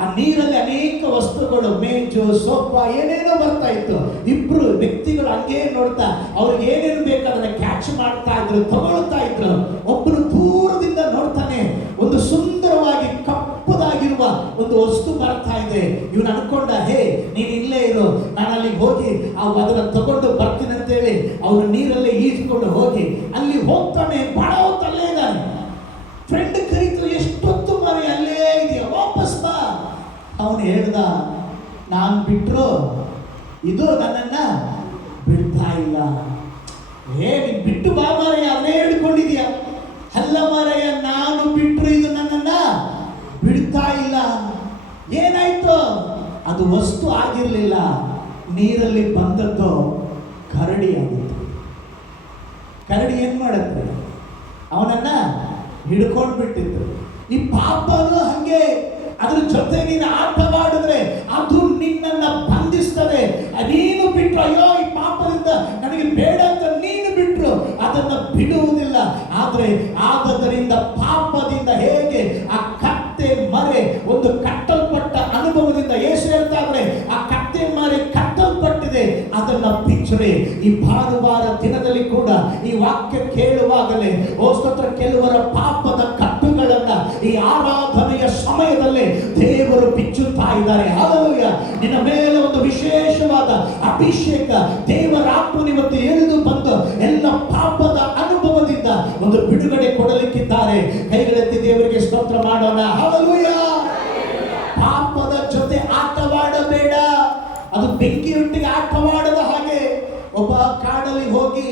ಆ ನೀರಲ್ಲಿ ಅನೇಕ ವಸ್ತುಗಳು, ಮೇಜು, ಸೋಫ, ಏನೇನೋ ಬರ್ತಾ ಇತ್ತು. ಇಬ್ರು ವ್ಯಕ್ತಿಗಳು ಹಂಗೇ ನೋಡ್ತಾ ಅವ್ರಿಗೆ ಏನೇನು ಬೇಕು ಅದನ್ನ ಕ್ಯಾಚ್ ಮಾಡ್ತಾ ಇದ್ರು, ತಗೊಳ್ತಾ ಇದ್ರು. ಒಬ್ಬರು ದೂರದಿಂದ ನೋಡ್ತಾನೆ, ಒಂದು ಸುಂದರವಾಗಿ ಕಪ್ಪದಾಗಿರುವ ಒಂದು ವಸ್ತು ಬರ್ತಾ ಇದೆ. ಇವನು ಅನ್ಕೊಂಡ, ಹೇ ನೀನು ಇಲ್ಲೇ ಇರು, ನಾನು ಅಲ್ಲಿಗೆ ಹೋಗಿ ಅದನ್ನ ತಗೊಂಡು ಬರ್ತೀನಿ ಅಂತೇಳಿ ಅವನು ನೀರಲ್ಲೇ ಈಜ್ಕೊಂಡು ಹೋಗಿ ಅಲ್ಲಿ ಹೋಗ್ತಾನೆ. ಬಹಳ ಹೊತ್ತು ಅಲ್ಲೇ ಇದ್ದಾನೆ. ಫ್ರೆಂಡ್ ಕರೀತು, ಎಷ್ಟೊತ್ತು ಮಾರಿ ಅಲ್ಲೇ ಇದೆಯಾ, ವಾಪಸ್ ಬಾ. ಅವನು ಹೇಳ್ದ, ನಾನು ಬಿಟ್ರು ಇದು ನನ್ನನ್ನ ಬಿಡ್ತಾ ಇಲ್ಲ. ನೀನ್ ಬಿಟ್ಟು ಬಾ ಮಾರಯ್ಯ, ಅವನೇ ಹಿಡ್ಕೊಂಡಿದ್ಯಾ. ಅಲ್ಲ ಮಾರಯ್ಯ, ನಾನು ಬಿಟ್ರು ಇದು ನನ್ನನ್ನ ಬಿಡ್ತಾ ಇಲ್ಲ. ಏನಾಯ್ತು? ಅದು ಅದು ವಸ್ತು ಆಗಿರಲಿಲ್ಲ, ನೀರಲ್ಲಿ ಬಂದದ್ದು ಕರಡಿ ಆಗಿತ್ತು. ಕರಡಿ ಏನ್ ಮಾಡುತ್ತೆ? ಅವನನ್ನ ಹಿಡ್ಕೊಂಡು ಬಿಟ್ಟಿತ್ತು. ಈ ಪಾಪನು ಹಂಗೆ, ಅದ್ರ ಜೊತೆ ನೀನು ಆಟವಾಡಿದ್ರೆ ಅದು ನಿನ್ನನ್ನ ಬಂಧಿಸ್ತದೆ. ನೀನು ಬಿಟ್ರು, ಅಯ್ಯೋ ಈ ಪಾಪದಿಂದ ನನಗೆ ಬೇಡ ಅಂತ ನೀನು ಬಿಟ್ರು ಅದನ್ನ ಬಿಡುವುದಿಲ್ಲ. ಆದ್ರೆ ಆದ್ದರಿಂದ ಪಾಪದಿಂದ ಹೇಗೆ ಆ ಕತ್ತೆ ಮರೆ ಒಂದು ಕಟ್ಟಲ್ಪಟ್ಟ ಅನುಭವದಿಂದ ಯೇಸು ಹೇಳ್ತಾ ಇದ್ರೆ, ಆ ಕತ್ತೆ ಮರೆ ಕಟ್ಟಲ್ಪಟ್ಟಿದೆ, ಅದನ್ನ ಬಿಚ್ಚರೆ. ಈ ಭಾನುವಾರ ದಿನದಲ್ಲಿ ಕೂಡ ಈ ವಾಕ್ಯ ಕೇಳುವಾಗಲೇ ಸ್ತೋತ್ರ, ಕೆಲವರ ಪಾಪದ ಕಟ್ಟುಗಳನ್ನ ಈ ಆರಾಧನೆಯ ಸಮಯದಲ್ಲಿ ದೇವರು ಬಿಚ್ಚುತ್ತಾ ಇದ್ದಾರೆ. ಹಲ್ಲೆಲೂಯಾ. ನಿನ್ನ ಮೇಲೆ ಒಂದು ವಿಶೇಷವಾದ ಅಭಿಷೇಕ, ದೇವರ ಆತ್ಮನು ಇವತ್ತು ಎಳೆದು ಬಂದು ಎಲ್ಲ ಪಾಪದ ಅನುಭವದಿಂದ ಒಂದು ಬಿಡುಗಡೆ ಕೊಡಲಿಕ್ಕಿದ್ದಾರೆ. ಕೈಗಳೆತ್ತಿ ದೇವರಿಗೆ ಸ್ತೋತ್ರ ಮಾಡೋಣ. ಹಲ್ಲೆಲೂಯಾ. ಪಾಪದ ಜೊತೆ ಆಟವಾಡಬೇಡ. ಅದು ಬೆಂಕಿಯೊಟ್ಟಿಗೆ ಆಟವಾಡದ ಹಾಗೆ. ಒಬ್ಬ ಕಾಡಲ್ಲಿ ಹೋಗಿ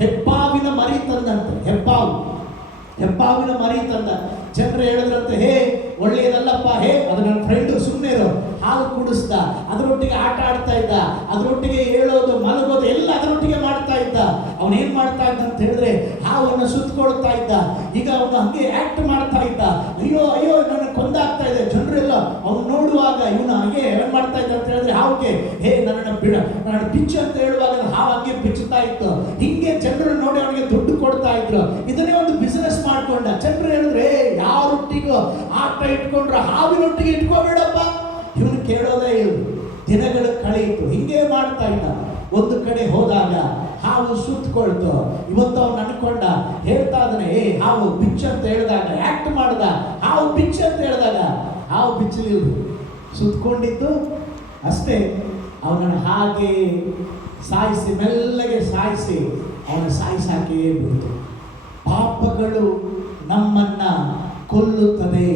ಹೆಬ್ಬಾವಿನ ಮರಿ ತಂದಂತೆ. ಹೆಬ್ಬಾವಿನ ಮರಿ ತಂದ. ಜನರು ಹೇಳಿದ್ರಂತೆ, ಹೇ ಒಳ್ಳೆಯದಲ್ಲಪ್ಪ, ಹೇ ಅದು ನನ್ನ ಫ್ರೆಂಡ್, ಸುಮ್ಮನೆ ಇರೋ. ಹಾಲು ಕುಡಿಸ್ದ, ಅದರೊಟ್ಟಿಗೆ ಆಟ ಆಡ್ತಾ ಇದ್ದ, ಅದರೊಟ್ಟಿಗೆ ಹೇಳೋದು ಮಲಗೋದು ಎಲ್ಲ ಅದರೊಟ್ಟಿಗೆ ಮಾಡ್ತಾ ಇದ್ದ. ಅವನೇನ್ ಮಾಡ್ತಾ ಇದ್ದ ಅಂತ ಹೇಳಿದ್ರೆ, ಹಾವನ್ನು ಸುತ್ತಕೊಳ್ತಾ ಇದ್ದ. ಈಗ ಅವನು ಹಂಗೆ ಆಕ್ಟ್ ಮಾಡ್ತಾ ಇದ್ದ. ಅಯ್ಯೋ ಅಯ್ಯೋ ನನ್ನ ಕೊಂದಾಗ್ತಾ ಇದೆ. ಜನರೆಲ್ಲ ಅವನು ನೋಡುವಾಗ ಇವನು ಹಾಗೆ ಏನ್ ಮಾಡ್ತಾ ಇದ್ದ ಅಂತ ಹೇಳಿದ್ರೆ, ಹಾವಿಗೆ ಹೇ ನನ್ನನ್ನು ಬಿಡ, ನನ್ನ ಬಿಚ್ಚು ಅಂತ ಹೇಳುವಾಗ ಹಾವು ಹಂಗೆ ಬಿಚ್ಚುತ್ತಾ ಇತ್ತು. ಹಿಂಗೆ ಜನರು ನೋಡಿ ಅವನಿಗೆ ದುಡ್ಡು ಕೊಡ್ತಾ ಇದ್ರು. ಇದನ್ನೇ ಒಂದು ಬಿಸಿನೆಸ್ ಮಾಡ್ಕೊಂಡ. ಜನರು ಹೇಳಿದ್ರೆ, ಯಾರೊಟ್ಟಿಗೂ ಆಟ ಇಟ್ಕೊಂಡ್ರೆ ಹಾವಿನೊಟ್ಟಿಗೆ ಇಟ್ಕೋಬೇಡಪ್ಪ. ಇವನು ಕೇಳೋದೇ ಇಲ್ಲ. ದಿನಗಳು ಕಳೆಯಿತು, ಹಿಂಗೆ ಮಾಡ್ತಾ ಇದ್ದ. ಒಂದು ಕಡೆ ಹೋದಾಗ ಹಾವು ಸುತ್ತಕೊಳ್ತು. ಇವತ್ತು ಅವನು ಅನ್ಕೊಂಡ, ಹೇಳ್ತಾ ಇದ್ದಾನೆ, ಏ ಹಾವು ಬಿಚ್ಚ ಅಂತ ಹೇಳಿದಾಗ ಆಕ್ಟ್ ಮಾಡ್ದ. ಹಾವು ಬಿಚ್ಚ ಅಂತ ಹೇಳಿದಾಗ ಹಾವು ಬಿಚ್ಚಲಿಲ್ಲ, ಸುತ್ತಕೊಂಡಿದ್ದು ಅಷ್ಟೇ. ಅವನನ್ನು ಹಾಗೆ ಸಾಯಿಸಿ, ಮೆಲ್ಲಗೆ ಸಾಯಿಸಿ ಅವನ ಸಾಯಿಸಾಕೇ ಬಿಡ್ತು. ಪಾಪಗಳು ನಮ್ಮನ್ನ ಕೊಲ್ಲುತ್ತದೆ.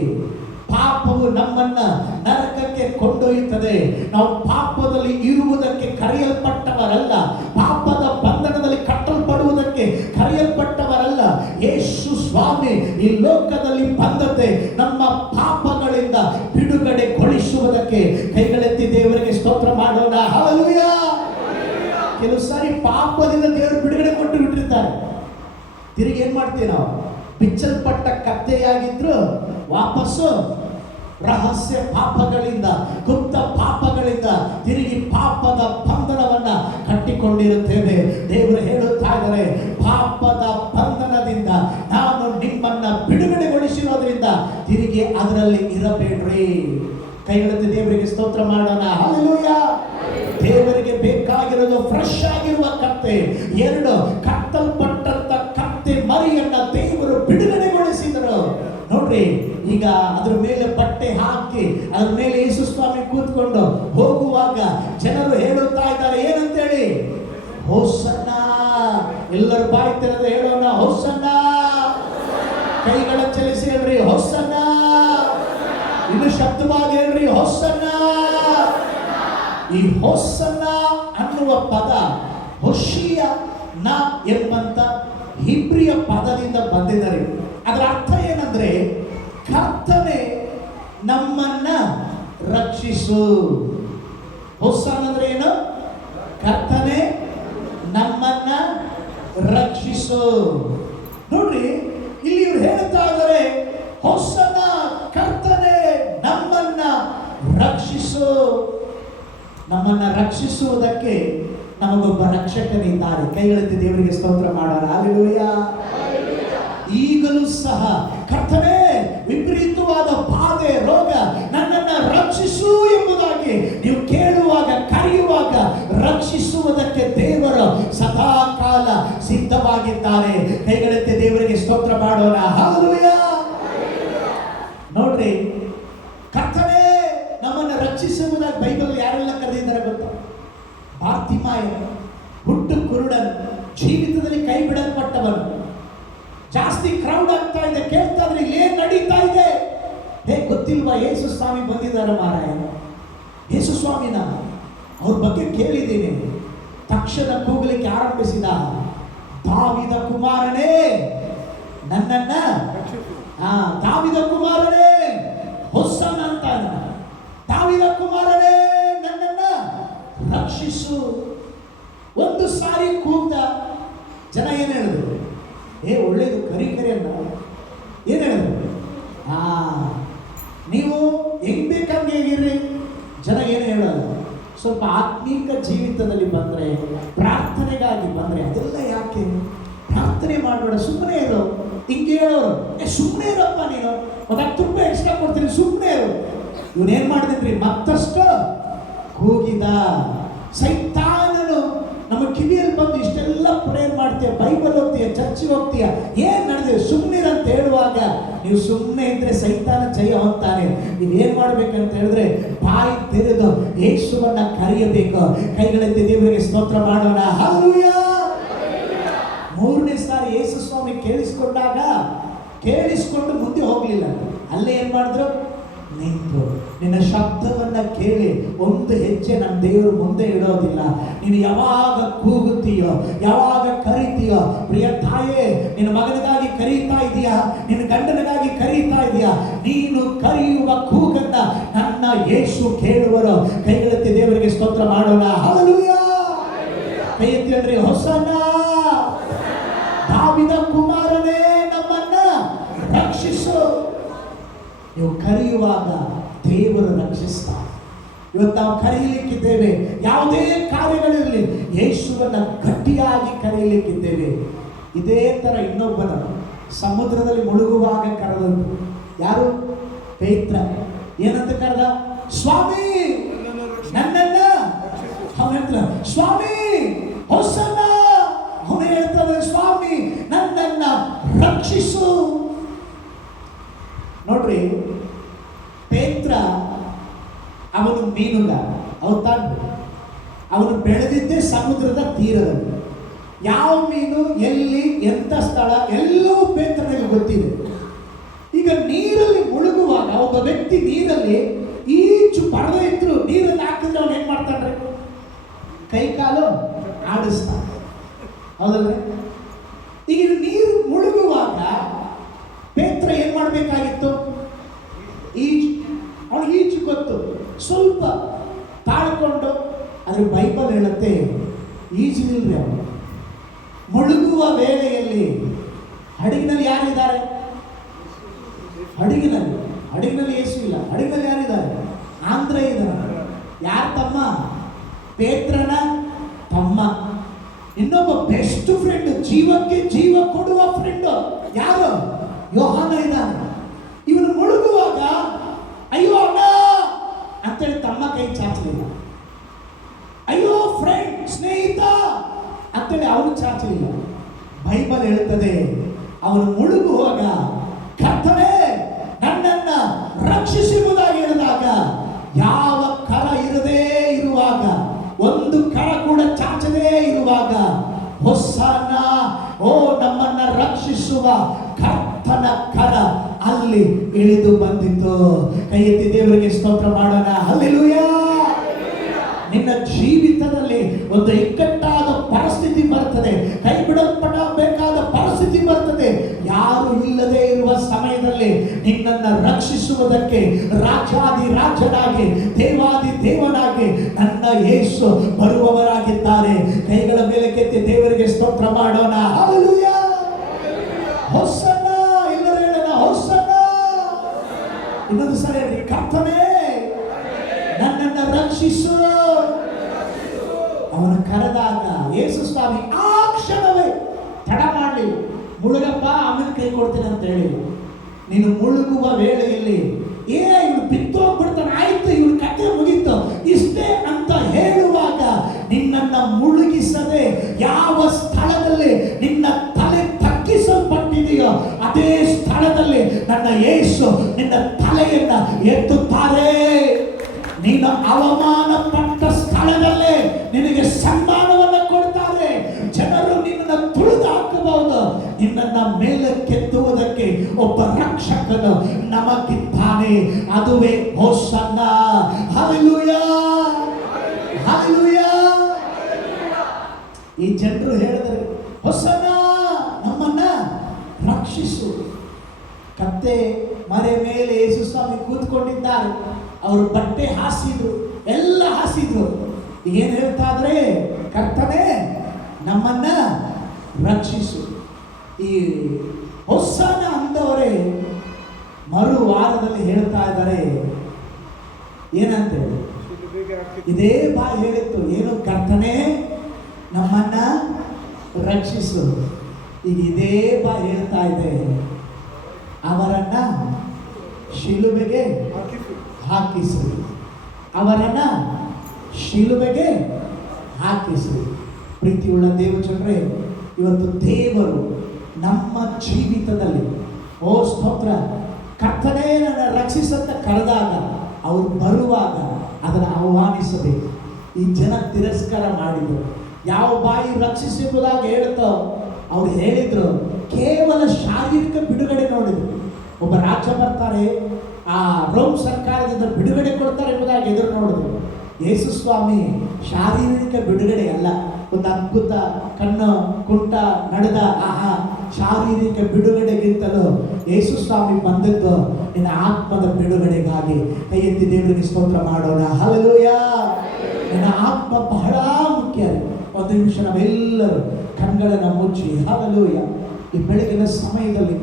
ಪಾಪವು ನಮ್ಮನ್ನ ನರಕಕ್ಕೆ ಕೊಂಡೊಯ್ಯುತ್ತದೆ. ನಾವು ಪಾಪದಲ್ಲಿ ಇರುವುದಕ್ಕೆ ಕರೆಯಲ್ಪಟ್ಟವರಲ್ಲ, ಪಾಪದ ಬಂಧನದಲ್ಲಿ ಕಟ್ಟಲ್ಪಡುವುದಕ್ಕೆ ಕರೆಯಲ್ಪಟ್ಟವರಲ್ಲ. ಯೇಸು ಸ್ವಾಮಿ ಈ ಲೋಕದಲ್ಲಿ ಬಂದದ್ದೇ ನಮ್ಮ ಪಾಪಗಳಿಂದ ಬಿಡುಗಡೆಗೊಳಿಸುವುದಕ್ಕೆ. ಕೈಗಳೆತ್ತಿ ದೇವರಿಗೆ ಸ್ತೋತ್ರ ಮಾಡೋಣ. ಹಲ್ಲೆಲೂಯಾ. ಕೆಲವು ಸಾರಿ ಪಾಪದಿಂದ ದೇವರು ಬಿಡುಗಡೆ ಕೊಟ್ಟು ಬಿಟ್ಟಿರ್ತಾರೆ. ತಿರುಗಿ ಏನ್ ಮಾಡ್ತೀವಿ ನಾವು? ಬಿಚ್ಚಲ್ಪಟ್ಟ ಕತ್ತೆಯಾಗಿದ್ರು ವಾಪಸ್ಸು ರಹಸ್ಯ ಪಾಪಗಳಿಂದ, ಗುಪ್ತ ಪಾಪಗಳಿಂದ ತಿರುಗಿ ಪಾಪದ ಬಂಧನವನ್ನ ಕಟ್ಟಿಕೊಂಡಿರುತ್ತೇವೆ. ದೇವರು ಹೇಳುತ್ತಾ ಇದ್ದಾರೆ, ಪಾಪದ ಬಂಧನದಿಂದ ನಾನು ನಿಮ್ಮನ್ನ ಬಿಡುಗಡೆಗೊಳಿಸಿರೋದ್ರಿಂದ ತಿರುಗಿ ಅದರಲ್ಲಿ ಇರಬೇಡ್ರಿ. ಕೈಗಳೆತ್ತಿ ದೇವರಿಗೆ ಸ್ತೋತ್ರ ಮಾಡೋಣ. ಹಲ್ಲೆಲೂಯಾ. ದೇವರಿಗೆ ಬೇಕಾಗಿರೋದು ಫ್ರೆಶ್ ಆಗಿರುವ ಕತ್ತೆ. ಎರಡು, ಕಟ್ಟಲ್ಪಟ್ಟಂತ ಕತ್ತೆ ಮರಿಯನ್ನ ದೇವರು ಬಿಡುಗಡೆಗೊಳಿಸಿದರು. ನೋಡ್ರಿ, ಈಗ ಅದ್ರ ಮೇಲೆ ಬಟ್ಟೆ ಹಾಕಿ ಅದ್ರ ಮೇಲೆ ಯೇಸು ಸ್ವಾಮಿ ಕೂತ್ಕೊಂಡು ಹೋಗುವಾಗ ಜನರು ಹೇಳುತ್ತಾ ಇದ್ದಾರೆ, ಏನಂತೇಳಿ? ಹೋಸನ್ನ. ಎಲ್ಲರೂ ಬಾಯಿ ತೆರೆದು ಹೇಳೋಣ, ಹೋಸನ್ನ. ಕೈಗಳ ಚಲಿಸಿ ಹೇಳ್ರಿ, ಹೋಸನ್ನ. ಇನ್ನು ಶಬ್ದವಾಗಿ ಹೇಳ್ರಿ, ಹೋಸನ್ನ. ಈ ಹೋಸನ್ನ ಅನ್ನುವ ಪದ ಹೊಶಿಯ ನ ಎಂಬಂತ ಹಿಬ್ರಿಯ ಪದದಿಂದ ಬಂದಿದ್ದಾರೆ. ಅದರ ಅರ್ಥ ಏನಂದ್ರೆ, ಕರ್ತನೆ ನಮ್ಮನ್ನ ರಕ್ಷಿಸು. ಹೋಸನ್ನ ಅಂದ್ರೆ ಏನು? ಕರ್ತನೆ ನಮ್ಮನ್ನ ರಕ್ಷಿಸು. ನೋಡ್ರಿ, ಇಲ್ಲಿ ಇವ್ರು ಹೇಳ್ತಾ ಇದ್ದಾರೆ, ಹೋಸನ್ನ, ಕರ್ತನೆ ನಮ್ಮನ್ನ ರಕ್ಷಿಸು. ನಮ್ಮನ್ನ ರಕ್ಷಿಸುವುದಕ್ಕೆ ನಮಗೊಬ್ಬ ರಕ್ಷಕನಿದ್ದಾರೆ. ಕೈಗಳೆತ್ತಿ ದೇವರಿಗೆ ಸ್ತೋತ್ರ ಮಾಡೋಣ. ಹಲ್ಲೆಲೂಯಾ. ಈಗಲೂ ಸಹ ಕರ್ತನೇ, ವಿಪರೀತವಾದ ಬಾಧೆ, ರೋಗ ನನ್ನನ್ನು ರಕ್ಷಿಸು ಎಂಬುದಾಗಿ ನೀವು ಕೇಳುವಾಗ, ಕರೆಯುವಾಗ ರಕ್ಷಿಸುವುದಕ್ಕೆ ದೇವರು ಸದಾ ಕಾಲ ಸಿದ್ಧವಾಗಿದ್ದಾರೆ. ಕೈಗಳೆತ್ತಿ ದೇವರಿಗೆ ಸ್ತೋತ್ರ ಮಾಡೋಣ. ಹಲ್ಲೆಲೂಯಾ. ನೋಡ್ರಿ, ಕರ್ತನೇ ನಮ್ಮನ್ನು ರಕ್ಷಿಸುವುದಾಗಿ ಬೈಬಲ್ ಯಾರೆಲ್ಲ ಕರೆದಿದ್ದಾರೆ ಗೊತ್ತಾ? ಬಾರ್ತಿಮಾಯ, ಹುಟ್ಟು ಕುರುಡನ್, ಜೀವಿತದಲ್ಲಿ ಕೈ ಬಿಡಲ್ಪಟ್ಟವನು. ಜಾಸ್ತಿ ಕ್ರೌಡ್ ಆಗ್ತಾ ಇದೆ, ಕೇಳ್ತಾ ಇದ್ರೆ ಏನ್ ನಡೀತಾ ಇದೆ? ಗೊತ್ತಿಲ್ವಾ? ಯೇಸು ಸ್ವಾಮಿ ಬಂದಿದ್ದಾರೆ ಮಾರಾಯ. ಯೇಸು ಸ್ವಾಮಿನ ಅವ್ರ ಬಗ್ಗೆ ಕೇಳಿದ್ದೀನಿ. ತಕ್ಷಣ ಕೂಗಲಿಕ್ಕೆ ಆರಂಭಿಸಿದ, ದಾವಿದ ಕುಮಾರನೇ ನನ್ನನ್ನ, ದಾವಿದ ಕುಮಾರನೇ, ಹೊಸನ್ನ ಅಂತ, ದಾವಿದ ಕುಮಾರನೇ ಅರಸು. ಒಂದು ಸಾರಿ ಕೂಗ್ದ, ಜನ ಏನು ಹೇಳಿದ್ರು? ಒಳ್ಳೇದು, ಕರಿ ಅನ್ನ. ಏನು ಹೇಳಿದ್ರು? ನೀವು ಹೆಂಗ್ ಬೇಕಂಗೆ ಹೇಗಿರ್ರಿ, ಜನ ಏನು ಹೇಳೋಲ್ಲ. ಸ್ವಲ್ಪ ಆತ್ಮೀಕ ಜೀವಿತದಲ್ಲಿ ಬಂದರೆ, ಪ್ರಾರ್ಥನೆಗಾಗಿ ಬಂದರೆ, ಅದೆಲ್ಲ ಯಾಕೆ? ಪ್ರಾರ್ಥನೆ ಮಾಡಬೇಡ, ಸುಮ್ಮನೆ ಇರು. ಹಿಂಗೆ ಹೇಳೋರು, ಸುಮ್ಮನೆ ಇರಪ್ಪ ನೀನು, ಒಂದು 10 ರೂಪಾಯಿ ಎಕ್ಸ್ಟ್ರಾ ಕೊಡ್ತೀನಿ, ಸುಮ್ಮನೆ ಇರು. ಇವನೇನ್ ಮಾಡಿದ್ರಿ? ಮತ್ತಷ್ಟು ಕೂಗಿದ. ಸೈತಾನನು ನಮ್ಮ ಕಿವಿಯಲ್ಲಿ ಬಂದು ಇಷ್ಟೆಲ್ಲ ಪ್ರೇಯರ್ ಮಾಡ್ತೀಯ, ಬೈಬಲ್ ಓದ್ತೀಯ, ಚರ್ಚಿಗೆ ಹೋಗ್ತೀಯ, ಏನ್ ನಡೆದಿದೆ ಸುಮ್ಮನೆ ಅಂತ ಹೇಳುವಾಗ ನೀವು ಸುಮ್ಮನೆ ಇದ್ರೆ ಸೈತಾನ ಜಯ ಹೊಂತಾನೆ. ನೀವೇನ್ ಮಾಡ್ಬೇಕಂತ ಹೇಳಿದ್ರೆ ಬಾಯಿ ತೆರೆದು ಯೇಸುವನ್ನ ಕರೆಯಬೇಕು. ಕೈಗಳೆತ್ತಿ ದೇವರಿಗೆ ಸ್ತೋತ್ರ ಮಾಡೋಣ. ಹಲ್ಲೆಲೂಯಾ. 3ನೇ ಸಾರಿ ಯೇಸು ಸ್ವಾಮಿ ಕೇಳಿಸ್ಕೊಂಡು ಮುಂದೆ ಹೋಗ್ಲಿಲ್ಲ. ಅಲ್ಲೇ ಏನ್ ಮಾಡಿದ್ರು? ನಿಂತು. ನಿನ್ನ ಶಬ್ದವನ್ನ ಕೇಳಿ ಒಂದು ಹೆಜ್ಜೆ ನಮ್ಮ ದೇವರು ಮುಂದೆ ಇಡೋದಿಲ್ಲ. ನೀನು ಯಾವಾಗ ಕೂಗುತ್ತೀಯೋ, ಯಾವಾಗ ಕರೀತೀಯೋ, ಪ್ರಿಯ ತಾಯೇ, ನಿನ್ನ ಮಗನಿಗಾಗಿ ಕರೀತಾ ಇದೆಯಾ, ನಿನ್ನ ಗಂಡನಿಗಾಗಿ ಕರೀತಾ ಇದೆಯಾ, ನೀನು ಕರೆಯುವ ಕೂಗನ್ನ ನನ್ನ ಯೇಸು ಕೇಳುವರು. ಕೈಗಳೆತ್ತಿ ದೇವರಿಗೆ ಸ್ತೋತ್ರ ಮಾಡೋಣ. ಹಲ್ಲೆಲೂಯಾ. ಕೈ ಎತ್ತಿ ಹೇಳ್ರಿ, ಹೋಸನ್ನ. ದಾವೀದ ಕುಮಾರನೇ, ನಮ್ಮನ್ನ ರಕ್ಷಿಸು. ನೀವು ಕರೆಯುವಾಗ ದೇವರು ರಕ್ಷಿಸ್ತಾರೆ. ಇವತ್ತು ನಾವು ಕರೆಯಲಿಕ್ಕಿದ್ದೇವೆ, ಯಾವುದೇ ಕಾರ್ಯಗಳಿರಲಿ ಯೇಸುವನ್ನ ಗಟ್ಟಿಯಾಗಿ ಕರೆಯಲಿಕ್ಕಿದ್ದೇವೆ. ಇದೇ ತರ ಇನ್ನೊಬ್ಬನ ಸಮುದ್ರದಲ್ಲಿ ಮುಳುಗುವಾಗ ಕರೆದದ್ದು ಯಾರು? ಪೇತ್ರ. ಏನಂತ ಕರೆದ? ಸ್ವಾಮಿ ನನ್ನನ್ನ. ಅವನ ಹೇಳ್ತಾನೆ, ಸ್ವಾಮಿ ಹೊಸನ್ನ. ಅವನು ಹೇಳ್ತಾನೆ, ಸ್ವಾಮಿ ನನ್ನನ್ನ ರಕ್ಷಿಸು. ನೋಡ್ರಿ, ಪೇತ್ರ ಅವನು ಮೀನುಗಾರ, ಅವನು ಬೆಳೆದಿದ್ದೇ ಸಮುದ್ರದ ತೀರದಲ್ಲಿ. ಯಾವ ಮೀನು, ಎಲ್ಲಿ, ಎಂತ ಸ್ಥಳ ಎಲ್ಲವೂ ಪೇತ್ರನಿಗೆ ಗೊತ್ತಿದೆ. ಈಗ ನೀರಲ್ಲಿ ಮುಳುಗುವಾಗ ಒಬ್ಬ ವ್ಯಕ್ತಿ ನೀರಲ್ಲಿ ಈಜು ಪರದೆ ಇದ್ರು ನೀರಲ್ಲಿ ಹಾಕಿದ್ರೆ ಅವನು ಏನ್ ಮಾಡ್ತಾನ್ರಿ? ಕೈ ಕಾಲು ಆಡಿಸ್ತಾನೆ, ಹೌದಲ್ರಿ? ಈಗ ನೀರು ಮುಳುಗುವಾಗ ಪೇತ್ರ ಏನ್ ಮಾಡ್ಬೇಕಾಗಿತ್ತು? ಅವನಿಗೆ ಈಜು ಗೊತ್ತು, ಸ್ವಲ್ಪ ತಾಳ್ಕೊಂಡು. ಆದ್ರೆ ಬೈಬಲ್ ಹೇಳುತ್ತೆ ಈಜಲಿಲ್ರಿ ಅವನು. ಮುಳುಗುವ ವೇಳೆಯಲ್ಲಿ ಹಡಗಿನಲ್ಲಿ ಯಾರಿದ್ದಾರೆ? ಹಡಗಿನಲ್ಲಿ ಯೇಸು ಇಲ್ಲ. ಹಡಗಿನಲ್ಲಿ ಯಾರಿದ್ದಾರೆ? ಆಂಧ್ರ ಇದ್ದಾರೆ. ಯಾರ ತಮ್ಮ? ಪೇತ್ರನ ತಮ್ಮ. ಇನ್ನೊಬ್ಬ ಬೆಸ್ಟ್ ಫ್ರೆಂಡ್, ಜೀವಕ್ಕೆ ಜೀವ ಕೊಡುವ ಫ್ರೆಂಡ್ ಯಾರು? ಯೋಹಾನ ಇದ್ದಾನೆ. ಇವನು ಮುಳುಗುವಾಗ ಅಯ್ಯೋ ಅಣ್ಣ ಅಂತೇಳಿ ತಮ್ಮ ಕೈ ಚಾಚಲಿಲ್ಲ. ಅಯ್ಯೋ ಫ್ರೆಂಡ್, ಸ್ನೇಹಿತ ಅಂತೇಳಿ ಅವನು ಚಾಚಲಿಲ್ಲ. ಬೈಬಲ್ ಹೇಳುತ್ತದೆ ಅವನು ಮುಳುಗುವಾಗ ಕರ್ತನೇ ನನ್ನನ್ನ ರಕ್ಷಿಸುವುದಾಗಿ ಹೇಳಿದಾಗ, ಯಾವ ಕರ ಇರದೇ ಇರುವಾಗ, ಒಂದು ಕರ ಕೂಡ ಚಾಚದೇ ಇರುವಾಗ, ಹೊಸನ ಓ ನಮ್ಮನ್ನ ರಕ್ಷಿಸುವ ಕರ್ತನ ಕರ ಅಲ್ಲಿ ಇಳಿದು ಬಂದಿತ್ತು. ಕೈ ಎತ್ತಿ ದೇವರಿಗೆ ಸ್ತೋತ್ರ ಮಾಡೋಣ. ಹಲ್ಲೆಲೂಯಾ. ನಿನ್ನ ಜೀವಿತದಲ್ಲಿ ಒಂದು ಇಕ್ಕಟ್ಟಾದ ಪರಿಸ್ಥಿತಿ ಬರ್ತದೆ, ಕೈ ಬಿಡಲ್ಪಡಬೇಕಾದ ಪರಿಸ್ಥಿತಿ ಬರ್ತದೆ. ಯಾರು ಇಲ್ಲದೆ ಇರುವ ಸಮಯದಲ್ಲಿ ನಿನ್ನನ್ನು ರಕ್ಷಿಸುವುದಕ್ಕೆ ರಾಜಾದಿ ರಾಜನಾಗಿ, ದೇವಾದಿ ದೇವನಾಗಿ ನನ್ನ ಯೇಸು ಬರುವವರಾಗಿದ್ದಾರೆ. ಕೈಗಳ ಮೇಲೆ ಕೆತ್ತಿ ದೇವರಿಗೆ ಸ್ತೋತ್ರ ಮಾಡೋಣ. ಹಲ್ಲೆಲೂಯಾ. ಹೊಸನ. ಎಲ್ಲರೂ ಹೇಳೋಣ, ಹೊಸನ. ಇನ್ನೊಂದು ಸರಿ ಹೇಳಿ, ಕರ್ತನೇ ನನ್ನನ್ನ ರಕ್ಷಿಸು. ಅವನು ಕರೆದಾಗ ಯೇಸು ಸ್ವಾಮಿ ಆ ಕ್ಷಣವೇ ತಡ ಮಾಡಲಿಲ್ಲ. ಮುಳುಗಪ್ಪ, ಆಮೇಲೆ ಕೈ ಕೊಡ್ತೀನಿ ಅಂತ ಹೇಳಿ. ನೀನು ಮುಳುಗುವ ವೇಳೆಯಲ್ಲಿ ಇವನು ಬಿತ್ತೋಗ್ಬಿಡ್ತಾನೆ, ಆಯ್ತು ಇವನು ಕಥೆ ಮುಗೀತು ಇಷ್ಟೇ ಅಂತ ಹೇಳುವಾಗ ನಿನ್ನನ್ನ ಮುಳುಗಿಸದೆ ಯಾವ ಸ್ಥಳದಲ್ಲಿ ನಿನ್ನ ತಲೆ ತಗ್ಗಿಸಲ್ಪಟ್ಟಿದೆಯೋ ಅದೇ ಸ್ಥಳದಲ್ಲಿ ನನ್ನ ಯೇಸು ನಿನ್ನ ತಲೆಯನ್ನ ಎತ್ತುತ್ತಾರೆ. ನೀನು ಅವಮಾನ ಪಟ್ಟ ಸ್ಥಳದಲ್ಲೇ ನಿನಗೆ ಸನ್ಮಾನವನ್ನು ಕೊಡ್ತಾರೆ. ಜನರು ನಿನ್ನನ್ನು ತುಳಿದು ಹಾಕಬಹುದು. ನಿನ್ನನ್ನ ಮೇಲಕ್ಕೆತ್ತುವುದಕ್ಕೆ ಒಬ್ಬ ರಕ್ಷಕನು ನಮಗಿದ್ದಾನೆ. ಅದುವೇ ಹೋಸನ್ನ. Hallelujah, hallelujah. ಈ ಜನರು ಹೇಳಿದರೆ ಹೋಸನ್ನ, ನಮ್ಮನ್ನ ರಕ್ಷಿಸು. ಕತ್ತೆ ಮರೆ ಮೇಲೆ ಯೇಸು ಸ್ವಾಮಿ ಕೂತ್ಕೊಂಡಿದ್ದಾರೆ. ಅವರು ಬಟ್ಟೆ ಹಾಸಿದ್ರು, ಎಲ್ಲ ಹಾಸಿದ್ರು. ಏನು ಹೇಳ್ತಾ ಇದ್ರೆ, ಕರ್ತನೇ ನಮ್ಮನ್ನ ರಕ್ಷಿಸು. ಈ ಹೊಸನ ಅಂದವರೇ ಮರು ವಾರದಲ್ಲಿ ಹೇಳ್ತಾ ಇದ್ದಾರೆ ಏನಂತೇಳಿ, ಇದೇ ಬಾಯಿ ಹೇಳಿತ್ತು, ಏನು ಕರ್ತನೇ ನಮ್ಮನ್ನ ರಕ್ಷಿಸು. ಈಗ ಇದೇ ಬಾಯಿ ಹೇಳ್ತಾ ಇದೆ, ಅವರನ್ನ ಶಿಲುಬೆಗೆ ಹಾಕಿಸು, ಅವರನ್ನ ಶಿಲುಬೆಗೆ ಹಾಕಿಸು. ಪ್ರೀತಿಯುಳ್ಳ ದೇವಜನರೇ, ಇವತ್ತು ದೇವರು ನಮ್ಮ ಜೀವಿತದಲ್ಲಿ, ಓ ಸ್ತೋತ್ರ, ಕರ್ತನೇ ನನ್ನ ರಕ್ಷಿಸಂತ ಕರೆದಾಗ ಅವರು ಬರುವಾಗ ಅದನ್ನು ಆಹ್ವಾನಿಸಬೇಕು. ಈ ಜನ ತಿರಸ್ಕಾರ ಮಾಡಿದರು. ಯಾವ ಬಾಯಿ ರಕ್ಷಿಸುವುದಾಗಿ ಹೇಳ್ತೋ ಅವ್ರು ಹೇಳಿದ್ರು, ಕೇವಲ ಶಾರೀರಿಕ ಬಿಡುಗಡೆ ನೋಡಿದ್ರು. ಒಬ್ಬ ರಾಜ ಬರ್ತಾರೆ, ಆ ರೋಮ್ ಸರ್ಕಾರದಿಂದ ಬಿಡುಗಡೆ ಕೊಡ್ತಾರೆ ಎಂಬುದಾಗಿ ಎದುರು ನೋಡಿದ್ರು. ಯೇಸು ಸ್ವಾಮಿ ಶಾರೀರಿಕ ಬಿಡುಗಡೆ ಅಲ್ಲ, ಒಂದು ಅದ್ಭುತ, ಕಣ್ಣು ಕುಂಟ ನಡೆದ, ಆಹಾ, ಶಾರೀರಿಕ ಬಿಡುಗಡೆಗಿಂತಲೂ ಯೇಸು ಸ್ವಾಮಿ ಬಂದದ್ದು ನಿನ್ನ ಆತ್ಮದ ಬಿಡುಗಡೆಗಾಗಿ. ಕೈ ಎತ್ತಿ ದೇವರಿಗೆ ಸ್ತೋತ್ರ ಮಾಡೋಣ. ಹಲ್ಲೆಲೂಯಾ. ನಿನ್ನ ಆತ್ಮ ಬಹಳ ಮುಖ್ಯ. ಒಂದು ನಿಮಿಷ ನಾವೆಲ್ಲರೂ ಕಣ್ಗಳನ್ನು ಮುಚ್ಚಿ, ಹಲ್ಲೆಲೂಯಾ, ಈ ಬೆಳಗಿನ ಸಮಯದಲ್ಲಿ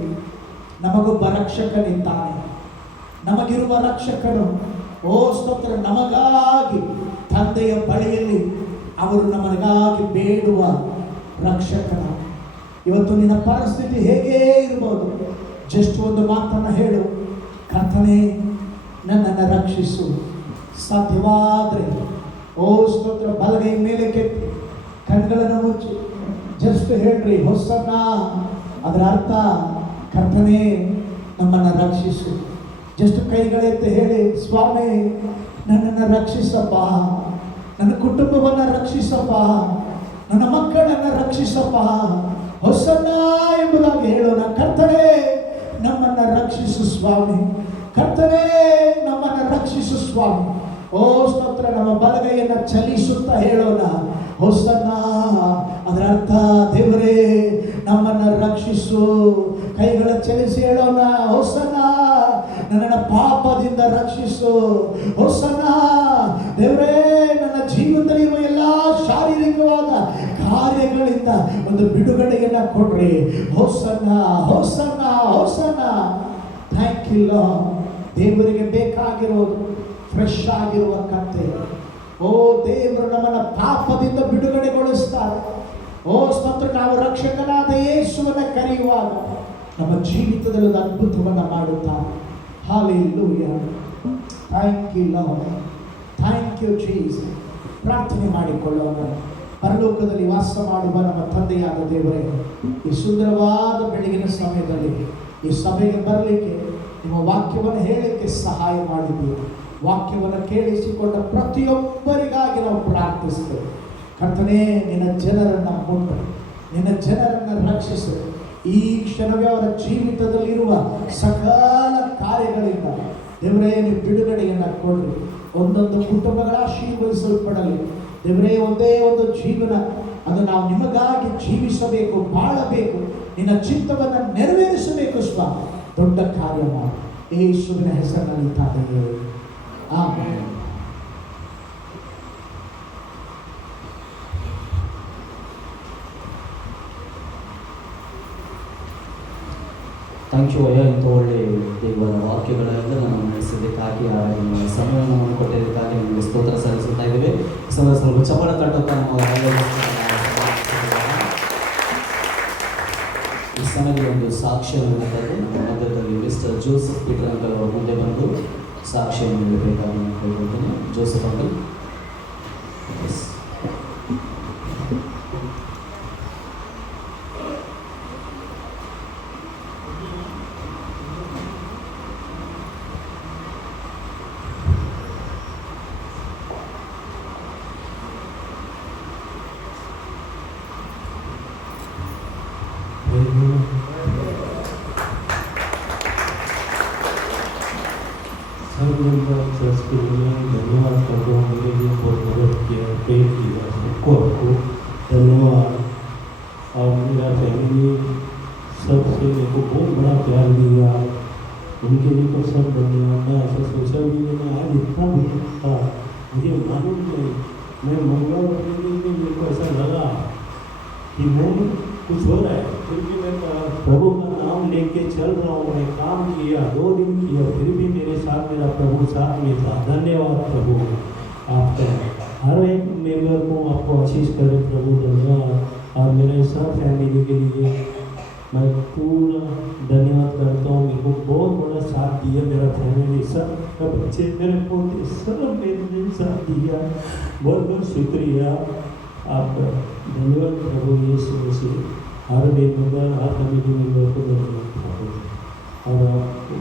ನಮಗೊಬ್ಬ ರಕ್ಷಕನಿದ್ದಾನೆ. ನಮಗಿರುವ ರಕ್ಷಕನು, ಓ ಸ್ತೋತ್ರ, ನಮಗಾಗಿ ತಂದೆಯ ಬಳಿಯಲ್ಲಿ ಅವರು ನಮಗಾಗಿ ಬೇಡುವ ರಕ್ಷಕನ. ಇವತ್ತು ನಿನ್ನ ಪರಿಸ್ಥಿತಿ ಹೇಗೇ ಇರ್ಬೋದು, ಜಸ್ಟ್ ಒಂದು ಮಾತನ್ನು ಹೇಳು, ಕರ್ತನೇ ನನ್ನನ್ನು ರಕ್ಷಿಸು. ಸಾಧ್ಯವಾದರೆ ಓ ಸ್ತೋತ್ರ, ಬಲಗೈ ಮೇಲೆ ಕೆತ್ತಿ ಕಣ್ಗಳನ್ನು ಮುಚ್ಚಿ ಜಸ್ಟ್ ಹೇಳ್ರಿ, ಹೊಸನ್ನ. ಅದರ ಅರ್ಥ, ಕರ್ತನೇ ನಮ್ಮನ್ನು ರಕ್ಷಿಸು. ಜಸ್ಟ್ ಕೈಗಳೆತ್ತಿ ಹೇಳಿ, ಸ್ವಾಮಿ ನನ್ನನ್ನು ರಕ್ಷಿಸಪ್ಪ, ನನ್ನ ಕುಟುಂಬವನ್ನು ರಕ್ಷಿಸಪ್ಪ, ನನ್ನ ಮಕ್ಕಳನ್ನು ರಕ್ಷಿಸಪ್ಪ. ಹೊಸನ್ನ ಎಂಬುದಾಗಿ ಹೇಳೋಣ. ಕರ್ತನೇ ನಮ್ಮನ್ನು ರಕ್ಷಿಸು ಸ್ವಾಮಿ, ಕರ್ತನೇ ನಮ್ಮನ್ನು ರಕ್ಷಿಸು ಸ್ವಾಮಿ. ಓ ಸ್ತೋತ್ರ, ನಮ್ಮ ಬಲಗೈಯನ್ನು ಚಲಿಸುತ್ತಾ ಹೇಳೋಣ, ಹೊಸನ್ನ. ಅದರ ಅರ್ಥ, ದೇವರೇ ನಮ್ಮನ್ನು ರಕ್ಷಿಸು. ಕೈಗಳ ಚಲಿಸಿ ಹೇಳೋಣ, ಹೊಸನ್ನ, ನನ್ನನ್ನು ಪಾಪದಿಂದ ರಕ್ಷಿಸು. ಹೊಸನ್ನ, ದೇವರೇ ನನ್ನ ಜೀವನದಲ್ಲಿರುವ ಎಲ್ಲ ಶಾರೀರಿಕವಾದ ಕಾರ್ಯಗಳಿಂದ ಒಂದು ಬಿಡುಗಡೆಯನ್ನು ಕೊಡ್ರಿ. Hosanna, hosanna, hosanna. Thank you Lord. ದೇವರಿಗೆ ಬೇಕಾಗಿರೋದು ಫ್ರೆಶ್ ಆಗಿರುವ ಕತ್ತೆ. ಓ ದೇವರು ನಮ್ಮನ್ನು ಪಾಪದಿಂದ ಬಿಡುಗಡೆಗೊಳಿಸ್ತಾರೆ. ಓ ಸ್ತೋತ್ರ, ನಾವು ರಕ್ಷಕನಾದ ಯೇಸುವನ್ನು ಕರೆಯುವಾಗ ನಮ್ಮ ಜೀವಿತದಲ್ಲಿ ಒಂದು ಅದ್ಭುತವನ್ನು ಮಾಡುತ್ತಾರೆ. Hallelujah. Thank you Lord. Thank you Jesus. ಪ್ರಾರ್ಥನೆ ಮಾಡಿಕೊಳ್ಳೋಣ. ಪರಲೋಕದಲ್ಲಿ ವಾಸ ಮಾಡುವ ನಮ್ಮ ತಂದೆಯಾದ ದೇವರೇ, ಈ ಸುಂದರವಾದ ಬೆಳಗಿನ ಸಮಯದಲ್ಲಿ ಈ ಸಭೆಗೆ ಬರಲಿಕ್ಕೆ, ನಿಮ್ಮ ವಾಕ್ಯವನ್ನು ಹೇಳಲಿಕ್ಕೆ ಸಹಾಯ ಮಾಡಿದ್ದೀವಿ. ವಾಕ್ಯವನ್ನು ಕೇಳಿಸಿಕೊಂಡ ಪ್ರತಿಯೊಬ್ಬರಿಗಾಗಿ ನಾವು ಪ್ರಾರ್ಥಿಸ್ತೇವೆ. ಕರ್ತನೇ, ನಿನ್ನ ಜನರನ್ನು ಮುಟ್ಟು, ನಿನ್ನ ಜನರನ್ನು ರಕ್ಷಿಸು. ಈ ಕ್ಷಣವೇ ಅವರ ಜೀವಿತದಲ್ಲಿರುವ ಸಕಲ ಕಾರ್ಯಗಳಿಂದ ದೇವರೇ ನೀವು ಬಿಡುಗಡೆಯನ್ನು ಕೊಡ್ರಿ. ಒಂದೊಂದು ಕುಟುಂಬಗಳ ಆಶೀರ್ವದಿಸಲ್ಪಡಲಿ ದೇವರೇ. ಒಂದೇ ಒಂದು ಜೀವನ, ಅದು ನಾವು ನಿಮಗಾಗಿ ಜೀವಿಸಬೇಕು, ಬಾಳಬೇಕು, ನಿನ್ನ ಚಿತ್ತವನ್ನು ನೆರವೇರಿಸಬೇಕು ಸ್ವಾಮಿ. ದೊಡ್ಡ ಕಾರ್ಯ ಮಾಡಿ ಯೇಸುವಿನ ಹೆಸರಿನಲ್ಲಿ ತಂದೆಯೇ, ಆಮೆನ್. ಥ್ಯಾಂಕ್ ಯು ಅಯ್ಯ, ಇಂಥ ಒಳ್ಳೆ ದೇವರ ವಾಕ್ಯಗಳೆಲ್ಲ ನಾವು ನಡೆಸಿದ್ದಕ್ಕಾಗಿ, ಆರಾಧನೆ ಸಮಯವನ್ನು ನಾವು ಕೊಟ್ಟಿದ್ದಕ್ಕಾಗಿ ನಿಮಗೆ ಸ್ತೋತ್ರ ಸಲ್ಲಿಸುತ್ತಾ ಇದ್ದೇವೆ. ಸ್ವಲ್ಪ ಚಪಲ ತಟ್ಟುತ್ತಾ ಈ ಸಮಯದಲ್ಲಿ ಒಂದು ಸಾಕ್ಷ್ಯವನ್ನು ಹೇಳ್ತಾರೆ. ನಮ್ಮ ಮಧ್ಯದಲ್ಲಿ ಮಿಸ್ಟರ್ ಜೋಸೆಫ್ ಪೀಟರ್ ಅಂಕಲ್ ಅವರು ಮುಂದೆ ಬಂದು ಸಾಕ್ಷ್ಯವನ್ನು ಹೇಳಬೇಕಾಗಿ ನಾನು ಕೇಳ್ಕೊಳ್ತೇನೆ. Joseph uncle. चर्च के लिए धन्यवाद करता हूँ। मेरे लिए बहुत मदद किया, प्रेयर किया, सबको आपको धन्यवाद। और मेरा फैमिली सबसे मेरे को बहुत बड़ा प्यार दिया, उनके लिए तो सब धन्यवाद। मैं ऐसा सोशल मीडिया में आज इतना भी था, मुझे मालूम नहीं मैं मंगल मेरे को ऐसा लगा कि मुंह कुछ हो रहा है, फिर भी मैं प्रभु का नाम लेके चल रहा हूँ। मैं काम किया, 2 दिन किया, फिर भी मेरे साथ मेरा प्रभु साथ में था। धन्यवाद प्रभु आपका। हर एक मेंबर को आपको आशीष करे प्रभु, धन्यवाद। और मेरे सब फैमिली के लिए मैं पूरा धन्यवाद करता हूँ। मेरे को बहुत बड़ा साथ दिया मेरा फैमिली, सब बच्चे, मेरे पोते, सब मेरे साथ दिया। बहुत बहुत शुक्रिया आपका। धन्यवाद प्रभु यीशु मसीह। हर एक मेंबर, हर कमेटी मेंबर को धन्यवाद प्रभु, और आपको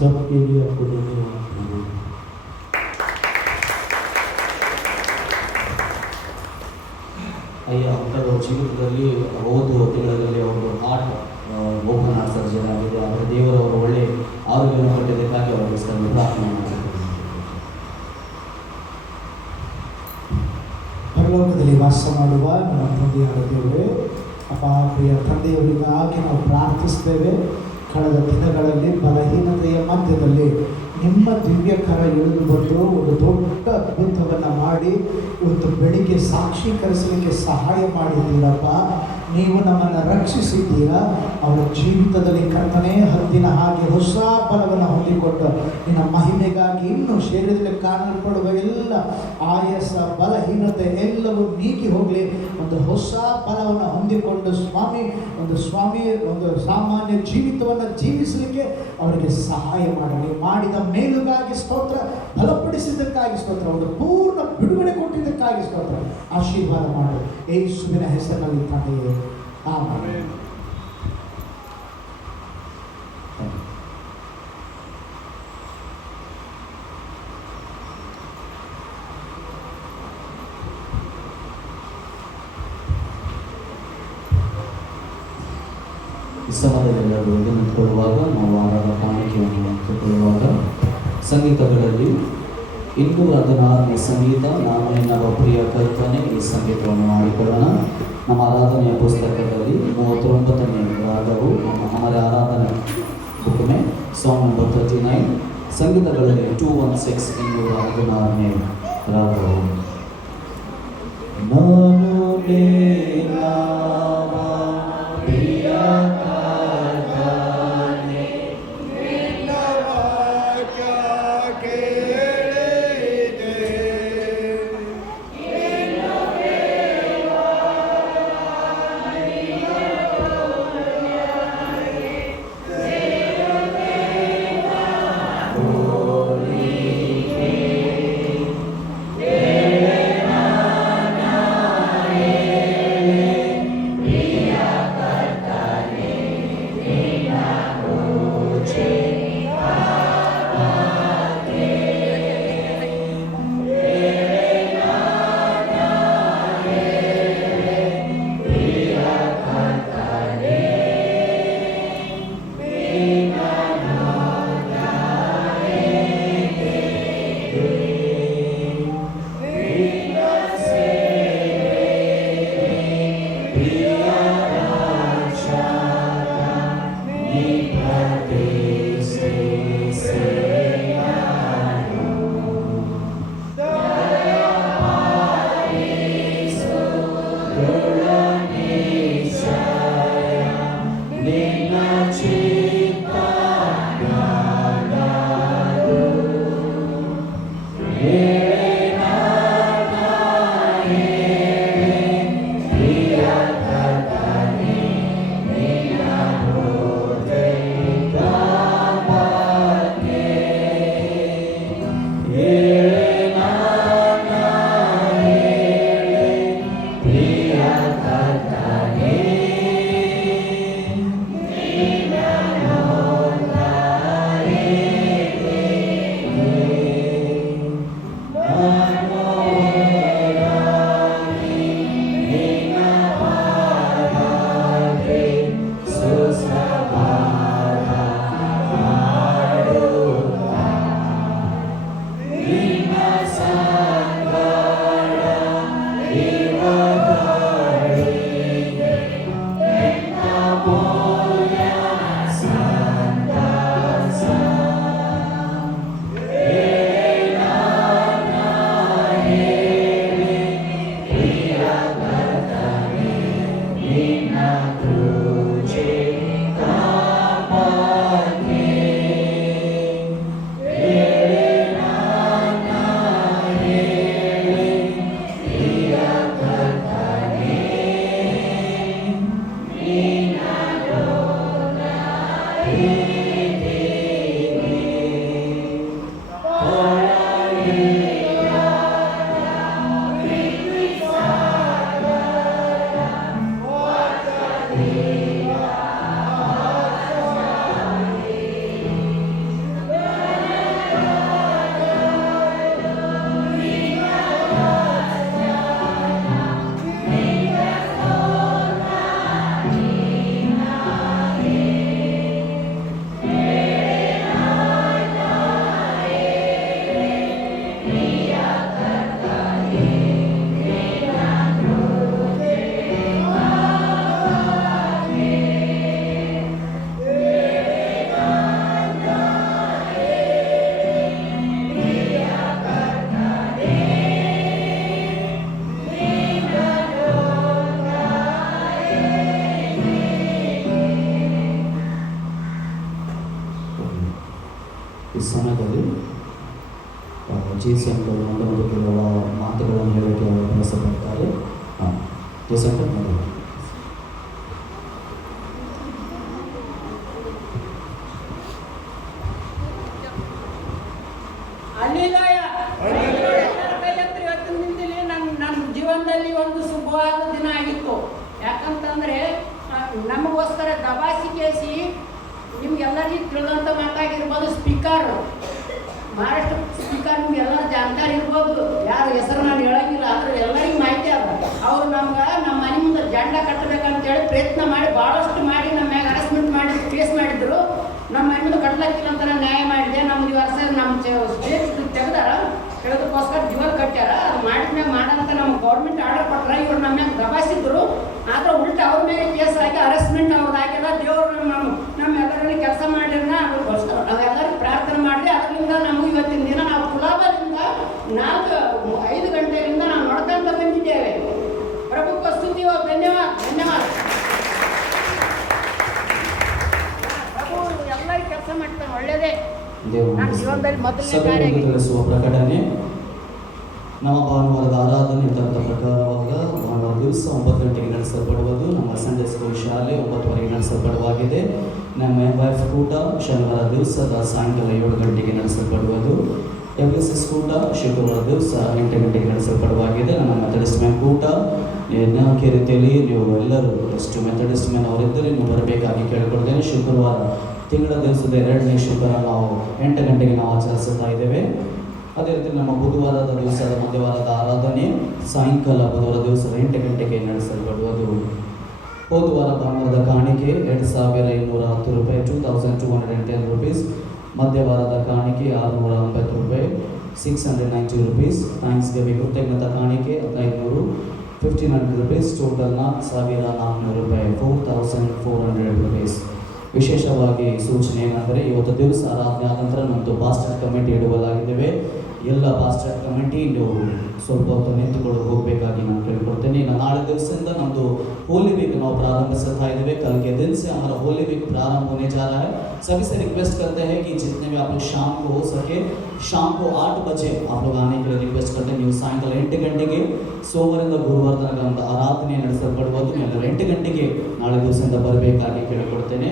सबके लिए आपको धन्यवाद प्रभु। ಅಯ್ಯ ಮಕ್ಕಳು ಜೀವಿತದಲ್ಲಿ ಓದುವ ತಿಂಗಳಲ್ಲಿ ಅವರು ಹಾರ್ಟ್ ಓಪನ್ ಹಾರ್ಟ್ ಸರ್ಜರಿ ಆಗಿದೆ. ಆದರೆ ದೇವರವರು ಒಳ್ಳೆ ಆರೋಗ್ಯವನ್ನು ಕೊಟ್ಟಿದ್ದಕ್ಕಾಗಿ ಅವರಿಗೋಸ್ಕರ ಪ್ರಾರ್ಥನೆ ಮಾಡಿದ್ದಾರೆ. ಪರಲೋಕದಲ್ಲಿ ವಾಸ ಮಾಡುವ ನಮ್ಮ ತಂದೆಯಾದ ದೇವರೇ, ಅಪ್ಪ ಪ್ರಿಯ ತಂದೆಯವರಿಗಾಗಿ ನಾವು ಪ್ರಾರ್ಥಿಸ್ತೇವೆ. ಕಳೆದ ದಿನಗಳಲ್ಲಿ ಬಲಹೀನತೆಯ ಮಧ್ಯದಲ್ಲಿ ನಿಮ್ಮ ದಿವ್ಯಕರ ಇಳಿದು ಬಂದು ಒಂದು ದೊಡ್ಡ ಅದ್ಭುತವನ್ನು ಮಾಡಿ ಇವತ್ತು ಬೆಳಿಗ್ಗೆ ಸಾಕ್ಷೀಕರಿಸಲಿಕ್ಕೆ ಸಹಾಯ ಮಾಡಿದ್ದೀರಪ್ಪ. ನೀವು ನಮ್ಮನ್ನು ರಕ್ಷಿಸಿದ್ದೀರಾ. ಅವರ ಜೀವಿತದಲ್ಲಿ ಕರ್ತನೇ ಹದ್ದಿನ ಹಾಗೆ ಹೊಸ ಬಲವನ್ನು ಹೊಂದಿಕೊಂಡು ನಿನ್ನ ಮಹಿಮೆಗಾಗಿ ಇನ್ನೂ ಶರೀರದಲ್ಲಿ ಕಾಣಲ್ಪಡುವ ಎಲ್ಲ ಆಯಾಸ, ಬಲಹೀನತೆ ಎಲ್ಲವೂ ನೀಗಿ ಹೋಗಲಿ. ಒಂದು ಹೊಸ ಬಲವನ್ನು ಹೊಂದಿಕೊಂಡು ಒಂದು ಸಾಮಾನ್ಯ ಜೀವಿತವನ್ನು ಜೀವಿಸಲಿಕ್ಕೆ ಅವರಿಗೆ ಸಹಾಯ ಮಾಡಲಿ. ಮಾಡಿದ ಮೇಲುಗಾಗಿ ಸ್ತೋತ್ರ, ಬಲಪಡಿಸಿದ್ದಕ್ಕಾಗಿ ಸ್ತೋತ್ರ, ಒಂದು ಪೂರ್ಣ ಬಿಡುಗಡೆ ಕೊಟ್ಟಿದ್ದಕ್ಕಾಗಿ ಸ್ತೋತ್ರ. ಆಶೀರ್ವಾದ ಮಾಡು ಯೇಸುವಿನ ಹೆಸರಿನಲ್ಲಿ ತಂದೆಯೇ, ಆಮೆನ್. ಈ ಸಮಯದಲ್ಲೆಲ್ಲರೂ ಎದ್ದು ನಿಂತುಕೊಳ್ಳುವಾಗ, ನಾವು ಆರಾಧ ಕಾಣಿಕೆಯನ್ನು ನಿಂತುಕೊಳ್ಳುವಾಗ ಸಂಗೀತಗಳಲ್ಲಿ 216ನೇ ಸಂಗೀತ, ನಾನು ನಿನ್ನ ಪ್ರಿಯ ಕರ್ತನೆ, ಈ ಸಂಗೀತವನ್ನು ಮಾಡಿಕೊಳ್ಳೋಣ. ನಮ್ಮ ಆರಾಧನೆಯ ಪುಸ್ತಕದಲ್ಲಿ 39ನೇ ರಾಗವು ಹಮಾರೆ ಆರಾಧನೆ ಬುಕ್ में ಸಾಂಗ್ ನಂಬರ್ 39, ಸಂಗೀತಗಳಲ್ಲಿ 216 216ನೇ ರಾಗವು. ನಾನು ನಿನ್ನ ಪ್ರಿಯ ಈ ಸಮಯದಲ್ಲಿ ಜೇಸಿ ಅಂಕಲ್ ಒಂದು ಕೆಲವು ಮಾತುಗಳನ್ನು ಹೇಳೋಕ್ಕೆ ಅವರು ಪ್ರಯಾಸ ಪಡ್ತಾರೆ. ಜೇಸಿ ಅಂಕಲ್ ನೋಡಿ. ನನ್ನ ಜೀವನದಲ್ಲಿ ಒಂದು ಶುಭವಾದ ದಿನ ಆಗಿತ್ತು. ಯಾಕಂತಂದರೆ ನಮಗೋಸ್ಕರ ದಬಾಸಿ ಕೇಸಿ ನಿಮ್ಗೆಲ್ಲರಿಗೂ ತಿಳಿದಂಥ ಮಾತಾಗಿರ್ಬೋದು. ಸ್ಪೀಕರ್, ಮಹಾರಾಷ್ಟ್ರ ಸ್ಪೀಕರ್ ನಿಮ್ಗೆಲ್ಲರೂ ಜಾಣಕಾರಿ ಇರ್ಬೋದು. ಯಾರು ಹೆಸರು ನಾನು ಹೇಳಂಗಿಲ್ಲ, ಆದರೆ ಎಲ್ಲರಿಗೂ ಮಾಹಿತಿ ಅದ. ಅವ್ರು ನಮ್ಗೆ ನಮ್ಮ ಮನೆ ಮುಂದೆ ಜಂಡ ಕಟ್ಟಬೇಕಂತೇಳಿ ಪ್ರಯತ್ನ ಮಾಡಿ ಭಾಳಷ್ಟು ಮಾಡಿ ನಮ್ಮ ಮ್ಯಾಗ ಹರಾಸ್ಮೆಂಟ್ ಮಾಡಿ ಕೇಸ್ ಮಾಡಿದ್ರು. ನಮ್ಮ ಮನೆ ಮುಂದೆ ಕಟ್ಟಲಾಕಿಲ್ಲ ಅಂತ ನಾನು ನ್ಯಾಯ ಮಾಡಿದೆ. ನಮ್ದು ಈ ವರ್ಷ ನಮ್ಮ ಸ್ಟೇಟ್ ತೆಗೆದಕ್ಕೋಸ್ಕರ ಜೀವನ ಕಟ್ಟ್ಯಾರ. ಅದು ಮಾಡಿದ್ಮ್ಯಾಗ ಮಾಡಂತ ನಮ್ಮ ಗೌರ್ಮೆಂಟ್ ಆರ್ಡರ್ ಕೊಟ್ಟರೆ ಇವ್ರು ನಮ್ಮ ಮ್ಯಾಗ ದಬಾಯಿಸಿದ್ರು. ಆದರೆ ಉಲ್ಟಾ ಅವ್ರ ಮೇಲೆ ಕೇಸ್ ಹಾಕಿ ಹರಾಸ್ಮೆಂಟ್ ಅವ್ರದ್ದು ಹಾಕಿಲ್ಲ. ದೇವರು ನಮ್ಮೆಲ್ಲರಲ್ಲಿ ಕೆಲಸ ಮಾಡಿರನ್ನ ಅದಕ್ಕೋಸ್ಕರ ನಾವೆಲ್ಲರಿಗೂ ಪ್ರಾರ್ಥನೆ ಮಾಡಿರಿ. ಅದರಿಂದ ನಮಗೂ ಇವತ್ತಿನ ದಿನ ನಾವು ಕುಲಾಬದಿಂದ 4-5 ಗಂಟೆಯಿಂದ ನಾವು ನೋಡ್ಕೊಂತ ಬಂದಿದ್ದೇವೆ. ಪ್ರಭುತ್ವ ಸ್ತುತಿ, ಧನ್ಯವಾದ ಧನ್ಯವಾದ. ಪ್ರಭು ಎಲ್ಲರಿಗೂ ಕೆಲಸ ಮಾಡ್ತಾನೆ, ಒಳ್ಳೆಯದೇ. ನನ್ನ ಜೀವನದಲ್ಲಿ ಮೊದಲನೇ ಕಾರ್ಯ ತಿಳಿಸುವ ಪ್ರಕಟಣೆ. ನಮ್ಮ ಭಾನುವಾರದ ಆರಾಧನೆ ಇದ್ದಂಥ ಪ್ರಕಾರವಾಗ ಭಾನುವಾರ ದಿವಸ 9 ಗಂಟೆಗೆ ನಡೆಸಲ್ಪಡುವುದು. ನಮ್ಮ ಸಂಡೇ ಸ್ಕೂಲ್ ಶಾಲೆ 9:30ಗೆ ನಡೆಸಲ್ಪಡುವಾಗಿದೆ. ನಮ್ಮ ವೈಫ್ ಕೂಟ ಶನಿವಾರ ದಿವಸದ ಸಾಯಂಕಾಲ 7 ಗಂಟೆಗೆ ನಡೆಸಲ್ಪಡುವುದು. FSS ಕೂಟ ಶುಕ್ರವಾರ ದಿವಸ 8 ಗಂಟೆಗೆ ನಡೆಸಲ್ಪಡುವಾಗಿದೆ. ನಮ್ಮ ಮೆಥಡಿಸ್ಟ್ ಮ್ಯಾನ್ ಕೂಟ ಅದೇ ರೀತಿಯಲ್ಲಿ ನೀವು ಎಲ್ಲರೂ ಎಷ್ಟು ಮೆಥಡಿಸ್ಟ್ ಮ್ಯಾನ್ ಅವರಿದ್ದರೆ ನೀವು ಬರಬೇಕಾಗಿ ಕೇಳಿಕೊಳ್ತೇನೆ. ಶುಕ್ರವಾರ ತಿಂಗಳ ದಿವಸದ 2ನೇ ಶುಕ್ರವಾರ ನಾವು 8 ಗಂಟೆಗೆ ನಾವು ಆಚರಿಸುತ್ತಾ ಇದ್ದೇವೆ. ಅದೇ ರೀತಿ ನಮ್ಮ ಬುಧವಾರದ ದಿವಸದ ಮಧ್ಯವಾರದ ಆರಾಧನೆ ಸಾಯಂಕಾಲ ಬುಧವಾರ ದಿವಸದ 8 ಗಂಟೆಗೆ ನಡೆಸಲ್ಪಡುವುದು. ಹೋದ ವಾರ ಭಾನುವಾರದ ಕಾಣಿಕೆ 2,210 ರೂಪಾಯಿ, 2,210 ರುಪೀಸ್. ಮಧ್ಯವಾರದ ಕಾಣಿಕೆ 690 ರೂಪಾಯಿ, 690 ರುಪೀಸ್. ಥ್ಯಾಂಕ್ಸ್ ಗಿವಿಂಗ್ ಕೃತಜ್ಞತಾ ಕಾಣಿಕೆ 1500, 1,500 ರುಪೀಸ್. ಟೋಟಲ್ 4,400 ರೂಪಾಯಿ, 4,400 ರುಪೀಸ್. ವಿಶೇಷವಾಗಿ ಸೂಚನೆ ಏನೆಂದರೆ ಇವತ್ತು ದಿವಸ ಆರಾಧನೆ ಆದ ನಂತರ ನಮ್ಮದು ಪಾಸ್ಟರ್ ಕಮಿಟಿ ಇಡುವಲಾಗಿದ್ದೇವೆ. ಎಲ್ಲ ಪಾಸ್ಟರ್ ಕಮಿಟಿ ನೀವು ಸ್ವಲ್ಪ ಹೊತ್ತು ನಿಂತುಕೊಂಡು ಹೋಗಬೇಕಾಗಿ ನಾನು ಕೇಳಿಕೊಡ್ತೇನೆ. ಇನ್ನು ನಾಳೆ ದಿವಸದಿಂದ ನಮ್ಮದು होली वीक ನಾವು प्रारंभिस्ता इधे कल के दिन से हमारा होली वीक प्रारंभ होने जा रहा है. सभी से रिक्वेस्ट करते हैं कि जितने भी आप लोग शाम को हो सके शाम को 8 बजे आप लोग आने के लिए रिक्वेस्ट करते हैं. ನೀವು ಸಾಯಂಕಾಲ 8 ಗಂಟೆಗೆ ಸೋಮವಾರದಿಂದ ಗುರುವಾರ ತನಕ ಆರಾಧನೆ ನಡೆಸಲ್ಪಡುವುದು. ಎಲ್ಲರೂ 8 ಗಂಟೆಗೆ ನಾಳೆ ದಿವಸದಿಂದ ಬರಬೇಕಾಗಿ ಕೇಳಿಕೊಡ್ತೇನೆ.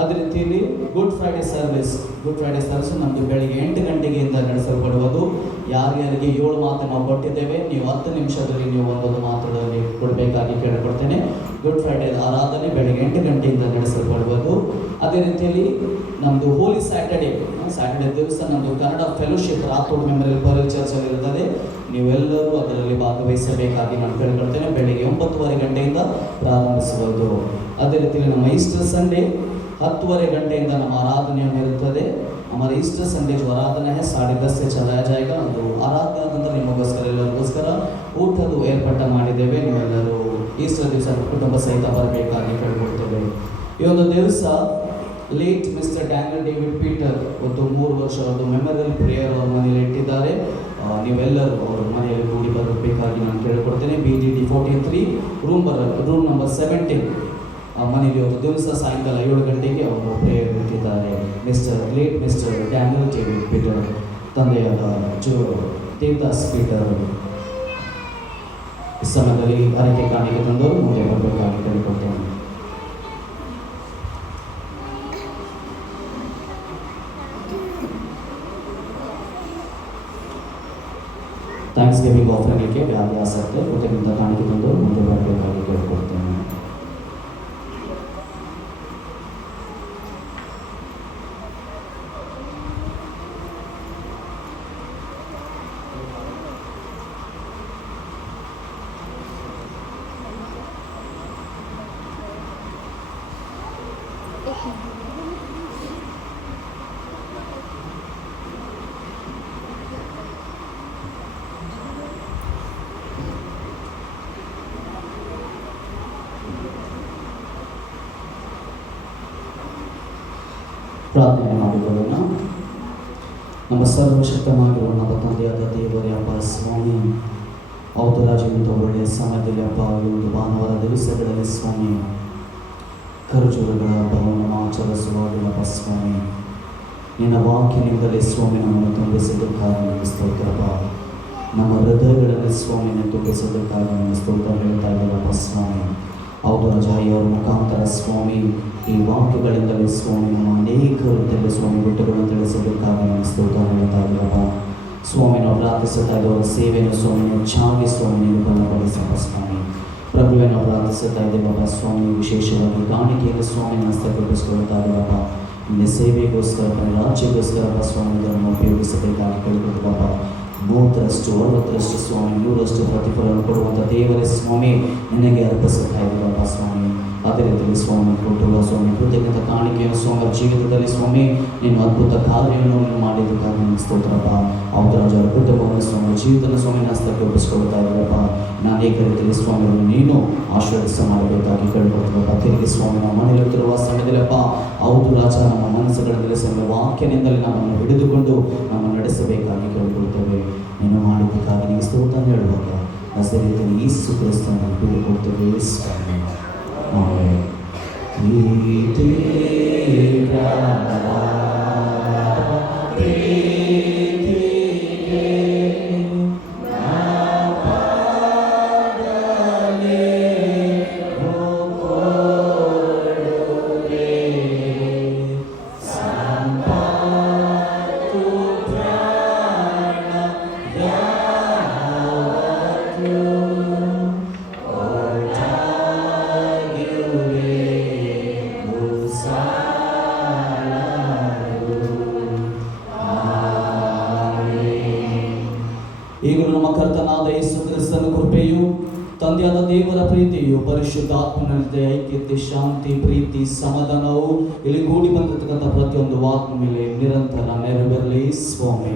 ಅದೇ ರೀತಿಯಲ್ಲಿ ಗುಡ್ ಫ್ರೈಡೆ ಸರ್ವಿಸ್ ನಮ್ಮದು ಬೆಳಿಗ್ಗೆ 8 ಗಂಟೆಗೆಯಿಂದ ನಡೆಸಲ್ಪಡುವುದು. ಯಾರ್ಯಾರಿಗೆ 7 ಮಾತು ನಾವು ಕೊಟ್ಟಿದ್ದೇವೆ, ನೀವು 10 ನಿಮಿಷದಲ್ಲಿ ನೀವು ಒಂದೊಂದು ಮಾತುಗಳಲ್ಲಿ ಕೊಡಬೇಕಾಗಿ ಕೇಳಿಕೊಡ್ತೇನೆ. ಗುಡ್ ಫ್ರೈಡೆ ಆರಾಧನೆ ಬೆಳಿಗ್ಗೆ 8 ಗಂಟೆಯಿಂದ ನಡೆಸಲ್ಪಡುವುದು. ಅದೇ ರೀತಿಯಲ್ಲಿ ನಮ್ಮದು ಹೋಲಿ ಸ್ಯಾಟರ್ಡೇ ದಿವಸ ನಮ್ಮದು Kannada fellowship Rathod memorial pearl ಚರ್ಚಲ್ಲಿ ಇರುತ್ತದೆ. ನೀವೆಲ್ಲರೂ ಅದರಲ್ಲಿ ಭಾಗವಹಿಸಬೇಕಾಗಿ ನಾನು ಕೇಳಿಕೊಳ್ತೇನೆ. ಬೆಳಿಗ್ಗೆ 9:30 ಗಂಟೆಯಿಂದ ಪ್ರಾರಂಭಿಸುವುದು. ಅದೇ ರೀತಿಯಲ್ಲಿ ನಮ್ಮ ಈಸ್ಟರ್ ಸಂಡೇ 10:30 ಗಂಟೆಯಿಂದ ನಮ್ಮ ಆರಾಧನೆಯನ್ನು ಇರುತ್ತದೆ. हमारा ईस्टर संडे जो आराधना है 10:30 से चलाया जाएगा. ಅದು ಆರಾಧನೆ ನಂತರ ನಿಮಗೋಸ್ಕರ ಎಲ್ಲರಿಗೋಸ್ಕರ ಊಟದ ಏರ್ಪಾಟ ಮಾಡಿದ್ದೇವೆ. ನೀವೆಲ್ಲರೂ ಈಸ್ಟರ್ ದಿವಸ ಕುಟುಂಬ ಸಹಿತ ಬರಬೇಕಾಗಿ ಕೇಳಿಕೊಳ್ತೇವೆ. ಈ ಒಂದು ದಿವಸ late mister Daniel David Peter ಒಂದು 3 ವರ್ಷ ಒಂದು ಮೆಮೊರಿಯಲ್ ಪ್ರೇಯರ್ ಅವ್ರ ಮನೆಯಲ್ಲಿ ಇಟ್ಟಿದ್ದಾರೆ. ನೀವೆಲ್ಲರೂ ಅವ್ರ ಮನೆಯಲ್ಲಿ ಕೂಡಿ ಬರಬೇಕಾಗಿ ನಾನು ಕೇಳಿಕೊಡ್ತೇನೆ. BDD 43 ರೂಮ್ ನಂಬರ್ 17 ಮನೆಯಲ್ಲಿ ಇವತ್ತು ದಿವಸ ಸಾಯಂಕಾಲ 7 ಗಂಟೆಗೆ ಅವರು ಪ್ರೇಯರ್ ಇಟ್ಟಿದ್ದಾರೆ. ಮಿಸ್ಟರ್ ಡ್ಯಾನಿಯಲ್ ಡೇವಿಡ್ ಪೀಟರ್, ತಂದೆಯಾದ ದೇವದಾಸ್ ಪೀಟರ್ ಈ ಸಮಯದಲ್ಲಿ ಅರಕೆ ಕಾಣಿಕೆ ತಂದವರು ಮುಂದೆ ಬರಬೇಕಾಗಿ ಕೇಳಿಕೊಳ್ತೇನೆ. ಥ್ಯಾಂಕ್ಸ್ ಗಿವಿಂಗ್ ಆಫರಿಂಗ್ಗೆ ಯಾವುದೇ ಆಸಕ್ತಿ ಕೃತಜ್ಞತ ಕಾಣಿಕೆ ತಂದವರು ಮುಂದೆ ಬರಬೇಕಾಗಿ ಕೇಳಿಕೊಳ್ತೇನೆ. ಪ್ರಾರ್ಥನೆ ಮಾಡಿಕೊಳ್ಳೋಣ. ನಮ್ಮ ಸರ್ವಶಕ್ತನಾಗಿರುವ ನಮ್ಮ ತಂದೆಯಾದ ದೇವರೇ ಅಪ್ಪ ಸ್ವಾಮಿ, ಹೌದು ರಾಜ, ಇಂಥ ಒಳ್ಳೆಯ ಸಮಯದಲ್ಲಿ ಅಪ್ಪ ಈ ಒಂದು ಭಾನುವಾರ ದಿವಸಗಳಲ್ಲಿ ಸ್ವಾಮಿ ಕರುಜುರಗಳ ಹಬ್ಬವನ್ನು ಆಚರಿಸುವಾಗಲಪ್ಪ ಸ್ವಾಮಿ ನಿನ್ನ ವಾಕ್ಯನಿಂದಲೇ ಸ್ವಾಮಿ ನಮ್ಮನ್ನು ತುಂಬಿಸೋದಕ್ಕಾಗಿ ಸ್ತೋತ್ರಪ್ಪ. ನಮ್ಮ ಹೃದಯಗಳಲ್ಲಿ ಸ್ವಾಮಿನ ತುಂಬಿಸೋದಕ್ಕಾಗಿ ಸ್ತೋತ್ರ ಹೇಳ್ತಾ ಇದ್ದಲ್ಲಪ್ಪ ಸ್ವಾಮಿ. ಹೌದು ರಾಜ, ಇವರ ಮುಖಾಂತರ ಸ್ವಾಮಿ ಈ ವಾಕ್ಯಗಳಿಂದಲೇ ಸ್ವಾಮಿ ನಮ್ಮ ಅನೇಕ ವೃತ್ತಿಯಲ್ಲಿ ಸ್ವಾಮಿ ಬಿಟ್ಟುಗಳನ್ನು ತಿಳಿಸಬೇಕಾಗಿ ನಮ್ಮ ಸ್ತೋತ್ರ ಹೇಳ್ತಾ ಇದ್ದಪ್ಪ ಸ್ವಾಮಿ. ನಾವು ಪ್ರಾರ್ಥಿಸುತ್ತಾ ಇದ್ದವರ ಸೇವೆಯನ್ನು ಸ್ವಾಮಿ ಹೆಚ್ಚಾಗಿ ಸ್ವಾಮಿ ನೀವು ಬಲಪಡಿಸಪ್ಪ ಸ್ವಾಮಿ. ಪ್ರಭುವನ್ನು ಪ್ರಾರ್ಥಿಸುತ್ತಾ ಇದ್ದೇವಪ್ಪ ಸ್ವಾಮಿ. ವಿಶೇಷವಾಗಿ ಕಾಣಿಕೆಯನ್ನು ಸ್ವಾಮಿ ಹಸ್ತಗೊಳಿಸಿಕೊಳ್ತಾ ಇದ್ದೀವಪ್ಪ. ನಿನ್ನ ಸೇವೆಗೋಸ್ಕರ ರಾಜ್ಯಕ್ಕೋಸ್ಕರಪ್ಪ ಸ್ವಾಮಿ ಇದನ್ನು ಉಪಯೋಗಿಸಬೇಕಾಗಿ ಕೇಳಿಕೊಳ್ತಪ್ಪ. 30ರಷ್ಟು 60ರಷ್ಟು ಸ್ವಾಮಿ 100ರಷ್ಟು ಪ್ರತಿಫಲವನ್ನು ಕೊಡುವಂಥ ದೇವರೇ ಸ್ವಾಮಿ ನಿನಗೆ ಅರ್ಪಿಸುತ್ತಾ ಇದ್ದೀವಪ್ಪ ಸ್ವಾಮಿ. ಅದೇ ರೀತಿಯಲ್ಲಿ ಸ್ವಾಮಿ ಕೊಟ್ಟುವ ಸ್ವಾಮಿ ಕೃತಜ್ಞತ ಕಾಣಿಕೆಯನ್ನು ಸ್ವಾಮಿ ಜೀವಿತದಲ್ಲಿ ಸ್ವಾಮಿ ನೀನು ಅದ್ಭುತ ಕಾರ್ಯವನ್ನು ನೀನು ಮಾಡಿದ್ದಕ್ಕಾಗಿ ನಿನ್ನ ಸ್ತೋತ್ರಪ್ಪ. ಹೌದು ರಾಜ, ಕುಟುಂಬವನ್ನು ಸ್ವಾಮಿ ಜೀವಿತನ ಸ್ವಾಮಿ ಹಸ್ತಕ್ಕೆ ಒಪ್ಪಿಸ್ಕೊಳ್ತಾ ಇದ್ದೀರಪ್ಪ. ಅನೇಕ ರೀತಿಯಲ್ಲಿ ಸ್ವಾಮಿಯನ್ನು ನೀನು ಆಶೀರ್ವಾದ ಮಾಡಬೇಕಾಗಿ ಕೇಳ್ಕೊಳ್ತೀವಪ್ಪ. ತಿರುಗಿ ಸ್ವಾಮಿ ನಾವು ಮನೆಯಲ್ಲಿರುವ ಸಮಯದಲ್ಲಪ್ಪ ಹೌದು ರಾಜ, ನಮ್ಮ ಮನಸ್ಸುಗಳಲ್ಲಿ ಸ್ವಾಮಿ ವಾಕ್ಯನಿಂದಲೇ ನಮ್ಮನ್ನು ಹಿಡಿದುಕೊಂಡು ನಮ್ಮ ನಡೆಸಬೇಕಾಗಿ ಕೇಳಿಕೊಳ್ತೇವೆ. ನೀನು ಮಾಡಿದ್ದಕ್ಕಾಗಿ ನಿಮಗೆ ಸ್ತೋತ್ರ ಹೇಳುವಾಗ ಅದೇ ರೀತಿಯಲ್ಲಿ ಯೇಸು ಕ್ರಿಸ್ತನನ್ನು ಬಿಟ್ಟುಕೊಡ್ತೇವೆ. ಈಗಲೂ ನಮ್ಮ ಕರ್ತನಾದ ಯೇಸು ಕ್ರಿಸ್ತನ ಕೃಪೆಯು, ತಂದೆಯಾದ ದೇವರ ಪ್ರೀತಿಯು, ಪರಿಶುದ್ಧಾತ್ಮನಲ್ಲಿ ಐಕ್ಯತೆ, ಶಾಂತಿ, ಪ್ರೀತಿ, ಸಮಾಧಾನವು ಇಲ್ಲಿ ಕೂಡಿ ಬಂದಿರತಕ್ಕಂಥ ಪ್ರತಿಯೊಂದು ವಾಕ್ಯ ಮೇಲೆ ನಿರಂತರ ನೆರವೇರಲಿ ಸ್ವಾಮಿ.